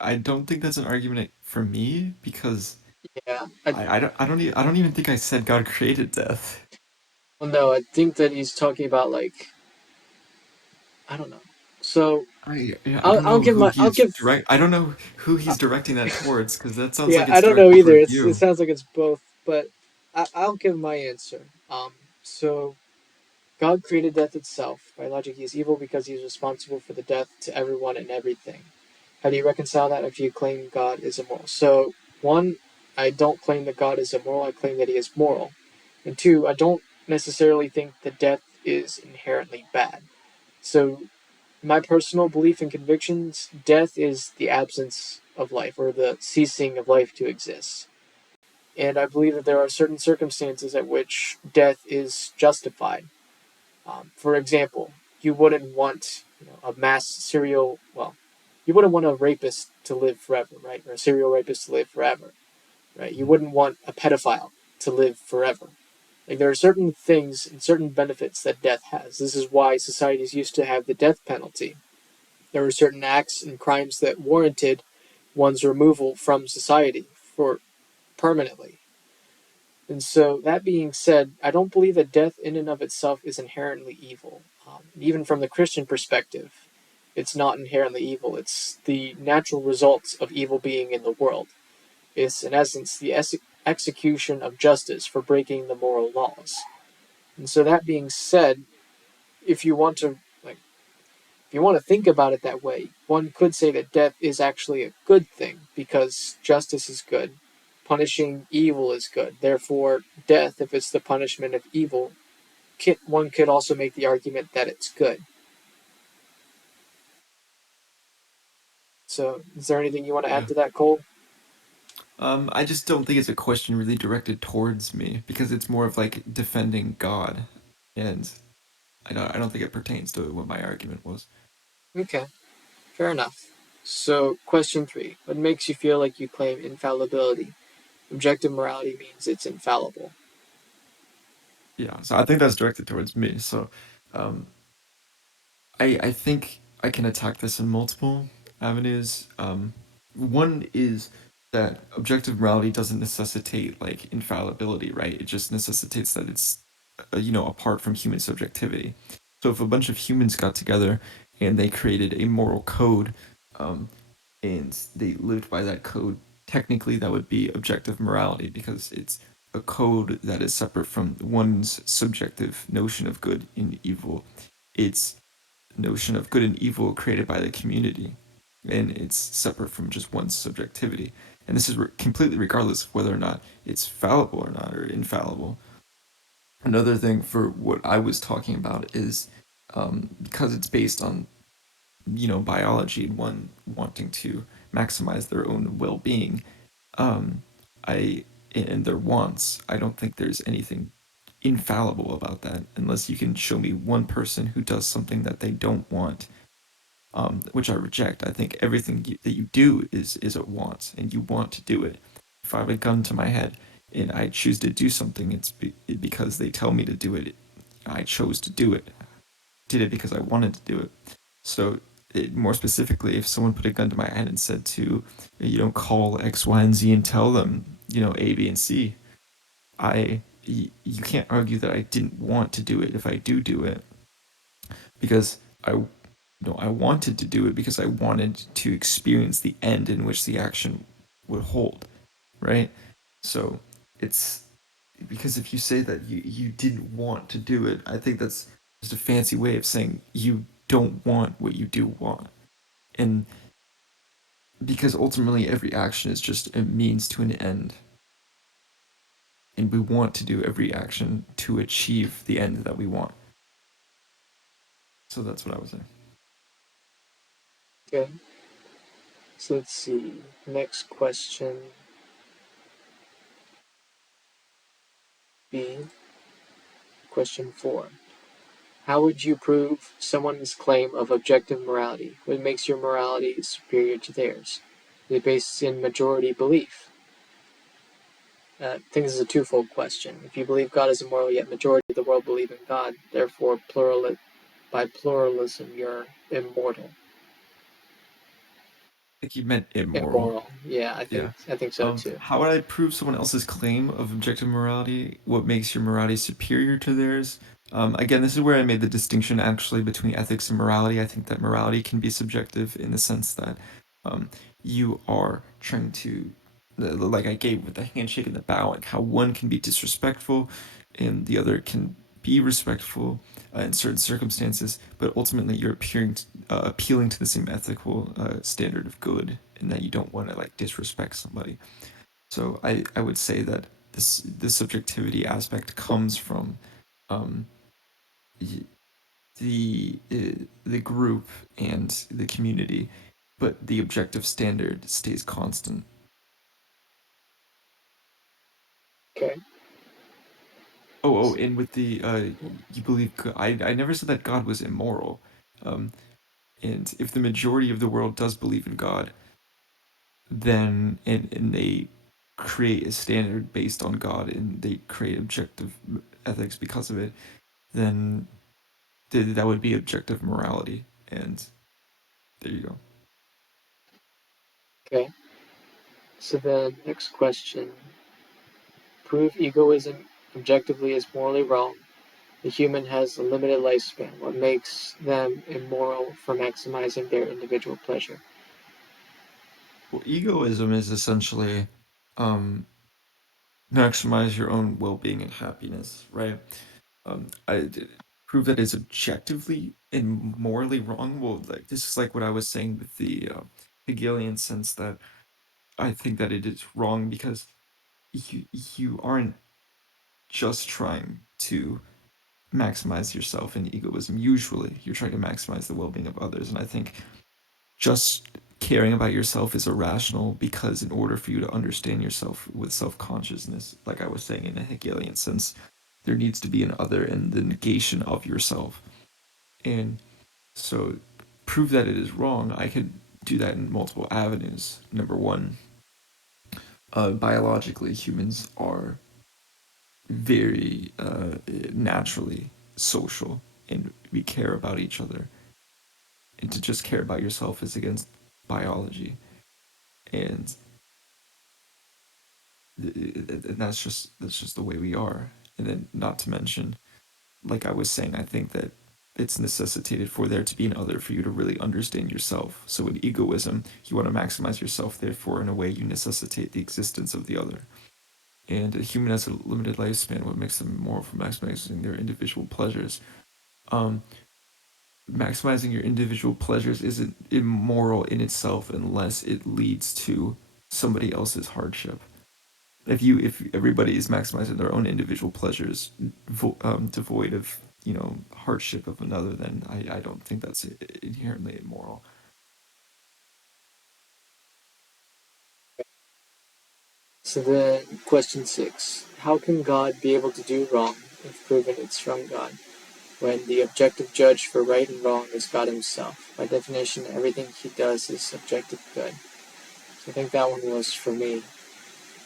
I don't think that's an argument for me because Yeah, I don't even think I said God created death. well, no, I think that he's talking about like I don't know. So I don't know who I'll he's give direct. I don't know who uh, he's directing that towards because that sounds yeah, like I it's don't know directed either. towards It you. sounds like it's both, but I'll give my answer. So God created death itself. By logic, he is evil because he is responsible for the death to everyone and everything. How do you reconcile that if you claim God is immoral? So, one, I don't claim that God is immoral. I claim that he is moral. And two, I don't necessarily think that death is inherently bad. So, my personal belief and convictions, death is the absence of life or the ceasing of life to exist. And I believe that there are certain circumstances at which death is justified. For example, you wouldn't want a mass serial, well, you wouldn't want a rapist to live forever, right? Or a serial rapist to live forever, right? You wouldn't want a pedophile to live forever. Like there are certain things and certain benefits that death has. This is why societies used to have the death penalty. There were certain acts and crimes that warranted one's removal from society for permanently. And so, that being said, I don't believe that death in and of itself is inherently evil. Even from the Christian perspective, it's not inherently evil. It's the natural results of evil being in the world. It's, in essence, the execution of justice for breaking the moral laws. And so, that being said, if you want to like if you want to think about it that way, one could say that death is actually a good thing because justice is good. Punishing evil is good. Therefore, death, if it's the punishment of evil, one could also make the argument that it's good. So, is there anything you want to add Yeah. to that, Cole? I just don't think it's a question really directed towards me because it's more of like defending God, and I don't think it pertains to what my argument was. Okay, fair enough. So, question three. What makes you feel like you claim infallibility? Objective morality means it's infallible. Yeah, so I think that's directed towards me. So, um, I think I can attack this in multiple avenues. One is that objective morality doesn't necessitate like infallibility, right? It just necessitates that it's apart from human subjectivity. So if a bunch of humans got together and they created a moral code, um, and they lived by that code, technically that would be objective morality because it's a code that is separate from one's subjective notion of good and evil. It's notion of good and evil created by the community, and it's separate from just one's subjectivity. And this is completely regardless of whether or not it's fallible or not or infallible. Another thing for what I was talking about is because it's based on biology and one wanting to maximize their own well-being, um, I and their wants. I don't think there's anything infallible about that unless you can show me one person who does something that they don't want, which I reject. I think everything that you do is a want, and you want to do it. If I have a gun to my head and I choose to do something, it's because they tell me to do it. I chose to do it. Did it because I wanted to do it. So, more specifically, if someone put a gun to my head and said to, call X, Y, and Z and tell them, A, B, and C, you can't argue that I didn't want to do it if I do it because I wanted to do it because I wanted to experience the end in which the action would hold, right? So it's because if you say that you didn't want to do it, I think that's just a fancy way of saying you don't want what you do want. And because ultimately every action is just a means to an end. And we want to do every action to achieve the end that we want. So that's what I would say. Okay. So let's see. Next question B. Question 4. How would you prove someone's claim of objective morality? What makes your morality superior to theirs? Is it based in majority belief? I think this is a twofold question. If you believe God is immoral, yet majority of the world believe in God, therefore by pluralism you're immortal. I think you meant immoral. Immoral. Yeah, Yeah. I think so too. How would I prove someone else's claim of objective morality? What makes your morality superior to theirs? Again, this is where I made the distinction actually between ethics and morality. I think that morality can be subjective in the sense that um, you are trying to, like I gave with the handshake and the bow, and how one can be disrespectful and the other can be respectful in certain circumstances, but ultimately you're appealing to the same ethical standard of good, and that you don't want to like disrespect somebody. So I would say that this subjectivity aspect comes from um, the group and the community, but the objective standard stays constant. Okay. And with the you believe I never said that God was immoral. Um, and if the majority of the world does believe in God, then and they create a standard based on God and they create objective ethics because of it, then that would be objective morality. And there you go. Okay. So the next question. Prove egoism objectively is morally wrong. The human has a limited lifespan. What makes them immoral for maximizing their individual pleasure? Well, egoism is essentially um, maximize your own well-being and happiness, right? I prove that is objectively and morally wrong. Well, like this is like what I was saying with the Hegelian sense that I think that it is wrong because you aren't just trying to maximize yourself in egoism. Usually, you're trying to maximize the well-being of others, and I think just caring about yourself is irrational because in order for you to understand yourself with self-consciousness, like I was saying in a Hegelian sense, there needs to be an other and the negation of yourself. And so prove that it is wrong, I could do that in multiple avenues. Number one, biologically, humans are very naturally social and we care about each other. And to just care about yourself is against biology. And that's just the way we are. And then not to mention, like I was saying, I think that it's necessitated for there to be an other for you to really understand yourself. So in egoism, you want to maximize yourself, therefore in a way you necessitate the existence of the other. And a human has a limited lifespan, what makes them more for maximizing their individual pleasures. Um, Maximizing your individual pleasures isn't immoral in itself unless it leads to somebody else's hardship. If everybody is maximizing their own individual pleasures, devoid of hardship of another, then I don't think that's inherently immoral. So then, question 6. How can God be able to do wrong if proven it's from God, when the objective judge for right and wrong is God himself? By definition, everything he does is objective good. So I think that one was for me.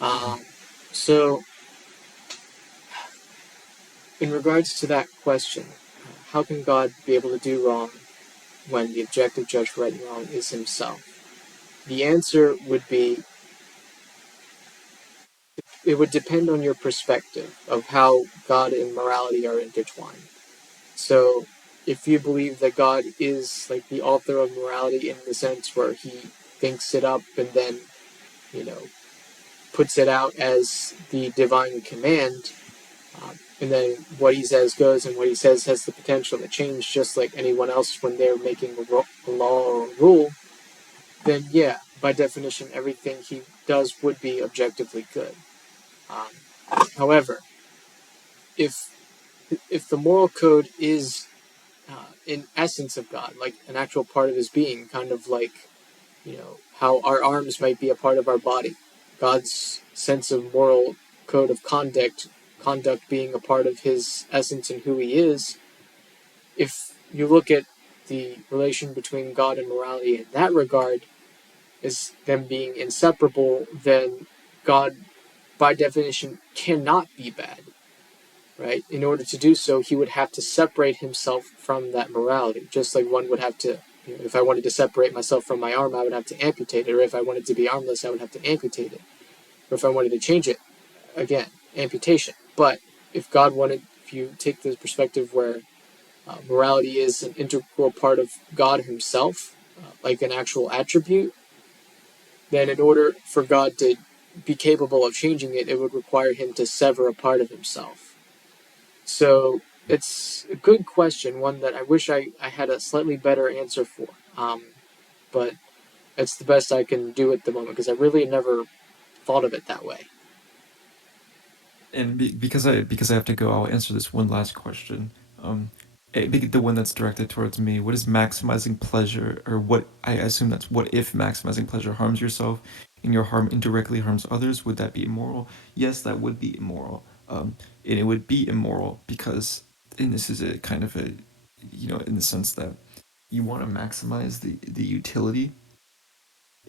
Mhm. So, in regards to that question, how can God be able to do wrong when the objective judge for right and wrong is himself? The answer would be it would depend on your perspective of how God and morality are intertwined. So, if you believe that God is like the author of morality in the sense where he thinks it up and then you know, puts it out as the divine command, and then what he says goes, and what he says has the potential to change, just like anyone else when they're making a law or a rule, then yeah, by definition, everything he does would be objectively good. However, if the moral code is in essence of God, like an actual part of his being, kind of like how our arms might be a part of our body, God's sense of moral code of conduct being a part of his essence and who he is. If you look at the relation between God and morality in that regard as them being inseparable, then God, by definition, cannot be bad, right? In order to do so, he would have to separate himself from that morality, just like one would have to. If I wanted to separate myself from my arm, I would have to amputate it, or if I wanted to be armless, I would have to amputate it, or if I wanted to change it, again, amputation. But if you take the perspective where morality is an integral part of God himself, like an actual attribute, then in order for God to be capable of changing it, it would require him to sever a part of himself. So it's a good question, one that I wish I had a slightly better answer for. But it's the best I can do at the moment because I really never thought of it that way. And because I have to go, I'll answer this one last question. Um, the one that's directed towards me. What is maximizing pleasure, or what I assume that's what if maximizing pleasure harms yourself, and your harm indirectly harms others? Would that be immoral? Yes, that would be immoral. And it would be immoral because, and this is a kind of a, in the sense that you want to maximize the utility,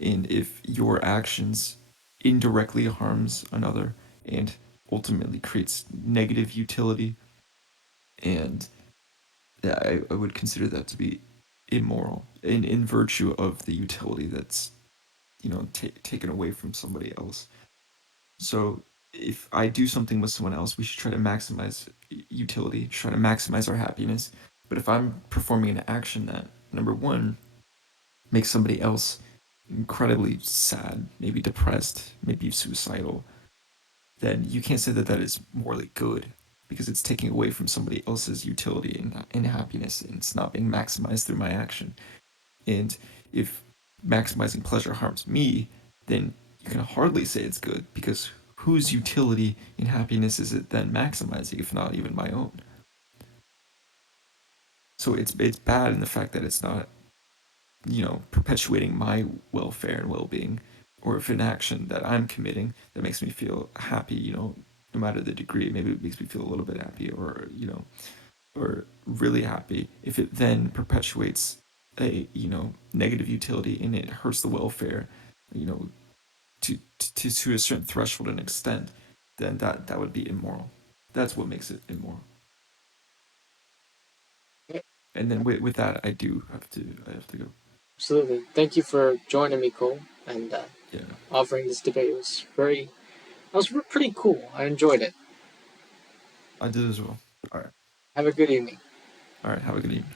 and if your actions indirectly harms another and ultimately creates negative utility, and yeah, I would consider that to be immoral in virtue of the utility that's taken away from somebody else. So if I do something with someone else, we should try to maximize utility, try to maximize our happiness. But if I'm performing an action that, number one, makes somebody else incredibly sad, maybe depressed, maybe suicidal, then you can't say that that is morally good because it's taking away from somebody else's utility and happiness, and it's not being maximized through my action. And if maximizing pleasure harms me, then you can hardly say it's good because whose utility and happiness is it then maximizing if not even my own? So it's bad in the fact that it's not perpetuating my welfare and well-being, or if an action that I'm committing that makes me feel happy, no matter the degree, maybe it makes me feel a little bit happy, or or really happy, if it then perpetuates a negative utility and it hurts the welfare, you know to a certain threshold and extent, then that would be immoral. That's what makes it immoral. And then with that, I have to go. Absolutely. Thank you for joining me, Cole, and Yeah, offering this debate. It was pretty cool. I enjoyed it. I did as well. All right. Have a good evening. All right, have a good evening.